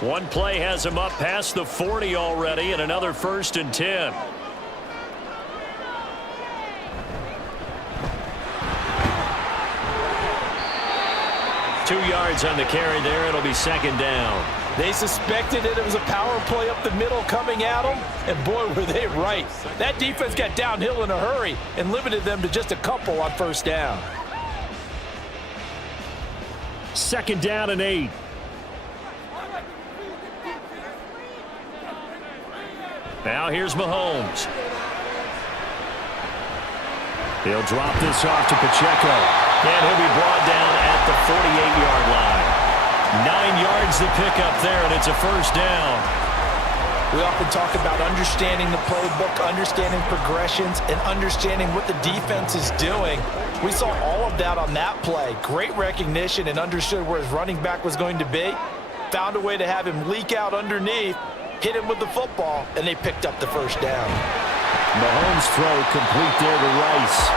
One play has him up past the 40 already, and another 1st and 10. Two yards on the carry there. It'll be 2nd down. They suspected it was a power play up the middle coming at them, and boy, were they right. That defense got downhill in a hurry and limited them to just a couple on 1st down. 2nd down and 8. Now here's Mahomes. He'll drop this off to Pacheco. And he'll be brought down at the 48-yard line. 9 yards to pick up there, and it's a 1st down. We often talk about understanding the playbook, understanding progressions, and understanding what the defense is doing. We saw all of that on that play. Great recognition and understood where his running back was going to be. Found a way to have him leak out underneath, hit him with the football, and they picked up the 1st down. Mahomes throw complete there to Rice.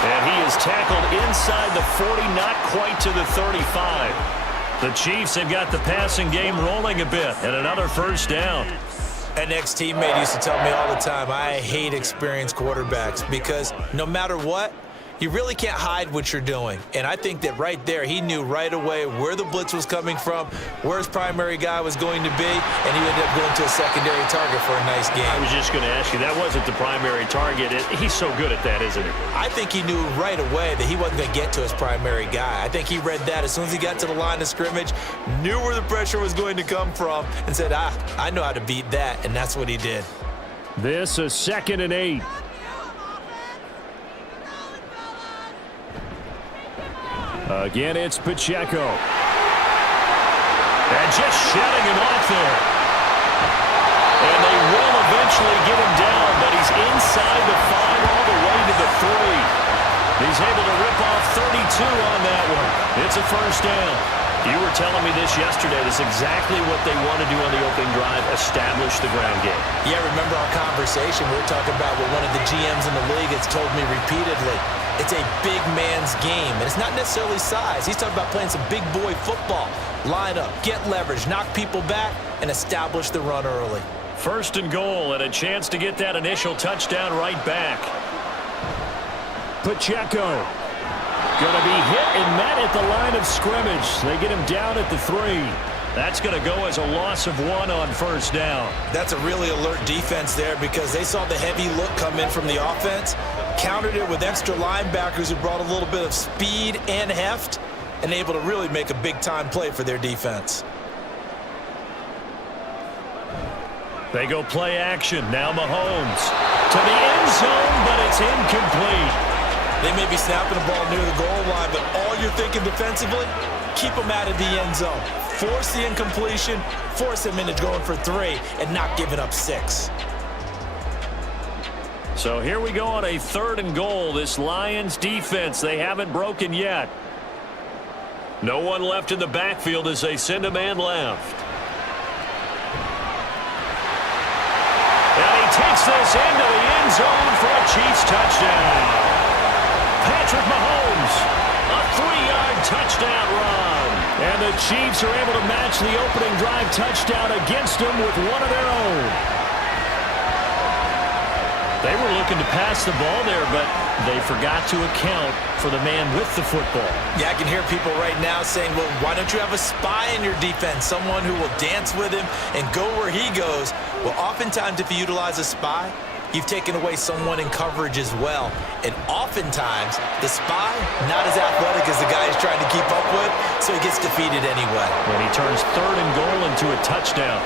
And he is tackled inside the 40, not quite to the 35. The Chiefs have got the passing game rolling a bit, and another 1st down. An ex-teammate used to tell me all the time, I hate experienced quarterbacks because no matter what, you really can't hide what you're doing. And I think that right there, he knew right away where the blitz was coming from, where his primary guy was going to be, and he ended up going to a secondary target for a nice game. I was just going to ask you, that wasn't the primary target. He's so good at that, isn't he? I think he knew right away that he wasn't going to get to his primary guy. I think he read that as soon as he got to the line of scrimmage, knew where the pressure was going to come from, and said, I know how to beat that, and that's what he did. This is 2nd and 8. Again, it's Pacheco. And just shutting him off there. And they will eventually get him down, but he's inside the 5 all the way to the 3. He's able to rip off 32 on that one. It's a 1st down. You were telling me this yesterday. This is exactly what they want to do on the opening drive, establish the ground game. Yeah, remember our conversation? We were talking about what one of the GMs in the league has told me repeatedly. It's a big man's game, and it's not necessarily size. He's talking about playing some big boy football. Line up, get leverage, knock people back, and establish the run early. 1st and goal, and a chance to get that initial touchdown right back. Pacheco. Going to be hit and met at the line of scrimmage. They get him down at the 3. That's going to go as a loss of 1 on 1st down. That's a really alert defense there because they saw the heavy look come in from the offense, countered it with extra linebackers who brought a little bit of speed and heft, and able to really make a big-time play for their defense. They go play action. Now Mahomes to the end zone, but it's incomplete. They may be snapping the ball near the goal line, but all you're thinking defensively, keep them out of the end zone. Force the incompletion, force them into going for 3, and not giving up 6. So here we go on a 3rd and goal. This Lions defense, they haven't broken yet. No one left in the backfield as they send a man left. And he takes this into the end zone for a Chiefs touchdown. Patrick Mahomes, a 3-yard touchdown run. And the Chiefs are able to match the opening drive touchdown against them with one of their own. They were looking to pass the ball there, but They forgot to account for the man with the football. Yeah, I can hear people right now saying, well, why don't you have a spy in your defense, someone who will dance with him and go where he goes? Well, oftentimes if you utilize a spy, you've taken away someone in coverage as well. And oftentimes, the spy, not as athletic as the guy he's trying to keep up with, so he gets defeated anyway. And he turns 3rd and goal into a touchdown.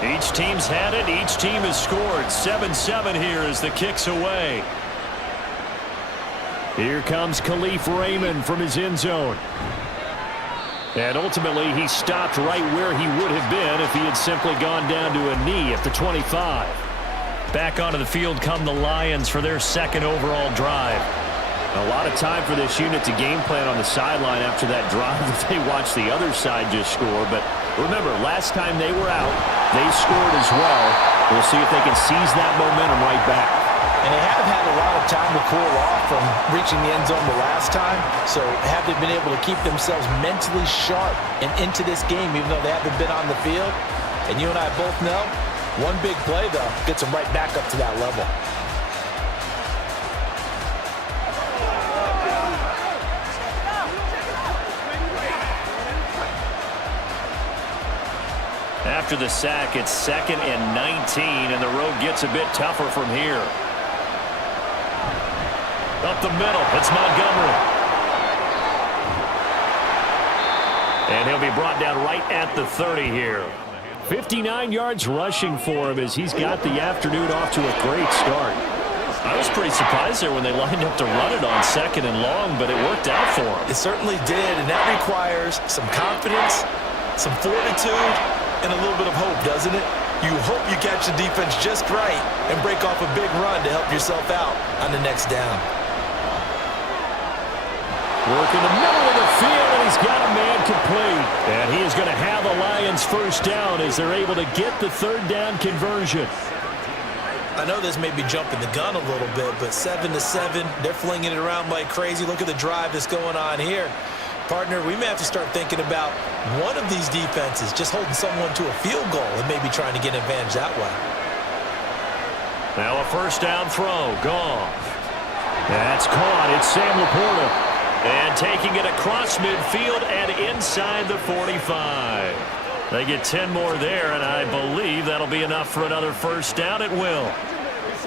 Each team's had it. Each team has scored. 7-7 here as the kick's away. Here comes Khalif Raymond from his end zone. And ultimately, he stopped right where he would have been if he had simply gone down to a knee at the 25. Back onto the field come the Lions for their 2nd overall drive. A lot of time for this unit to game plan on the sideline after that drive that they watched the other side just score. But remember, last time they were out, they scored as well. We'll see if they can seize that momentum right back. And they haven't had a lot of time to cool off from reaching the end zone the last time. So have they been able to keep themselves mentally sharp and into this game, even though they haven't been on the field? And you and I both know, one big play, though, gets them right back up to that level. After the sack, it's 2nd and 19, and the road gets a bit tougher from here. Up the middle, it's Montgomery. And he'll be brought down right at the 30 here. 59 yards rushing for him as he's got the afternoon off to a great start. I was pretty surprised there when they lined up to run it on 2nd and long, but it worked out for him. It certainly did, and that requires some confidence, some fortitude, and a little bit of hope, doesn't it? You hope you catch the defense just right and break off a big run to help yourself out on the next down. Work in the middle of the field, and he's got a man complete. And he is going to have a Lions 1st down as they're able to get the 3rd down conversion. I know this may be jumping the gun a little bit, but 7-7, they're flinging it around like crazy. Look at the drive that's going on here. Partner, we may have to start thinking about one of these defenses just holding someone to a field goal and maybe trying to get an advantage that way. Now a 1st down throw. Gone. That's caught. It's Sam Laporta. And taking it across midfield and inside the 45. They get 10 more there, and I believe that'll be enough for another 1st down. It will.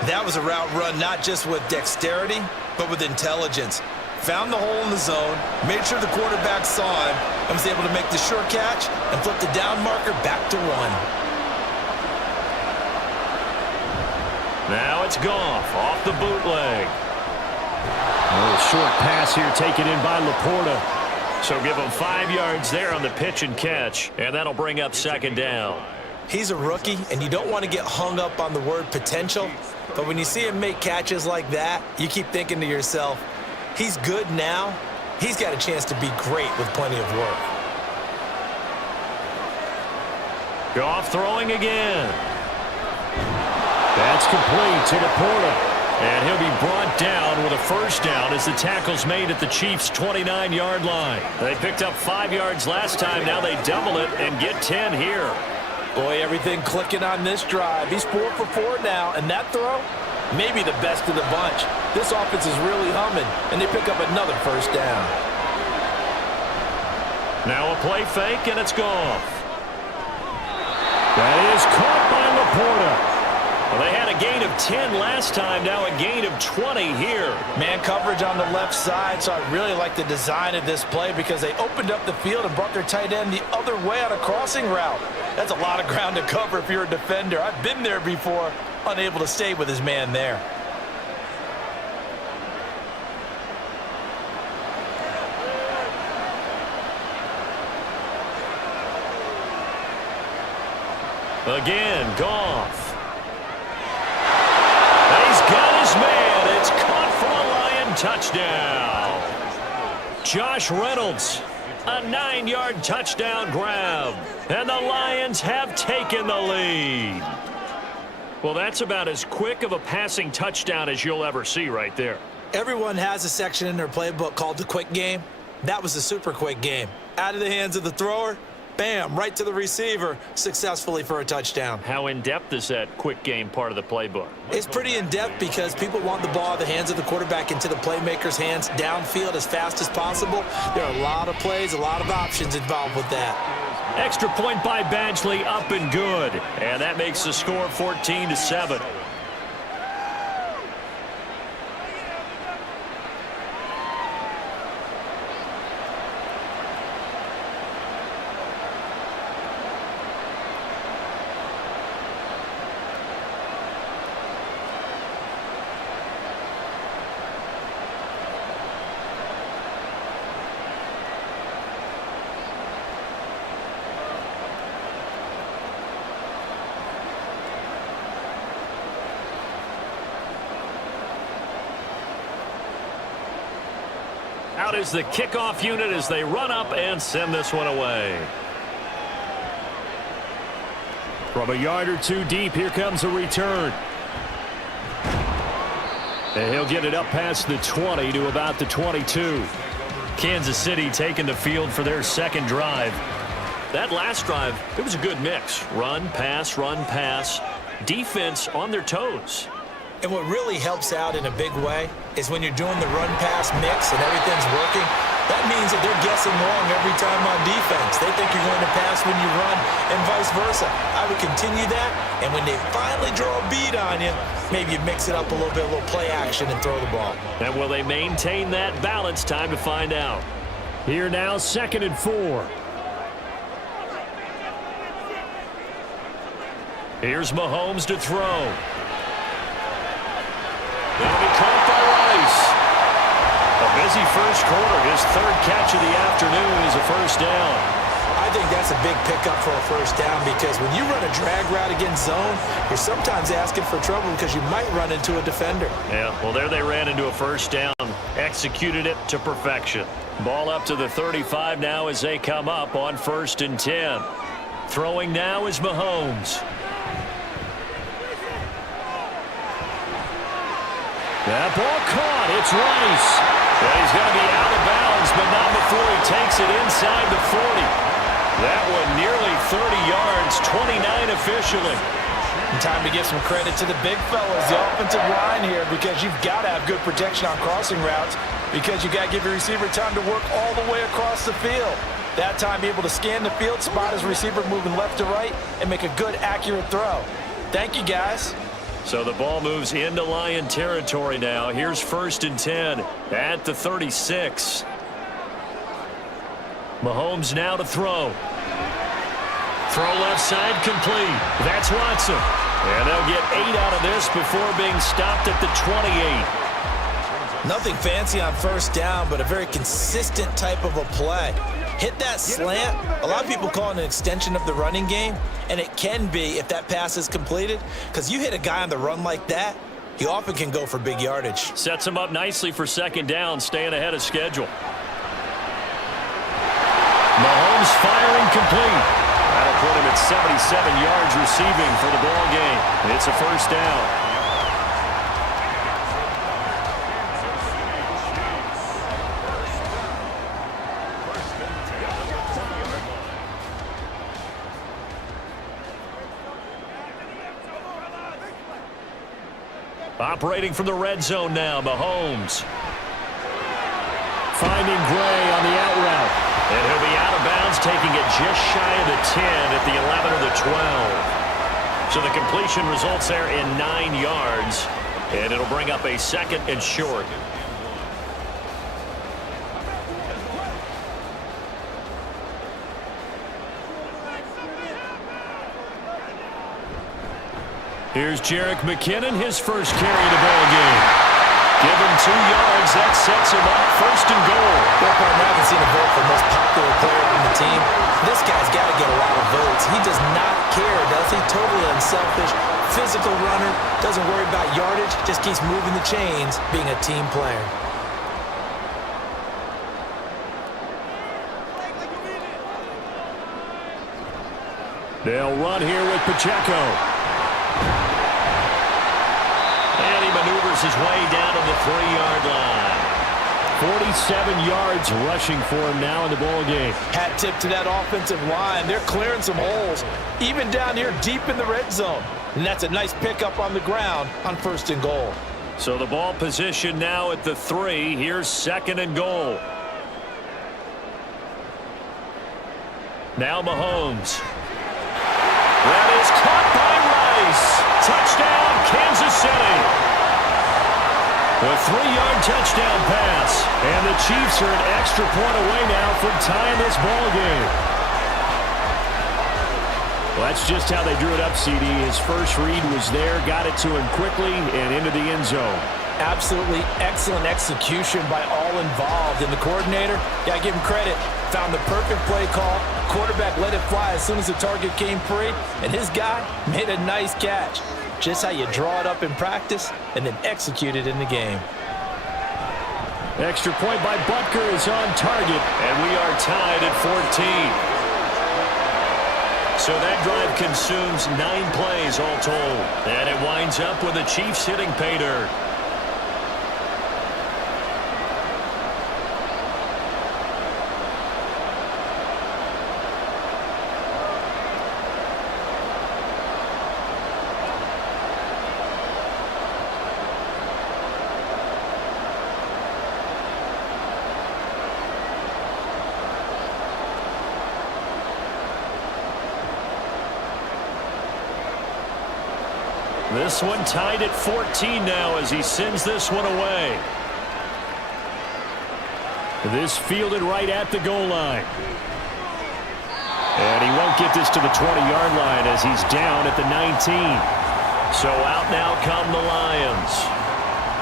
That was a route run not just with dexterity, but with intelligence. Found the hole in the zone, made sure the quarterback saw him, and was able to make the sure catch and flip the down marker back to 1. Now it's Goff off the bootleg. A short pass here taken in by Laporta. So give him 5 yards there on the pitch and catch, and that'll bring up 2nd down. He's a rookie, and you don't want to get hung up on the word potential, but when you see him make catches like that, you keep thinking to yourself, he's good now. He's got a chance to be great with plenty of work. Goff throwing again. That's complete to Laporta. And he'll be brought down with a 1st down as the tackle's made at the Chiefs' 29-yard line. They picked up 5 yards last time. Now they double it and get 10 here. Boy, everything clicking on this drive. He's 4 for 4 now, and that throw, maybe the best of the bunch. This offense is really humming, and they pick up another 1st down. Now a play fake, and it's Goff. That is caught by Laporta. Well, they had a gain of 10 last time, now a gain of 20 here. Man coverage on the left side, so I really like the design of this play because they opened up the field and brought their tight end the other way on a crossing route. That's a lot of ground to cover if you're a defender. I've been there before, unable to stay with his man there. Again, Goff. He's got his man. It's caught for a Lion touchdown. Josh Reynolds. A 9-yard touchdown grab. And the Lions have taken the lead. Well, that's about as quick of a passing touchdown as you'll ever see right there. Everyone has a section in their playbook called the quick game. That was a super quick game. Out of the hands of the thrower, bam, right to the receiver, successfully for a touchdown. How in-depth is that quick game part of the playbook? It's pretty in-depth because people want the ball out of the hands of the quarterback into the playmaker's hands downfield as fast as possible. There are a lot of plays, a lot of options involved with that. Extra point by Badgley, up and good. And that makes the score 14-7. Out is the kickoff unit as they run up and send this one away. From a yard or two deep, here comes a return. And he'll get it up past the 20 to about the 22. Kansas City taking the field for their second drive. That last drive, it was a good mix. Run, pass. Defense on their toes. And what really helps out in a big way is when you're doing the run-pass mix and everything's working, that means that they're guessing wrong every time on defense. They think you're going to pass when you run and vice versa. I would continue that, and when they finally draw a bead on you, maybe you mix it up a little bit, a little play action, and throw the ball. And will they maintain that balance? Time to find out. Here now, 2nd and 4. Here's Mahomes to throw. It'll be caught by Rice. A busy first quarter. His third catch of the afternoon is a first down. I think that's a big pickup for a first down because when you run a drag route against zone, you're sometimes asking for trouble because you might run into a defender. Yeah, well, there they ran into a first down. Executed it to perfection. Ball up to the 35 now as they come up on 1st and 10. Throwing now is Mahomes. That ball caught. It's Rice. And he's going to be out of bounds, but not before he takes it inside the 40. That one nearly 30 yards, 29 officially. And time to give some credit to the big fellas, the offensive line here, because you've got to have good protection on crossing routes because you've got to give your receiver time to work all the way across the field. That time, be able to scan the field, spot his receiver moving left to right, and make a good, accurate throw. Thank you, guys. So the ball moves into Lion territory now. Here's 1st and 10 at the 36. Mahomes now to throw. Throw left side complete. That's Watson. And they'll get 8 out of this before being stopped at the 28. Nothing fancy on first down, but a very consistent type of a play. Hit that slant. A lot of people call it an extension of the running game, and it can be if that pass is completed, because you hit a guy on the run like that, he often can go for big yardage. Sets him up nicely for 2nd down, staying ahead of schedule. Mahomes firing complete. That'll put him at 77 yards receiving for the ball game. It's a first down. Operating from the red zone now, Mahomes. Finding Gray on the out route. And he'll be out of bounds, taking it just shy of the 10 at the 11 or the 12. So the completion results there in 9 yards, and it'll bring up a 2nd and short. Here's Jerick McKinnon, his first carry of the ball game. Give him 2 yards. That sets him up 1st and goal. Well, I haven't seen a vote for most popular player on the team. This guy's got to get a lot of votes. He does not care, does he? Totally unselfish, physical runner, doesn't worry about yardage, just keeps moving the chains, being a team player. They'll run here with Pacheco. And he maneuvers his way down to the 3-yard line. 47 yards rushing for him now in the ball game. Hat tip to that offensive line. They're clearing some holes, even down here deep in the red zone. And that's a nice pickup on the ground on 1st and goal. So the ball position now at the 3. Here's 2nd and goal. Now Mahomes. That is caught by Rice. Touchdown, Kansas City. A 3-yard touchdown pass. And the Chiefs are an extra point away now from tying this ball game. Well, that's just how they drew it up, CD. His first read was there, got it to him quickly, and into the end zone. Absolutely excellent execution by all involved. And the coordinator, got to give him credit, found the perfect play call. Quarterback let it fly as soon as the target came free, and his guy made a nice catch. Just how you draw it up in practice and then execute it in the game. Extra point by Butker is on target. And we are tied at 14. So that drive consumes 9 plays all told. And it winds up with the Chiefs hitting pay dirt. This one tied at 14 now as he sends this one away. This fielded right at the goal line. And he won't get this to the 20-yard line as he's down at the 19. So out now come the Lions.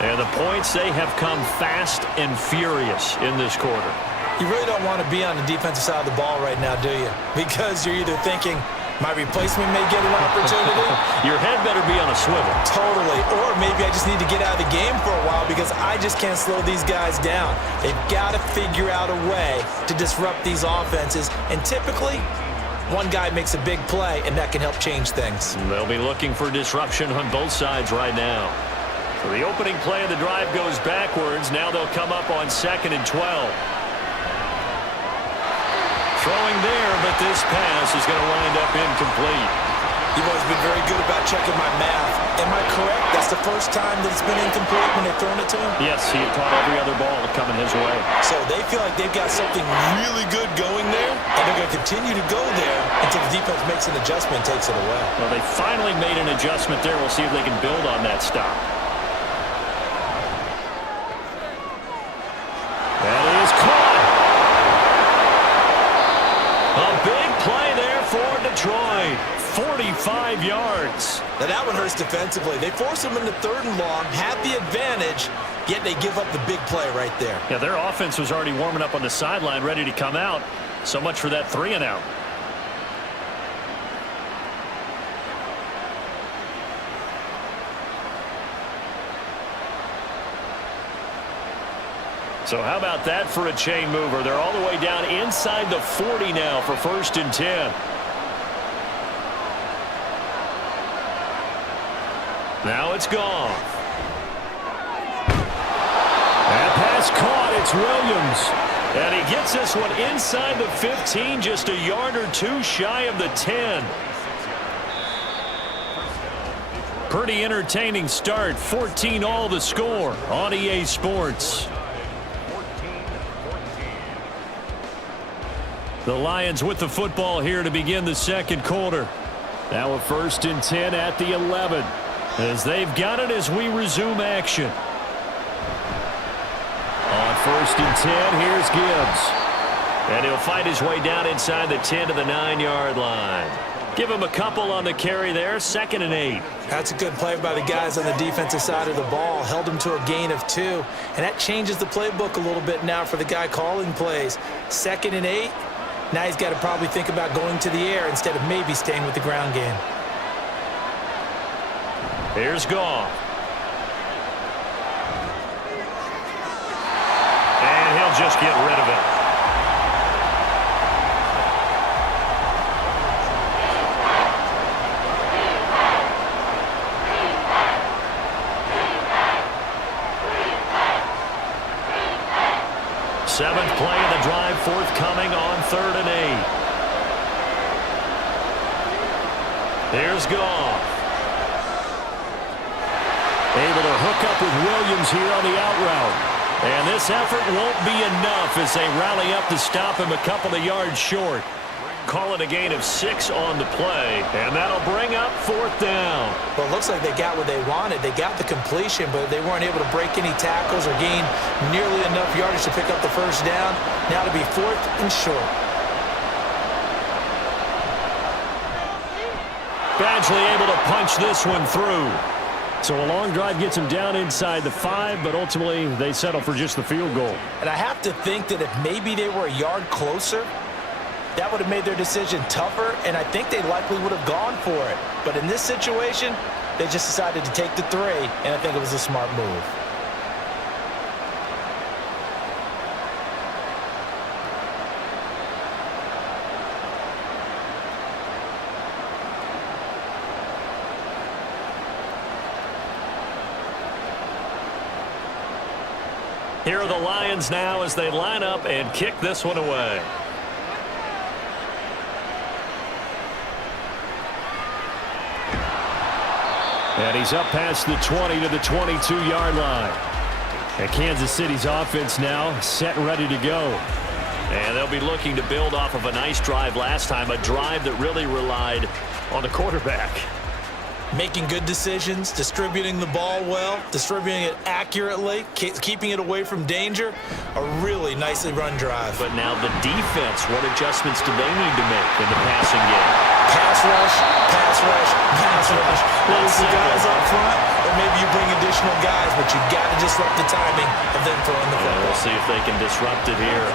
And the points, they have come fast and furious in this quarter. You really don't want to be on the defensive side of the ball right now, do you? Because you're either thinking, my replacement may get an opportunity. Your head better be on a swivel. Totally. Or maybe I just need to get out of the game for a while because I just can't slow these guys down. They've got to figure out a way to disrupt these offenses. And typically, one guy makes a big play, and that can help change things. They'll be looking for disruption on both sides right now. So the opening play of the drive goes backwards. Now they'll come up on 2nd and 12. Throwing there, but this pass is going to wind up incomplete. You've always been very good about checking my math. Am I correct? That's the first time that it's been incomplete when they've thrown it to him? Yes, he had caught every other ball coming his way. So they feel like they've got something really good going there, and they're going to continue to go there until the defense makes an adjustment and takes it away. Well, they finally made an adjustment there. We'll see if they can build on that stop. That is caught. A big play there for Detroit. 45 yards. Now that one hurts defensively. They force them into 3rd and long, had the advantage, yet they give up the big play right there. Yeah, their offense was already warming up on the sideline, ready to come out. So much for that 3-and-out. So how about that for a chain mover? They're all the way down inside the 40 now for 1st and 10. Now it's gone. That pass caught. It's Williams. And he gets this one inside the 15, just a yard or two shy of the 10. Pretty entertaining start. 14 all the score on EA Sports. The Lions with the football here to begin the 2nd quarter. Now a 1st and 10 at the 11. As they've got it as we resume action. On 1st and 10, here's Gibbs. And he'll fight his way down inside the 10 to the 9-yard line. Give him a couple on the carry there. 2nd and 8. That's a good play by the guys on the defensive side of the ball. Held him to a gain of 2. And that changes the playbook a little bit now for the guy calling plays. 2nd and 8. Now he's got to probably think about going to the air instead of maybe staying with the ground game. Here's Goff. And he'll just get rid of it. Seventh play of the drive forthcoming on 3rd and 8. Here's Goff. Able to hook up with Williams here on the out route. And this effort won't be enough as they rally up to stop him a couple of yards short. Call it a gain of 6 on the play, and that'll bring up 4th down. Well, it looks like they got what they wanted. They got the completion, but they weren't able to break any tackles or gain nearly enough yardage to pick up the first down. Now to be 4th and short. Badgley able to punch this one through. So a long drive gets them down inside the 5, but ultimately they settle for just the field goal. And I have to think that if maybe they were a yard closer, that would have made their decision tougher, and I think they likely would have gone for it. But in this situation, they just decided to take the 3, and I think it was a smart move. Here are the Lions now as they line up and kick this one away. And he's up past the 20 to the 22-yard line. And Kansas City's offense now set and ready to go. And they'll be looking to build off of a nice drive last time, a drive that really relied on the quarterback. Making good decisions, distributing the ball well, distributing it accurately, keeping it away from danger. A really nicely run drive. But now the defense, what adjustments do they need to make in the passing game? Pass rush, pass rush, pass rush. Whether it's the guys up front or maybe you bring additional guys, but you've got to disrupt the timing of them throwing the football. We'll see if they can disrupt it here.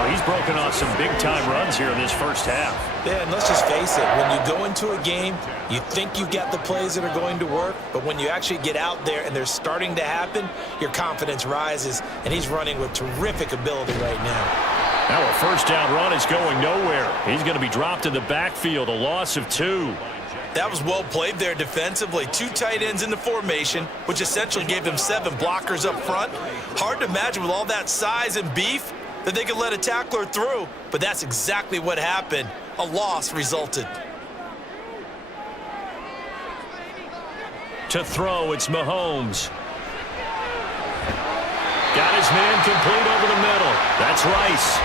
Well, he's broken off some big-time runs here in this first half. Yeah, and let's just face it. When you go into a game, you think you've got the plays that are going to work, but when you actually get out there and they're starting to happen, your confidence rises, and he's running with terrific ability right now. Now a first down run is going nowhere. He's going to be dropped in the backfield, a loss of 2. That was well played there defensively. 2 tight ends in the formation, which essentially gave them 7 blockers up front. Hard to imagine with all that size and beef that they could let a tackler through, but that's exactly what happened. A loss resulted. To throw, it's Mahomes. Got his man complete over the middle. That's Rice.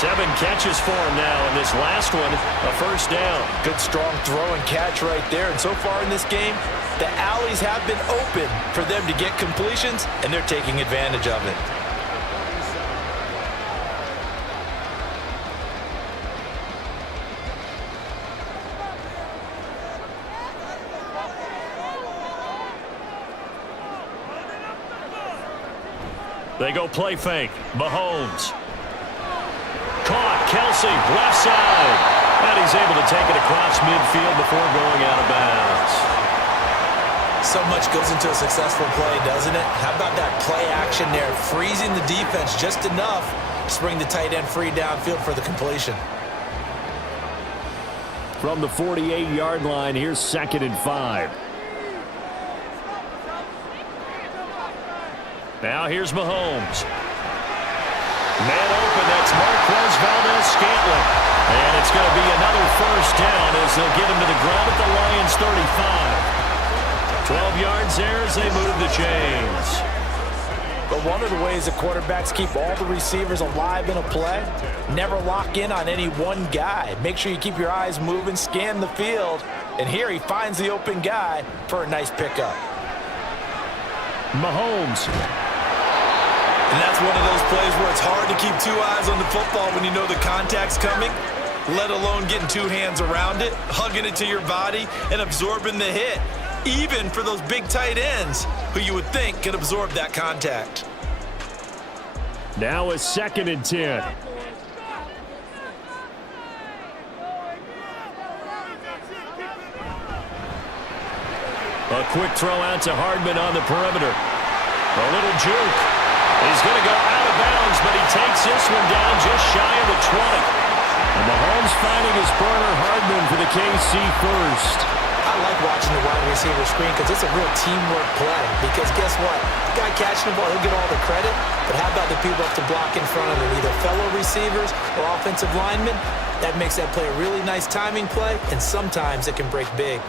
7 catches for him now, and this last one, a first down. Good strong throw and catch right there. And so far in this game, the alleys have been open for them to get completions, and they're taking advantage of it. They go play fake. Mahomes. Caught. Kelsey, left side. And he's able to take it across midfield before going out of bounds. So much goes into a successful play, doesn't it? How about that play action there? Freezing the defense just enough to bring the tight end free downfield for the completion. From the 48-yard line, here's 2nd and 5. Now here's Mahomes. Man open, that's Marquez Valdes-Scantling. And it's going to be another first down as they'll get him to the ground at the Lions' 35. 12 yards there as they move the chains. But one of the ways the quarterbacks keep all the receivers alive in a play, never lock in on any one guy. Make sure you keep your eyes moving, scan the field, and here he finds the open guy for a nice pickup. Mahomes. And that's one of those plays where it's hard to keep 2 eyes on the football when you know the contact's coming, let alone getting 2 hands around it, hugging it to your body, and absorbing the hit, even for those big tight ends who you would think could absorb that contact. Now a 2nd and 10. A quick throw out to Hardman on the perimeter. A little juke. He's going to go out of bounds, but he takes this one down just shy of the 20. And Mahomes finding his burner, Hardman, for the KC first. I like watching the wide receiver screen because it's a real teamwork play. Because guess what? The guy catching the ball, he'll get all the credit. But how about the people have to block in front of him, either fellow receivers or offensive linemen? That makes that play a really nice timing play, and sometimes it can break big.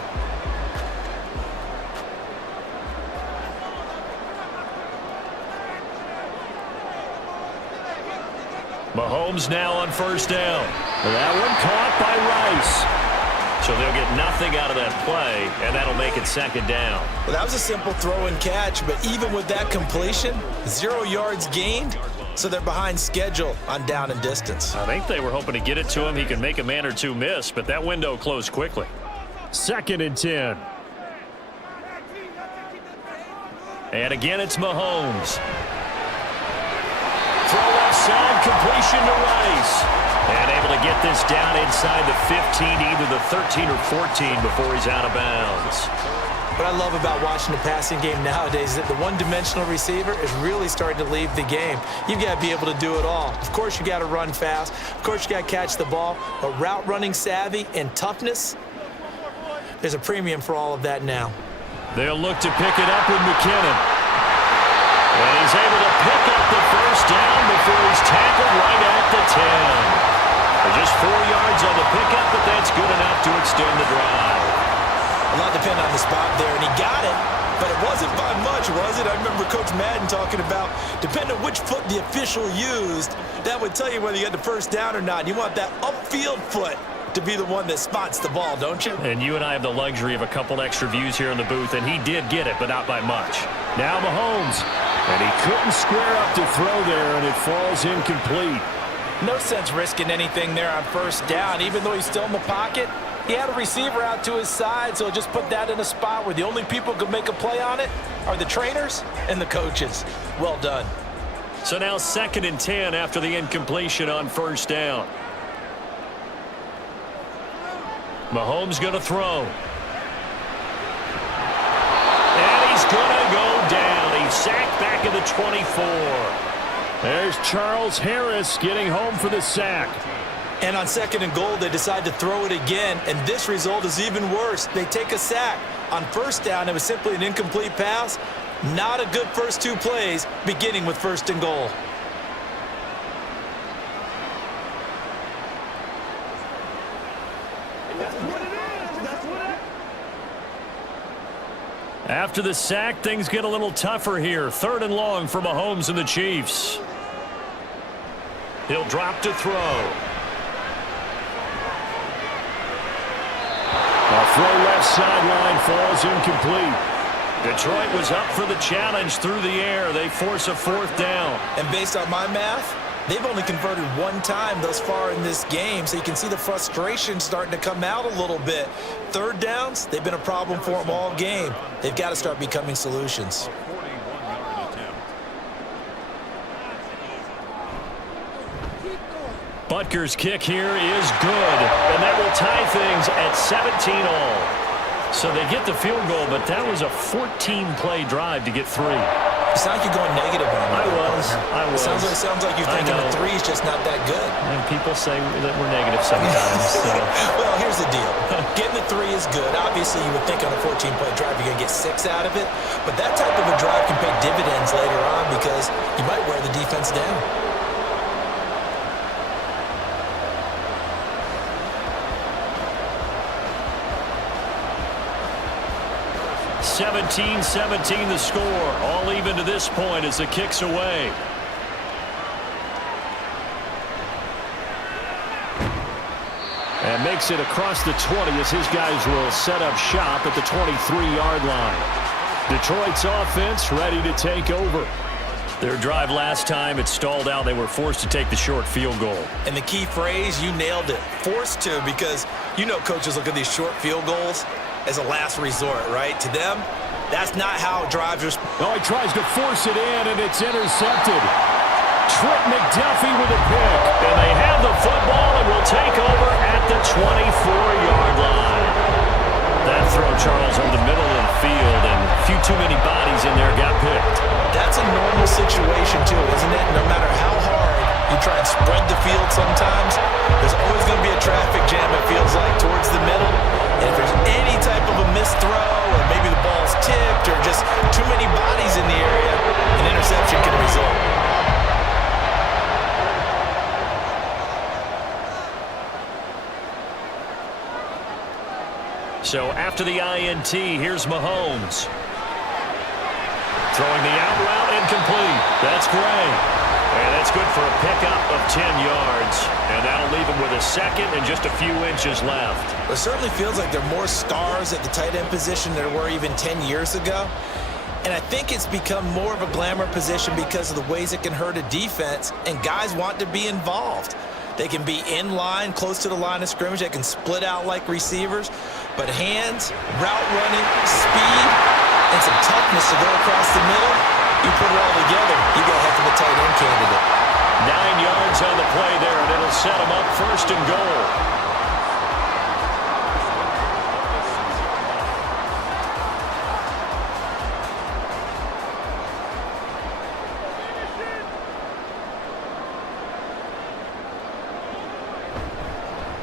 Mahomes now on first down. That one caught by Rice. So they'll get nothing out of that play, and that'll make it second down. Well, that was a simple throw and catch, but even with that completion, 0 yards gained, so they're behind schedule on down and distance. I think they were hoping to get it to him. He could make a man or two miss, but that window closed quickly. 2nd and 10. And again, it's Mahomes. Throw left side, completion to Rice. And able to get this down inside the 15, either the 13 or 14 before he's out of bounds. What I love about watching the passing game nowadays is that the one-dimensional receiver is really starting to leave the game. You've got to be able to do it all. Of course, you got to run fast. Of course, you got to catch the ball. But route running savvy and toughness, there's a premium for all of that now. They'll look to pick it up with McKinnon. And he's able to pick up the first down before he's tackled right at the 10. Just 4 yards on the pickup, but that's good enough to extend the drive. A lot depended on the spot there, and he got it, but it wasn't by much, was it? I remember Coach Madden talking about, depending on which foot the official used, that would tell you whether you got the first down or not. You want that upfield foot to be the one that spots the ball, don't you? And you and I have the luxury of a couple extra views here in the booth, and he did get it, but not by much. Now Mahomes, and he couldn't square up to throw there, and it falls incomplete. No sense risking anything there on first down. Even though he's still in the pocket, he had a receiver out to his side, so just put that in a spot where the only people who can make a play on it are the trainers and the coaches. Well done. So now 2nd and 10 after the incompletion on first down. Mahomes going to throw. And he's going to go down. He's sacked back at the 24. There's Charles Harris getting home for the sack. And on 2nd and goal, they decide to throw it again, and this result is even worse. They take a sack. On first down, it was simply an incomplete pass. Not a good first 2 plays, beginning with 1st and goal. After the sack, things get a little tougher here. 3rd and long for Mahomes and the Chiefs. He'll drop to throw. A throw left sideline falls incomplete. Detroit was up for the challenge through the air. They force a 4th down. And based on my math, they've only converted 1 time thus far in this game, so you can see the frustration starting to come out a little bit. 3rd downs, they've been a problem for them all game. They've got to start becoming solutions. Butker's kick here is good, and that will tie things at 17-all. So they get the field goal, but that was a 14-play drive to get 3. It sounds like you're going negative on me. I was. It sounds like you're thinking the 3 is just not that good. And people say that we're negative sometimes. So. Well, here's the deal. Getting the 3 is good. Obviously, you would think on a 14-play drive you're going to get 6 out of it. But that type of a drive can pay dividends later on because you might wear the defense down. 17-17 the score. All even to this point as the kick's away. And makes it across the 20 as his guys will set up shop at the 23-yard line. Detroit's offense ready to take over. Their drive last time, it stalled out. They were forced to take the short field goal. And the key phrase, you nailed it. Forced to, because you know coaches look at these short field goals as a last resort, right? To them, that's not how drives are. Oh, he tries to force it in, and it's intercepted. Trent McDuffie with a pick. And they have the football and will take over at the 24-yard line. That throw, Charles, over the middle of the field, and a few too many bodies in there got picked. That's a normal situation, too, isn't it? No matter how hard you try and spread the field sometimes, there's always going to be a traffic jam, it feels like, towards the middle. And if there's any type of a missed throw or maybe the ball's tipped or just too many bodies in the area, an interception can result. So after the INT, here's Mahomes. Throwing the out route incomplete. That's Gray. And that's good for a pickup of 10 yards. And that'll leave him with a second and just a few inches left. It certainly feels like there are more stars at the tight end position than there were even 10 years ago. And I think it's become more of a glamour position because of the ways it can hurt a defense, and guys want to be involved. They can be in line, close to the line of scrimmage. They can split out like receivers. But hands, route running, speed, and some toughness to go across the middle, you put it all together, you got a heck of a tight end candidate. 9 yards on the play there, and it'll set him up first and goal.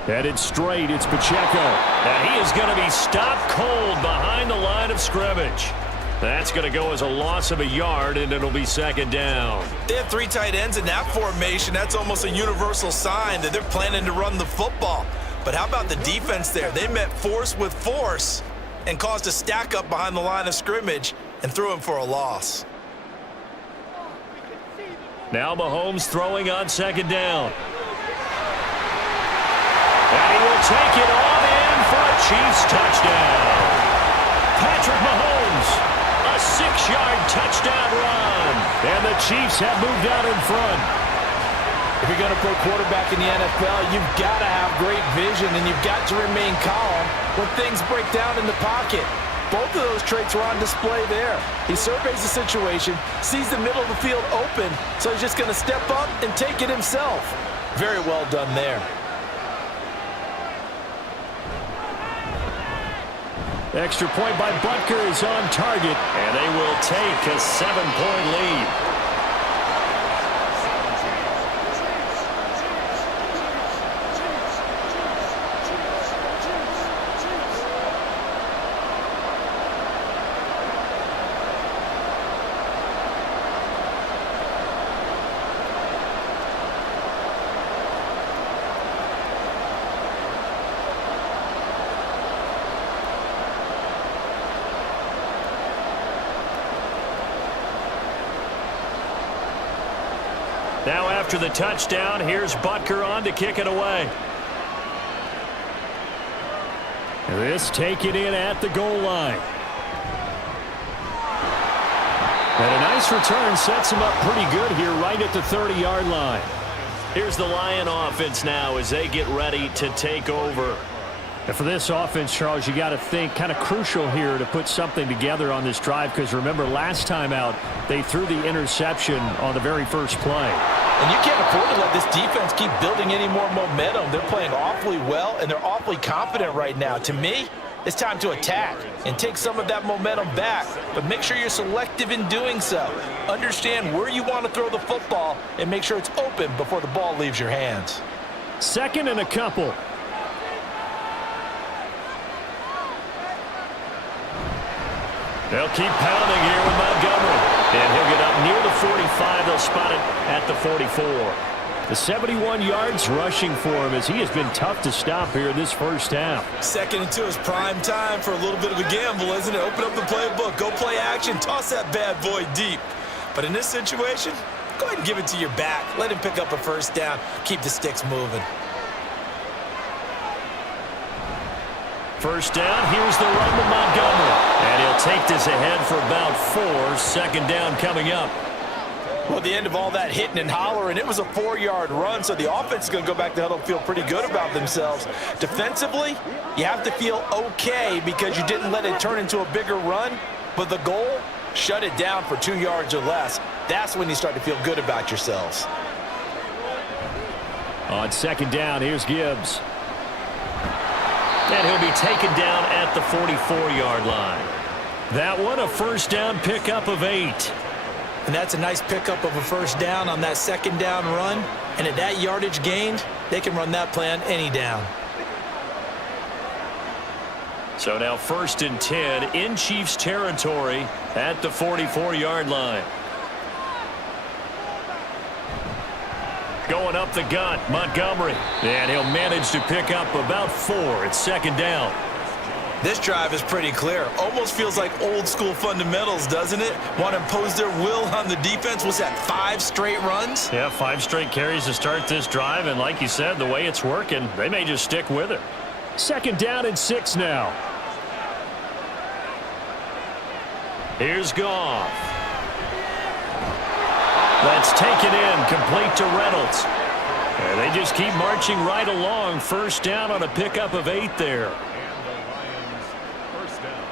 Headed straight, it's Pacheco. And he is going to be stopped cold behind the line of scrimmage. That's going to go as a loss of a yard, and it'll be second down. They have three tight ends in that formation. That's almost a universal sign that they're planning to run the football. But how about the defense there? They met force with force and caused a stack up behind the line of scrimmage and threw him for a loss. Now Mahomes throwing on second down. And he will take it on in for a Chiefs touchdown. Patrick Mahomes, a 6-yard touchdown run. And the Chiefs have moved out in front. If you're going to play quarterback in the NFL, you've got to have great vision, and you've got to remain calm when things break down in the pocket. Both of those traits are on display there. He surveys the situation, sees the middle of the field open, so he's just going to step up and take it himself. Very well done there. Extra point by Butker is on target, and they will take a 7-point lead. Now after the touchdown, here's Butker on to kick it away. This taken in at the goal line. And a nice return sets him up pretty good here right at the 30-yard line. Here's the Lion offense now as they get ready to take over. And for this offense, Charles, you got to think kind of crucial here to put something together on this drive, because remember last time out they threw the interception on the very first play. And you can't afford to let this defense keep building any more momentum. They're playing awfully well, and they're awfully confident right now. To me, it's time to attack and take some of that momentum back, but make sure you're selective in doing so. Understand where you want to throw the football and make sure it's open before the ball leaves your hands. Second and a couple. They'll keep pounding here with Montgomery. And he'll get up near the 45. They'll spot it at the 44. The 71 yards rushing for him, as he has been tough to stop here in this first half. 2nd and 2 is prime time for a little bit of a gamble, isn't it? Open up the playbook, go play action, toss that bad boy deep. But in this situation, go ahead and give it to your back. Let him pick up a first down. Keep the sticks moving. First down, here's the run to Montgomery. And he'll take this ahead for about 4. Second down coming up. Well, at the end of all that hitting and hollering, it was a 4-yard run, so the offense is going to go back to huddle and feel pretty good about themselves. Defensively, you have to feel okay because you didn't let it turn into a bigger run, but the goal, shut it down for 2 yards or less. That's when you start to feel good about yourselves. On second down, here's Gibbs. And he'll be taken down at the 44-yard line. That one, a first down pickup of 8. And that's a nice pickup of a first down on that second down run. And at that yardage gained, they can run that play on any down. So now 1st and 10 in Chiefs territory at the 44-yard line. Going up the gut, Montgomery. And he'll manage to pick up about 4. It's 2nd down. This drive is pretty clear. Almost feels like old school fundamentals, doesn't it? Want to impose their will on the defense. Was that 5 straight runs? Yeah, 5 straight carries to start this drive. And like you said, the way it's working, they may just stick with it. 2nd down and 6 now. Here's Goff. That's taken in, complete to Reynolds. And they just keep marching right along. 1st down on a pickup of 8 there. And the Lions, 1st down.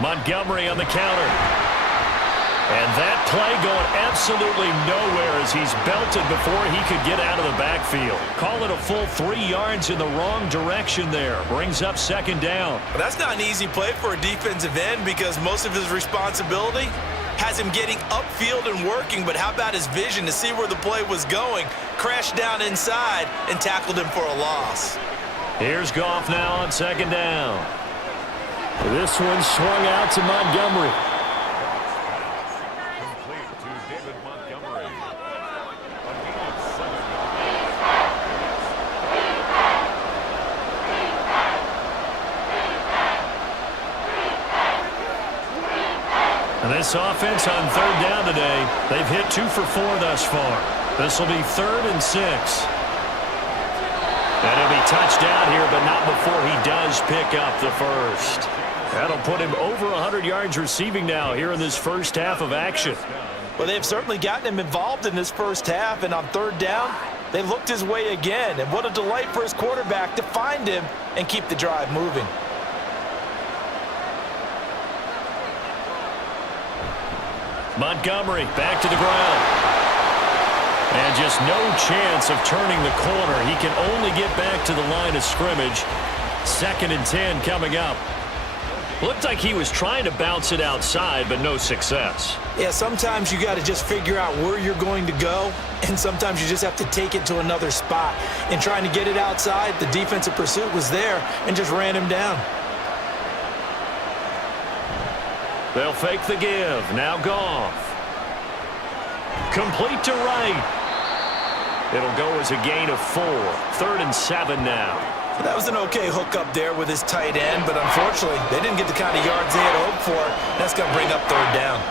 Montgomery on the counter. And that play going absolutely nowhere as he's belted before he could get out of the backfield. Call it a full 3 yards in the wrong direction there. Brings up 2nd down. Well, that's not an easy play for a defensive end because most of his responsibility has him getting upfield and working. But how about his vision to see where the play was going? Crashed down inside and tackled him for a loss. Here's Goff now on 2nd down. This one swung out to Montgomery. Complete to David Montgomery. A gain of 7 And this offense on 3rd down today, they've hit 2 for 4 thus far. This will be 3rd and 6. And he'll be touched out here, but not before he does pick up the first. That'll put him over 100 yards receiving now here in this first half of action. Well, they've certainly gotten him involved in this first half, and on 3rd down, they looked his way again. And what a delight for his quarterback to find him and keep the drive moving. Montgomery back to the ground. And just no chance of turning the corner. He can only get back to the line of scrimmage. 2nd and 10 coming up. Looked like he was trying to bounce it outside, but no success. Yeah, sometimes you got to just figure out where you're going to go, and sometimes you just have to take it to another spot. And trying to get it outside, the defensive pursuit was there and just ran him down. They'll fake the give. Now Goff. Complete to right. It'll go as a gain of 4. 3rd and 7 now. That was an okay hook up there with his tight end, but unfortunately, they didn't get the kind of yards they had hoped for. That's going to bring up 3rd down.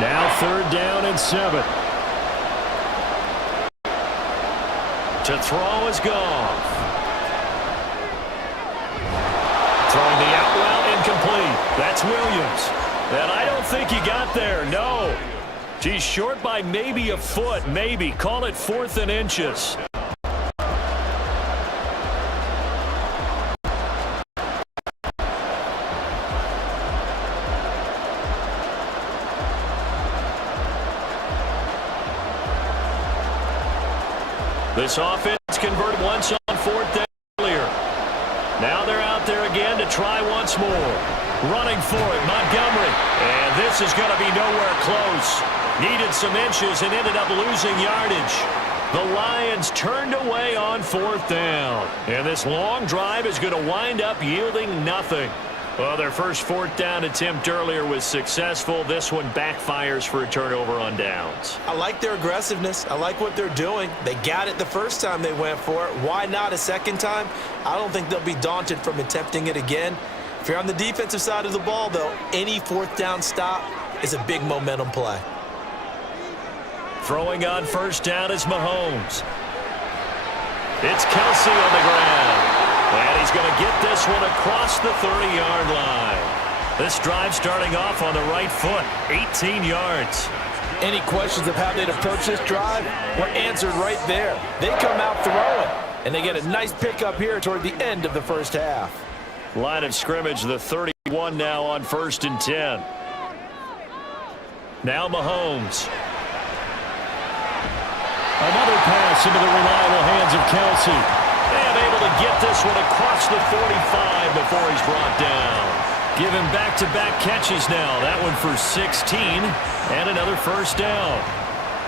Now 3rd down and 7. To throw is Goff. Throwing the out route incomplete. That's Williams. And I don't think he got there, no. He's short by maybe a foot, maybe. Call it 4th and inches. This offense converted once on 4th down earlier. Now they're out there again to try once more. Running for it, Montgomery. And this is going to be nowhere close. Needed some inches and ended up losing yardage. The Lions turned away on 4th down. And this long drive is going to wind up yielding nothing. Well, their first 4th down attempt earlier was successful. This one backfires for a turnover on downs. I like their aggressiveness. I like what they're doing. They got it the first time they went for it. Why not a second time? I don't think they'll be daunted from attempting it again. If you're on the defensive side of the ball, though, any 4th down stop is a big momentum play. Throwing on 1st down is Mahomes. It's Kelsey on the ground. And he's going to get this one across the 30-yard line. This drive starting off on the right foot, 18 yards. Any questions of how they'd approach this drive were answered right there. They come out throwing, and they get a nice pickup here toward the end of the first half. Line of scrimmage, the 31 now on 1st and 10. Now Mahomes. Another pass into the reliable hands of Kelsey. And able to get this one across the 45 before he's brought down. Give him back-to-back catches now. That one for 16 and another first down.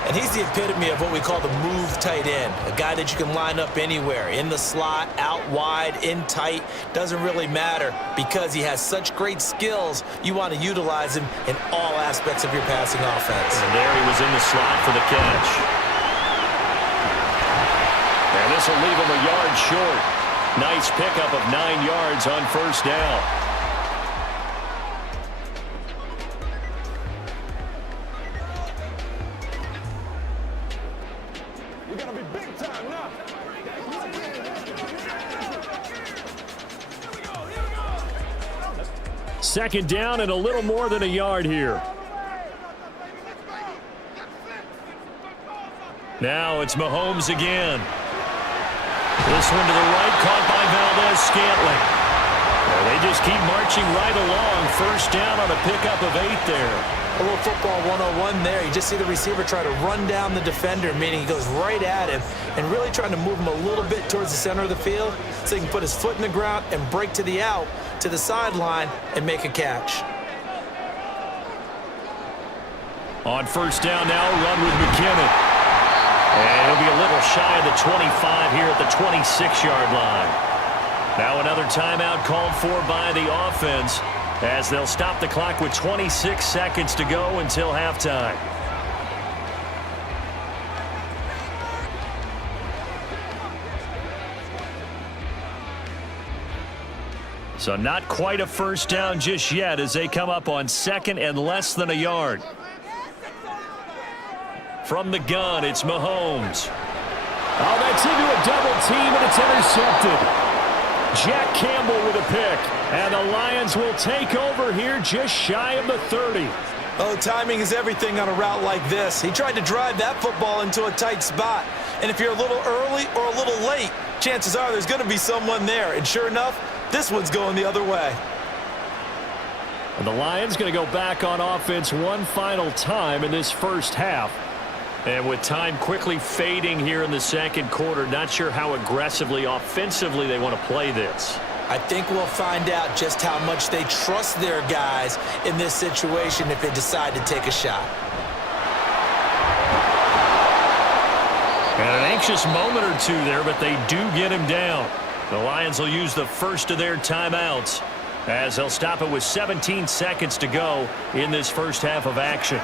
And he's the epitome of what we call the move tight end, a guy that you can line up anywhere, in the slot, out wide, in tight, doesn't really matter because he has such great skills. You want to utilize him in all aspects of your passing offense. And there he was in the slot for the catch. And this will leave him a yard short. Nice pickup of 9 yards on first down. Second down and a little more than a yard here. Now it's Mahomes again. This one to the right, caught by Valdez-Scantling. Well, they just keep marching right along. First down on a pickup of 8 there. A little football 101 there. You just see the receiver try to run down the defender, meaning he goes right at him and really trying to move him a little bit towards the center of the field so he can put his foot in the ground and break to the out, to the sideline, and make a catch. On first down now, run with McKinnon. And he'll be a little shy of the 25 here at the 26-yard line. Now another timeout called for by the offense as they'll stop the clock with 26 seconds to go until halftime. So not quite a first down just yet as they come up on second and less than a yard. From the gun, it's Mahomes. Oh, that's into a double team, and it's intercepted. Jack Campbell with a pick, and the Lions will take over here just shy of the 30. Oh, timing is everything on a route like this. He tried to drive that football into a tight spot. And if you're a little early or a little late, chances are there's going to be someone there. And sure enough, this one's going the other way. And the Lions going to go back on offense one final time in this first half. And with time quickly fading here in the second quarter, not sure how aggressively, offensively they want to play this. I think we'll find out just how much they trust their guys in this situation if they decide to take a shot. And an anxious moment or two there, but they do get him down. The Lions will use the first of their timeouts as they'll stop it with 17 seconds to go in this first half of action.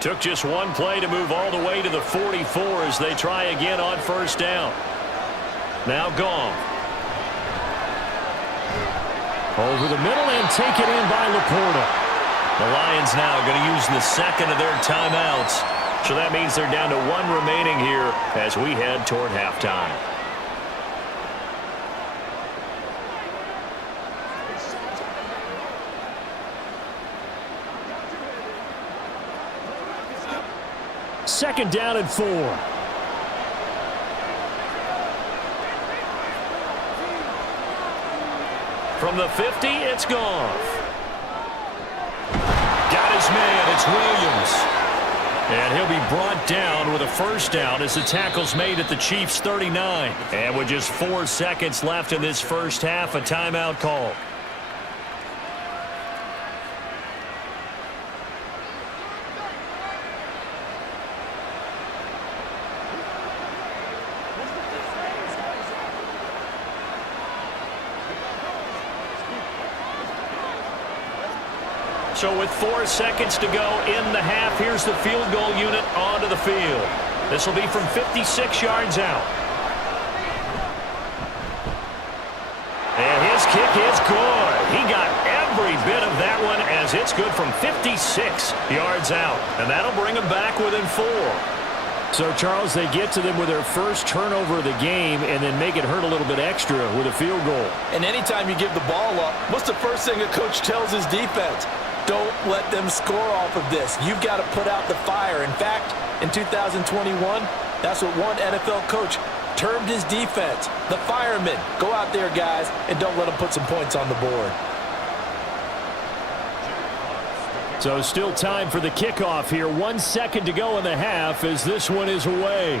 Took just one play to move all the way to the 44 as they try again on first down. Now Goff. Over the middle and taken in by Laporta. The Lions now going to use the second of their timeouts. So that means they're down to one remaining here as we head toward halftime. Second down and 4. From the 50, it's Goff. Got his man, it's Williams. And he'll be brought down with a first down as the tackle's made at the Chiefs' 39. And with just 4 seconds left in this first half, a timeout call. So with 4 seconds to go in the half, here's the field goal unit onto the field. This will be from 56 yards out. And his kick is good. He got every bit of that one as it's good from 56 yards out. And that'll bring him back within 4. So, Charles, they get to them with their first turnover of the game and then make it hurt a little bit extra with a field goal. And anytime you give the ball up, what's the first thing a coach tells his defense? Don't let them score off of this. You've got to put out the fire. In fact, in 2021, that's what one NFL coach termed his defense. The firemen. Go out there, guys, and don't let them put some points on the board. So still time for the kickoff here. 1 second to go in the half as this one is away.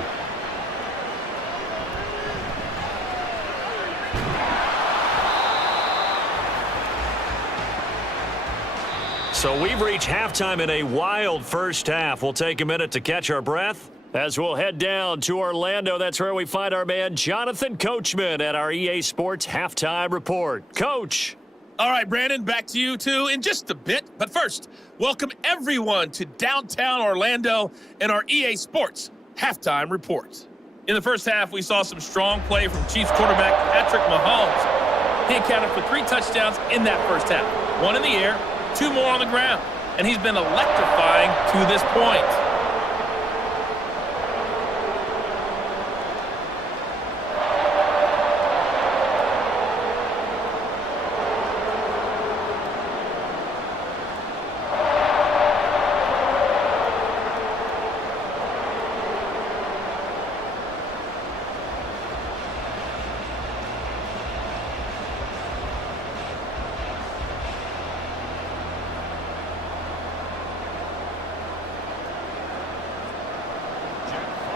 So we've reached halftime in a wild first half. We'll take a minute to catch our breath as we'll head down to Orlando. That's where we find our man Jonathan Coachman at our EA Sports Halftime Report. Coach. All right, Brandon, back to you two in just a bit. But first, welcome everyone to downtown Orlando and our EA Sports Halftime Report. In the first half, we saw some strong play from Chiefs quarterback Patrick Mahomes. He accounted for 3 touchdowns in that first half. 1 in the air, 2 more on the ground. And he's been electrifying to this point.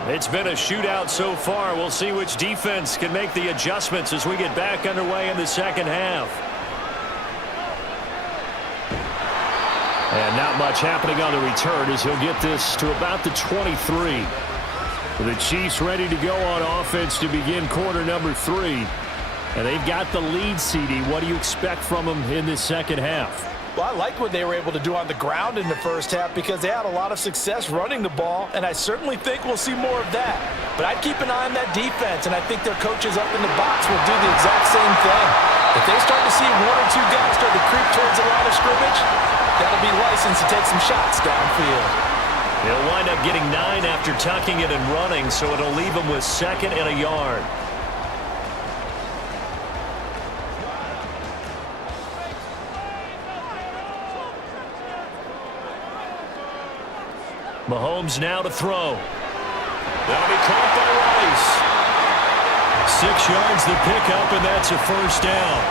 It's been a shootout so far. We'll see which defense can make the adjustments as we get back underway in the second half. And not much happening on the return as he'll get this to about the 23. The Chiefs ready to go on offense to begin quarter number 3. And they've got the lead, CD. What do you expect from them in this second half? Well, I like what they were able to do on the ground in the first half because they had a lot of success running the ball, and I certainly think we'll see more of that. But I'd keep an eye on that defense, and I think their coaches up in the box will do the exact same thing. If they start to see 1 or 2 guys start to creep towards the line of scrimmage, that'll be license to take some shots downfield. He'll wind up getting 9 after tucking it and running, so it'll leave him with 2nd and a yard. Mahomes now to throw. That'll be caught by Rice. 6 yards the pickup, and that's a first down.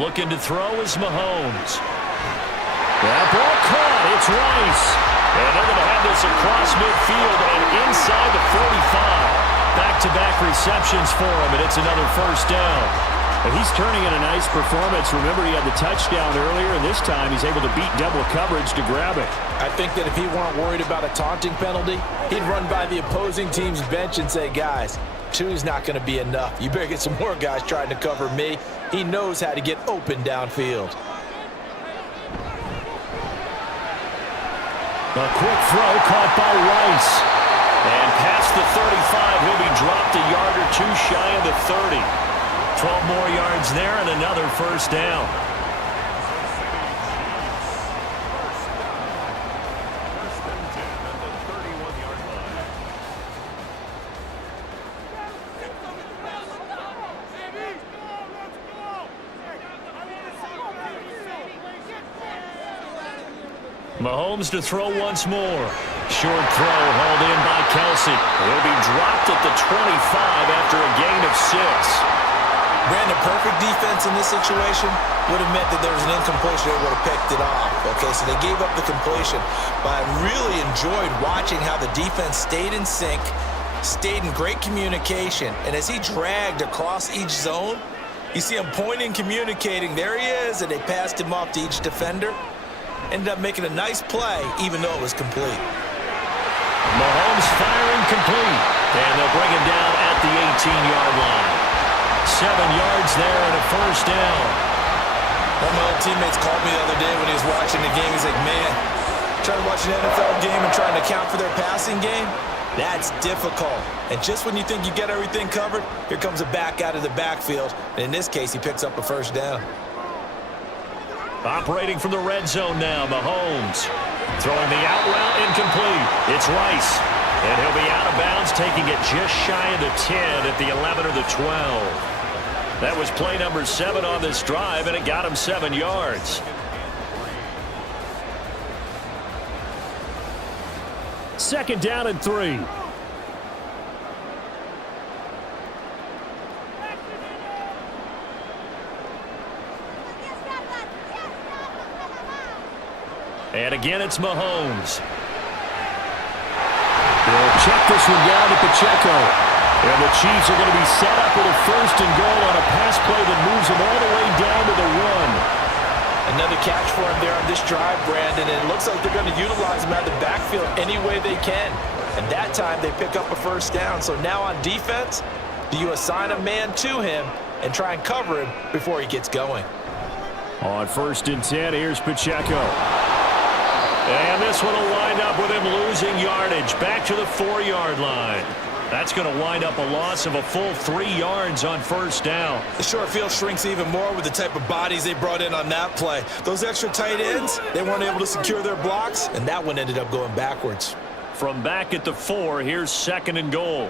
Looking to throw is Mahomes. That ball caught. It's Rice. And they're going to have this across midfield and inside the 45. Back-to-back receptions for him, and it's another first down. And he's turning in a nice performance. Remember, he had the touchdown earlier, and this time he's able to beat double coverage to grab it. I think that if he weren't worried about a taunting penalty, he'd run by the opposing team's bench and say, guys, 2's not going to be enough. You better get some more guys trying to cover me. He knows how to get open downfield. A quick throw caught by Rice. And past the 35, he'll be dropped a yard or 2 shy of the 30. 12 more yards there and another first down. Mahomes to throw once more. Short throw hauled in by Kelsey. He'll be dropped at the 25 after a gain of 6. Brandon, perfect defense in this situation would have meant that there was an incompletion. They would have picked it off. Okay, so they gave up the completion. But I really enjoyed watching how the defense stayed in sync, stayed in great communication. And as he dragged across each zone, you see him pointing, communicating. There he is, and they passed him off to each defender. Ended up making a nice play, even though it was complete. Mahomes firing complete. And they'll bring him down at the 18-yard line. 7 yards there and a first down. One of my old teammates called me the other day when he was watching the game. He's like, man, trying to watch an NFL game and trying to account for their passing game, that's difficult. And just when you think you get everything covered, here comes a back out of the backfield. And in this case, he picks up a first down. Operating from the red zone now, Mahomes. Throwing the out route incomplete. It's Rice. And he'll be out of bounds, taking it just shy of the 10 at the 11 or the 12. That was play number 7 on this drive, and it got him 7 yards. Second down and 3. And again, it's Mahomes. They'll check this one down to Pacheco. And the Chiefs are going to be set up with a first and goal on a pass play that moves them all the way down to the 1. Another catch for him there on this drive, Brandon, and it looks like they're going to utilize him out of the backfield any way they can. And that time they pick up a first down. So now on defense, do you assign a man to him and try and cover him before he gets going? On first and 10, here's Pacheco. And this one will wind up with him losing yardage back to the 4-yard line. That's going to wind up a loss of a full 3 yards on first down. The short field shrinks even more with the type of bodies they brought in on that play. Those extra tight ends, they weren't able to secure their blocks, and that one ended up going backwards. From back at the 4, here's second and goal.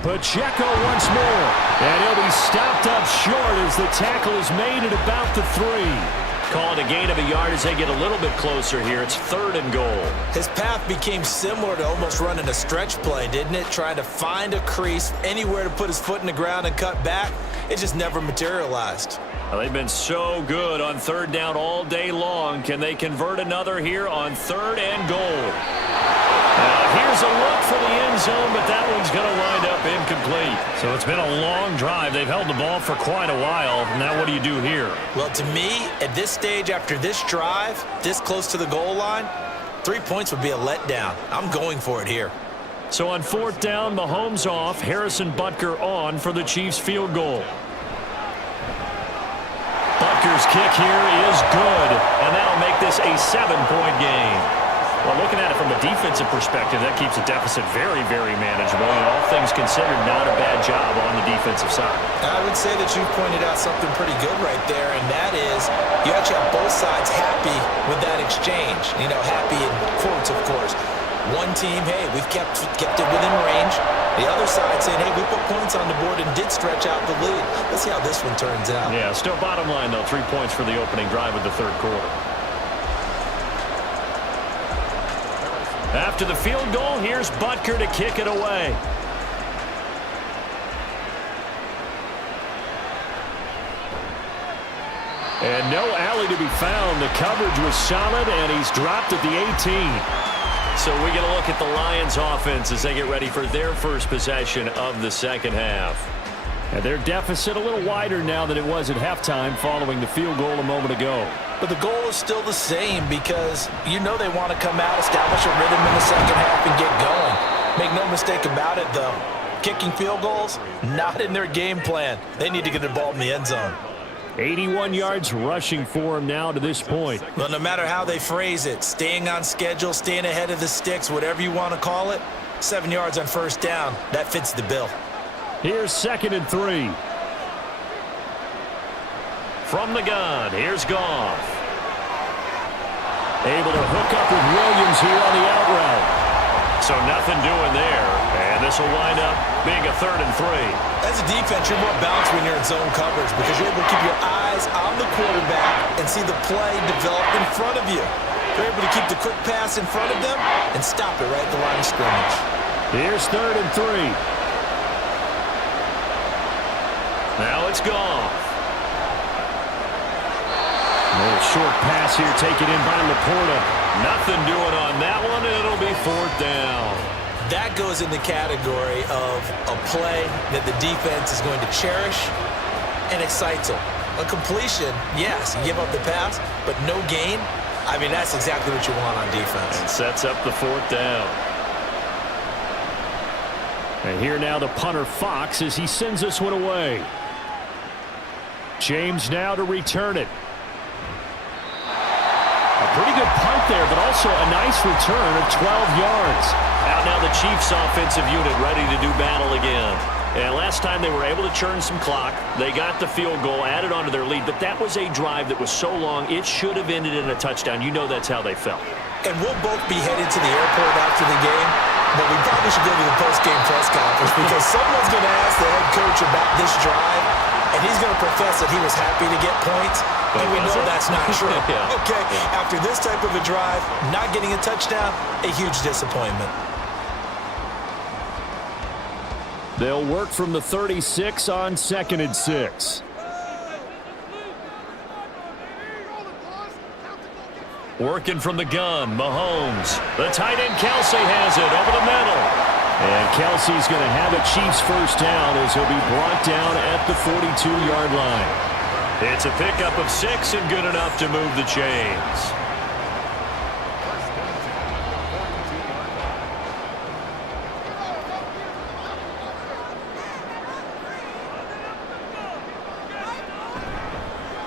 Pacheco once more. And he'll be stopped up short as the tackle is made at about the 3. Call it a gain of a yard as they get a little bit closer here. It's third and goal. His path became similar to almost running a stretch play, didn't it? Trying to find a crease, anywhere to put his foot in the ground and cut back. It just never materialized. Well, they've been so good on third down all day long. Can they convert another here on third and goal? Now, here's a look for the end zone, but that one's going to wind up incomplete. So it's been a long drive. They've held the ball for quite a while. Now what do you do here? Well, to me, at this stage, after this drive, this close to the goal line, 3 points would be a letdown. I'm going for it here. So on fourth down, Mahomes off, Harrison Butker on for the Chiefs field goal. Butker's kick here is good, and that'll make this a 7-point game. Well, looking at it from a defensive perspective, that keeps the deficit very, very manageable. And all things considered, not a bad job on the defensive side. I would say that you pointed out something pretty good right there, and that is you actually have both sides happy with that exchange. You know, happy in quotes, of course. One team, hey, we've kept it within range. The other side saying, hey, we put points on the board and did stretch out the lead. Let's see how this one turns out. Yeah, still bottom line, though, 3 points for the opening drive of the third quarter. After the field goal, here's Butker to kick it away. And no alley to be found. The coverage was solid, and he's dropped at the 18. So we get a look at the Lions offense as they get ready for their first possession of the second half. And their deficit a little wider now than it was at halftime following the field goal a moment ago. But the goal is still the same because you know they want to come out, establish a rhythm in the second half, and get going. Make no mistake about it, though. Kicking field goals, not in their game plan. They need to get the ball in the end zone. 81 yards rushing for him now to this point. Well, no matter how they phrase it, staying on schedule, staying ahead of the sticks, whatever you want to call it, 7 yards on first down, that fits the bill. Here's second and 3. From the gun, here's Goff. Able to hook up with Williams here on the out route. So nothing doing there. And this will wind up being a third and 3. As a defense, you're more balanced when you're in zone coverage because you're able to keep your eyes on the quarterback and see the play develop in front of you. You're able to keep the quick pass in front of them and stop it right at the line of scrimmage. Here's third and 3. Now it's Goff. A little short pass here taken in by Laporta. Nothing doing on that one, and it'll be fourth down. That goes in the category of a play that the defense is going to cherish and excites them. A completion, yes, you give up the pass, but no gain. I mean, that's exactly what you want on defense. And sets up the fourth down. And here now the punter Fox as he sends this one away. James now to return it. A pretty good punt there, but also a nice return of 12 yards. Out now the Chiefs offensive unit ready to do battle again. And last time they were able to churn some clock. They got the field goal, added on to their lead, but that was a drive that was so long it should have ended in a touchdown. You know that's how they felt. And we'll both be headed to the airport after the game. but we probably should go to the post-game press conference because someone's going to ask the head coach about this drive, and he's going to profess that he was happy to get points, and we know that's not true. Okay, after this type of a drive, not getting a touchdown, a huge disappointment. They'll work from the 36 on 2nd and 6. Working from the gun, Mahomes. The tight end, Kelsey, has it over the middle. And Kelsey's going to have a Chiefs first down as he'll be brought down at the 42-yard line. It's a pickup of 6 and good enough to move the chains.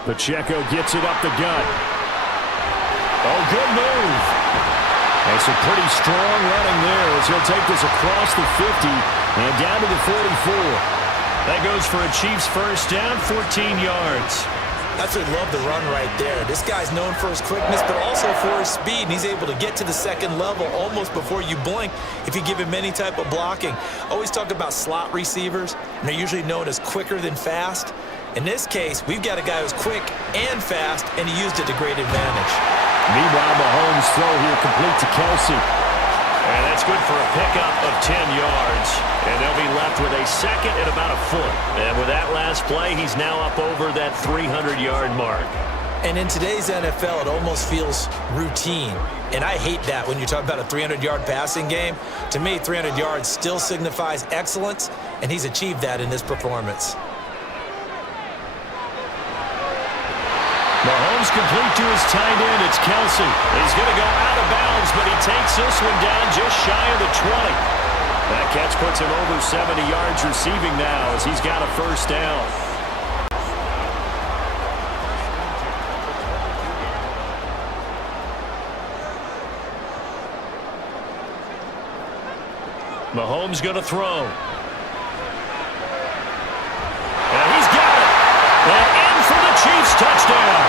Pacheco gets it up the gut. Oh, good move. And some pretty strong running there as he'll take this across the 50 and down to the 44. That goes for a Chiefs first down, 14 yards. That's what I love the run right there. This guy's known for his quickness, but also for his speed. And he's able to get to the second level almost before you blink if you give him any type of blocking. Always talk about slot receivers, and they're usually known as quicker than fast. In this case, we've got a guy who's quick and fast, and he used it to great advantage. Meanwhile, Mahomes' throw here complete to Kelsey. And that's good for a pickup of 10 yards. And they'll be left with a second and about a foot. And with that last play, he's now up over that 300-yard mark. And in today's NFL, it almost feels routine. And I hate that when you talk about a 300-yard passing game. To me, 300 yards still signifies excellence, and he's achieved that in this performance. Mahomes complete to his tight end. It's Kelsey. He's going to go out of bounds, but he takes this one down just shy of the 20. That catch puts him over 70 yards receiving now as he's got a first down. Mahomes going to throw. And he's got it. And in for the Chiefs touchdown.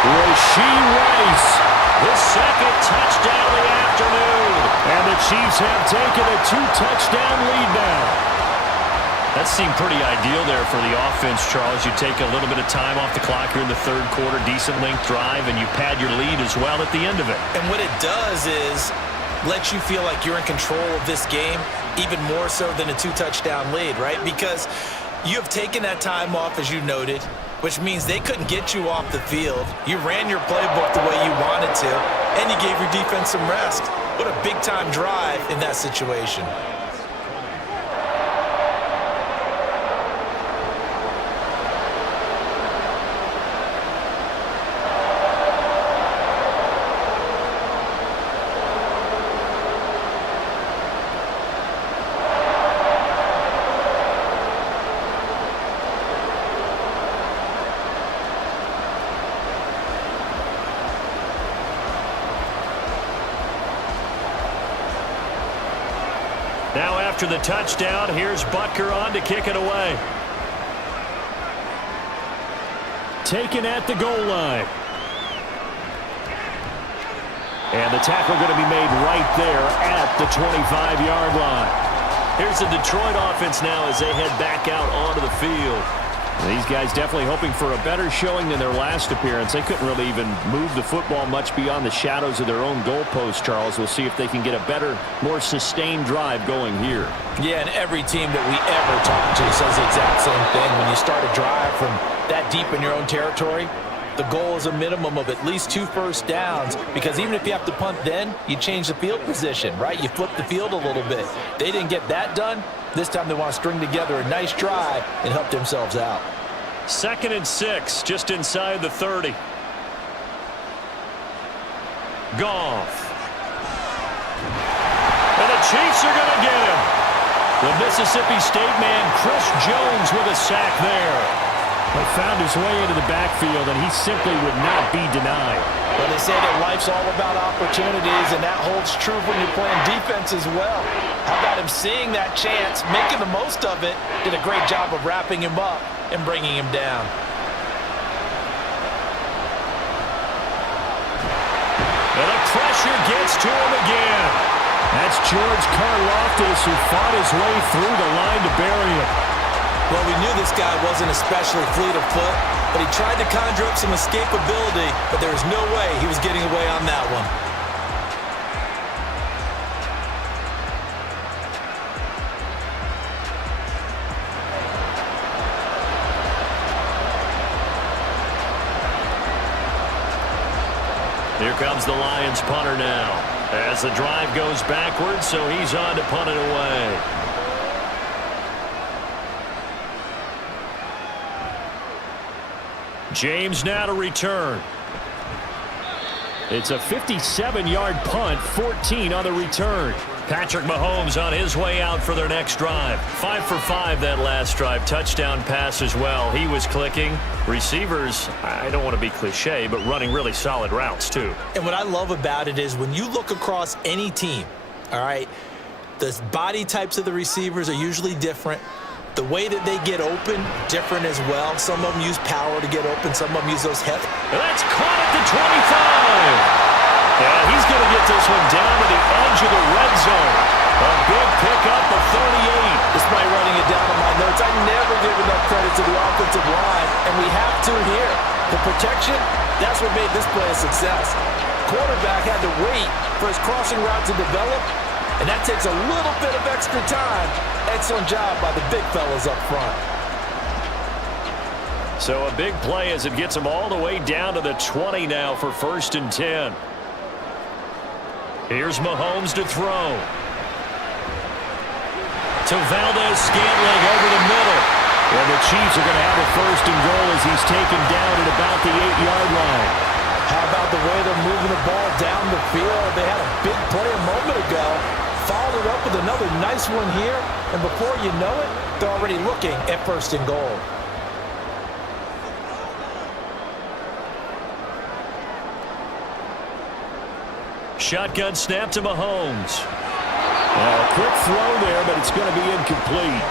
Rashee Rice. The second touchdown of the afternoon. And the Chiefs have taken a 2-touchdown lead now. That seemed pretty ideal there for the offense, Charles. You take a little bit of time off the clock here in the third quarter, decent length drive, and you pad your lead as well at the end of it. And what it does is let you feel like you're in control of this game, even more so than a 2-touchdown lead, right? Because you have taken that time off, as you noted, which means they couldn't get you off the field. You ran your playbook the way you wanted to, and you gave your defense some rest. What a big-time drive in that situation. Now after the touchdown, here's Butker on to kick it away. Taken at the goal line. And the tackle going to be made right there at the 25-yard line. Here's the Detroit offense now as they head back out onto the field. These guys definitely hoping for a better showing than their last appearance. They couldn't really even move the football much beyond the shadows of their own goalpost, Charles. We'll see if they can get a better, more sustained drive going here. Yeah, and every team that we ever talk to says the exact same thing. When you start a drive from that deep in your own territory, the goal is a minimum of at least 2 first downs, because even if you have to punt then, you change the field position, right? You flip the field a little bit. They didn't get that done. This time they want to string together a nice drive and help themselves out. 2nd and 6, just inside the 30. Goff. And the Chiefs are going to get him. The Mississippi State man, Chris Jones, with a sack there. He found his way into the backfield, and he simply would not be denied. Well, they say that life's all about opportunities, and that holds true when you're playing defense as well. How about him seeing that chance, making the most of it, did a great job of wrapping him up and bringing him down. And the pressure gets to him again. That's George Karlaftis, who fought his way through the line to bury him. Well, we knew this guy wasn't especially fleet of foot, but he tried to conjure up some escapability, but there was no way he was getting away on that one. Here comes the Lions punter now. As the drive goes backwards, so he's on to punt it away. James now to return. It's a 57-yard punt, 14 on the return. Patrick Mahomes on his way out for their next drive. 5 for 5 that last drive. Touchdown pass as well. He was clicking. Receivers, I don't want to be cliche, but running really solid routes too. And what I love about it is when you look across any team, all right, the body types of the receivers are usually different. The way that they get open, different as well. Some of them use power to get open. Some of them use those heavy. That's caught at the 25. And he's going to get this one down to the edge of the red zone. A big pickup of 38. Despite writing it down on my notes, I never give enough credit to the offensive line, and we have to here. The protection, that's what made this play a success. Quarterback had to wait for his crossing route to develop, and that takes a little bit of extra time. Excellent job by the big fellas up front. So a big play as it gets him all the way down to the 20 now for 1st and 10. Here's Mahomes to throw. To Valdez-Scantling over the middle. And the Chiefs are going to have a 1st and goal as he's taken down at about the 8-yard line. How about the way they're moving the ball down the field? They had a big play a moment ago. Followed it up with another nice one here. And before you know it, they're already looking at 1st and goal. Shotgun snap to Mahomes. A quick throw there, but it's going to be incomplete.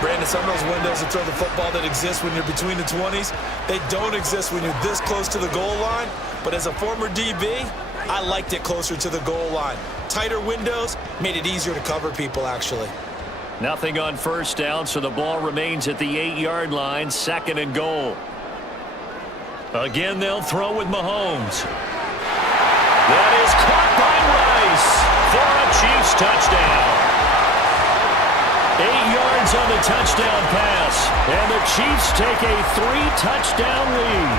Brandon, some of those windows to throw the football that exist when you're between the 20s, they don't exist when you're this close to the goal line. But as a former DB, I liked it closer to the goal line. Tighter windows made it easier to cover people, actually. Nothing on 1st down, so the ball remains at the 8-yard line, 2nd and goal. Again, they'll throw with Mahomes. That is caught by Rice for a Chiefs touchdown. 8 yards on the touchdown pass, and the Chiefs take a 3-touchdown lead.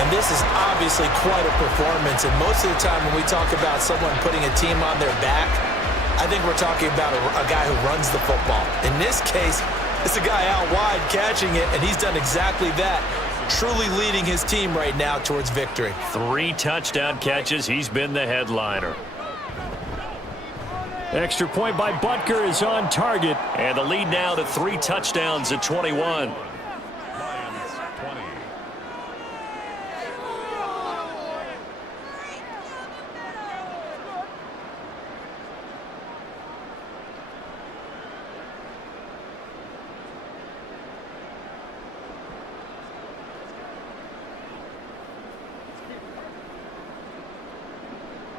And this is obviously quite a performance. And most of the time when we talk about someone putting a team on their back, I think we're talking about a guy who runs the football. In this case, it's a guy out wide catching it, and he's done exactly that. Truly leading his team right now towards victory. 3 touchdown catches. He's been the headliner. Extra point by Butker is on target. And the lead now to 3 touchdowns at 21.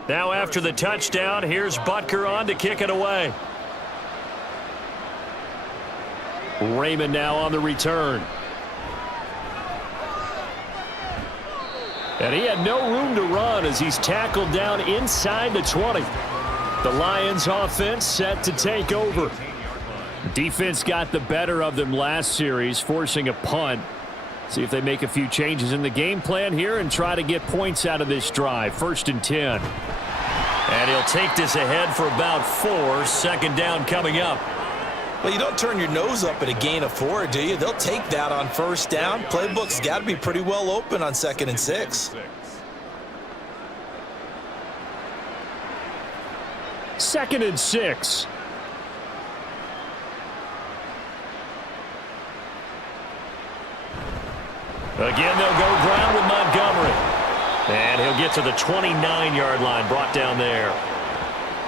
Now after the touchdown, here's Butker on to kick it away. Raymond now on the return. And he had no room to run as he's tackled down inside the 20. The Lions offense set to take over. Defense got the better of them last series, forcing a punt. See if they make a few changes in the game plan here and try to get points out of this drive. 1st and 10. And he'll take this ahead for about 4. 2nd down coming up. Well, you don't turn your nose up at a gain of 4, do you? They'll take that on 1st down. Playbook's got to be pretty well open on 2nd and 6. 2nd and 6. Again, they'll go ground with Montgomery. And he'll get to the 29-yard line, brought down there.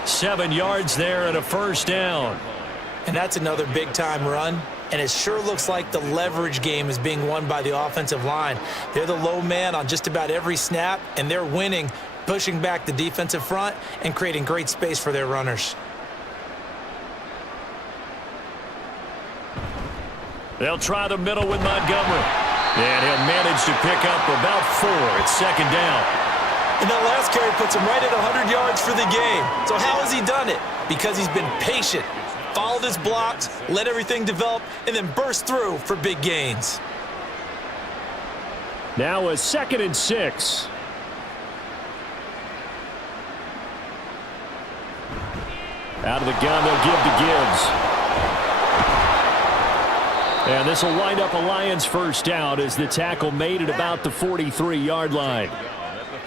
7 yards there and a 1st down. And that's another big-time run. And it sure looks like the leverage game is being won by the offensive line. They're the low man on just about every snap, and they're winning pushing back the defensive front and creating great space for their runners. They'll try the middle with Montgomery. And he'll manage to pick up about 4. It's second down. And that last carry puts him right at 100 yards for the game. So how has he done it? Because he's been patient, followed his blocks, let everything develop, and then burst through for big gains. Now a 2nd and 6. Out of the gun, they'll give to Gibbs. And this will wind up a Lions first down as the tackle made at about the 43-yard line.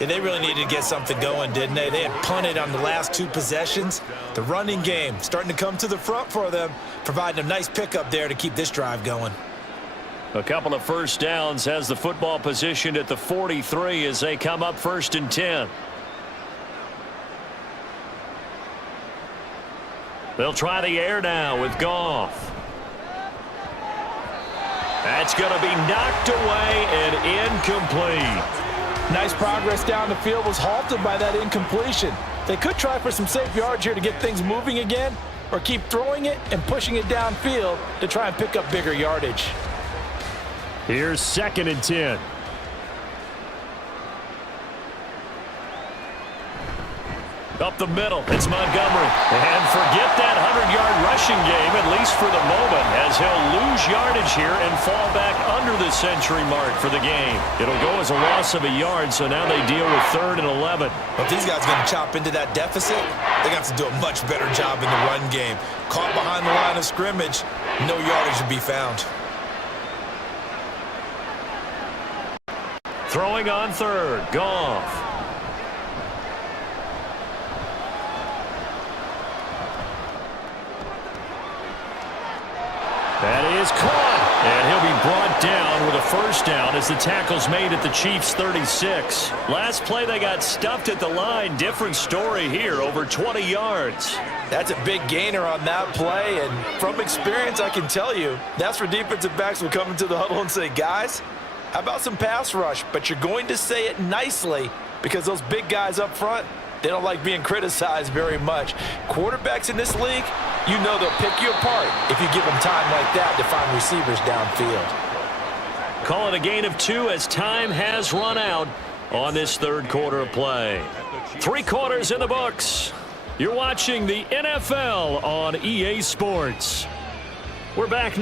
Yeah, they really needed to get something going, didn't they? They had punted on the last 2 possessions. The running game starting to come to the front for them, providing a nice pickup there to keep this drive going. A couple of first downs, has the football positioned at the 43 as they come up 1st and 10. They'll try the air now with Goff. That's going to be knocked away and incomplete. Nice progress down the field, was halted by that incompletion. They could try for some safe yards here to get things moving again, or keep throwing it and pushing it downfield to try and pick up bigger yardage. Here's 2nd and 10. Up the middle, it's Montgomery. And forget that 100-yard rushing game, at least for the moment, as he'll lose yardage here and fall back under the century mark for the game. It'll go as a loss of a yard, so now they deal with 3rd and 11. But if these guys are going to chop into that deficit, they're going to have to do a much better job in the run game. Caught behind the line of scrimmage, no yardage to be found. Throwing on 3rd, Goff. That is caught. And he'll be brought down with a first down as the tackle's made at the Chiefs' 36. Last play they got stuffed at the line. Different story here, over 20 yards. That's a big gainer on that play, and from experience, I can tell you, that's where defensive backs will come into the huddle and say, guys, how about some pass rush? But you're going to say it nicely because those big guys up front, they don't like being criticized very much. Quarterbacks in this league, you know they'll pick you apart if you give them time like that to find receivers downfield. Call it a gain of 2 as time has run out on this 3rd quarter of play. 3 quarters in the books. You're watching the NFL on EA Sports. We're back now.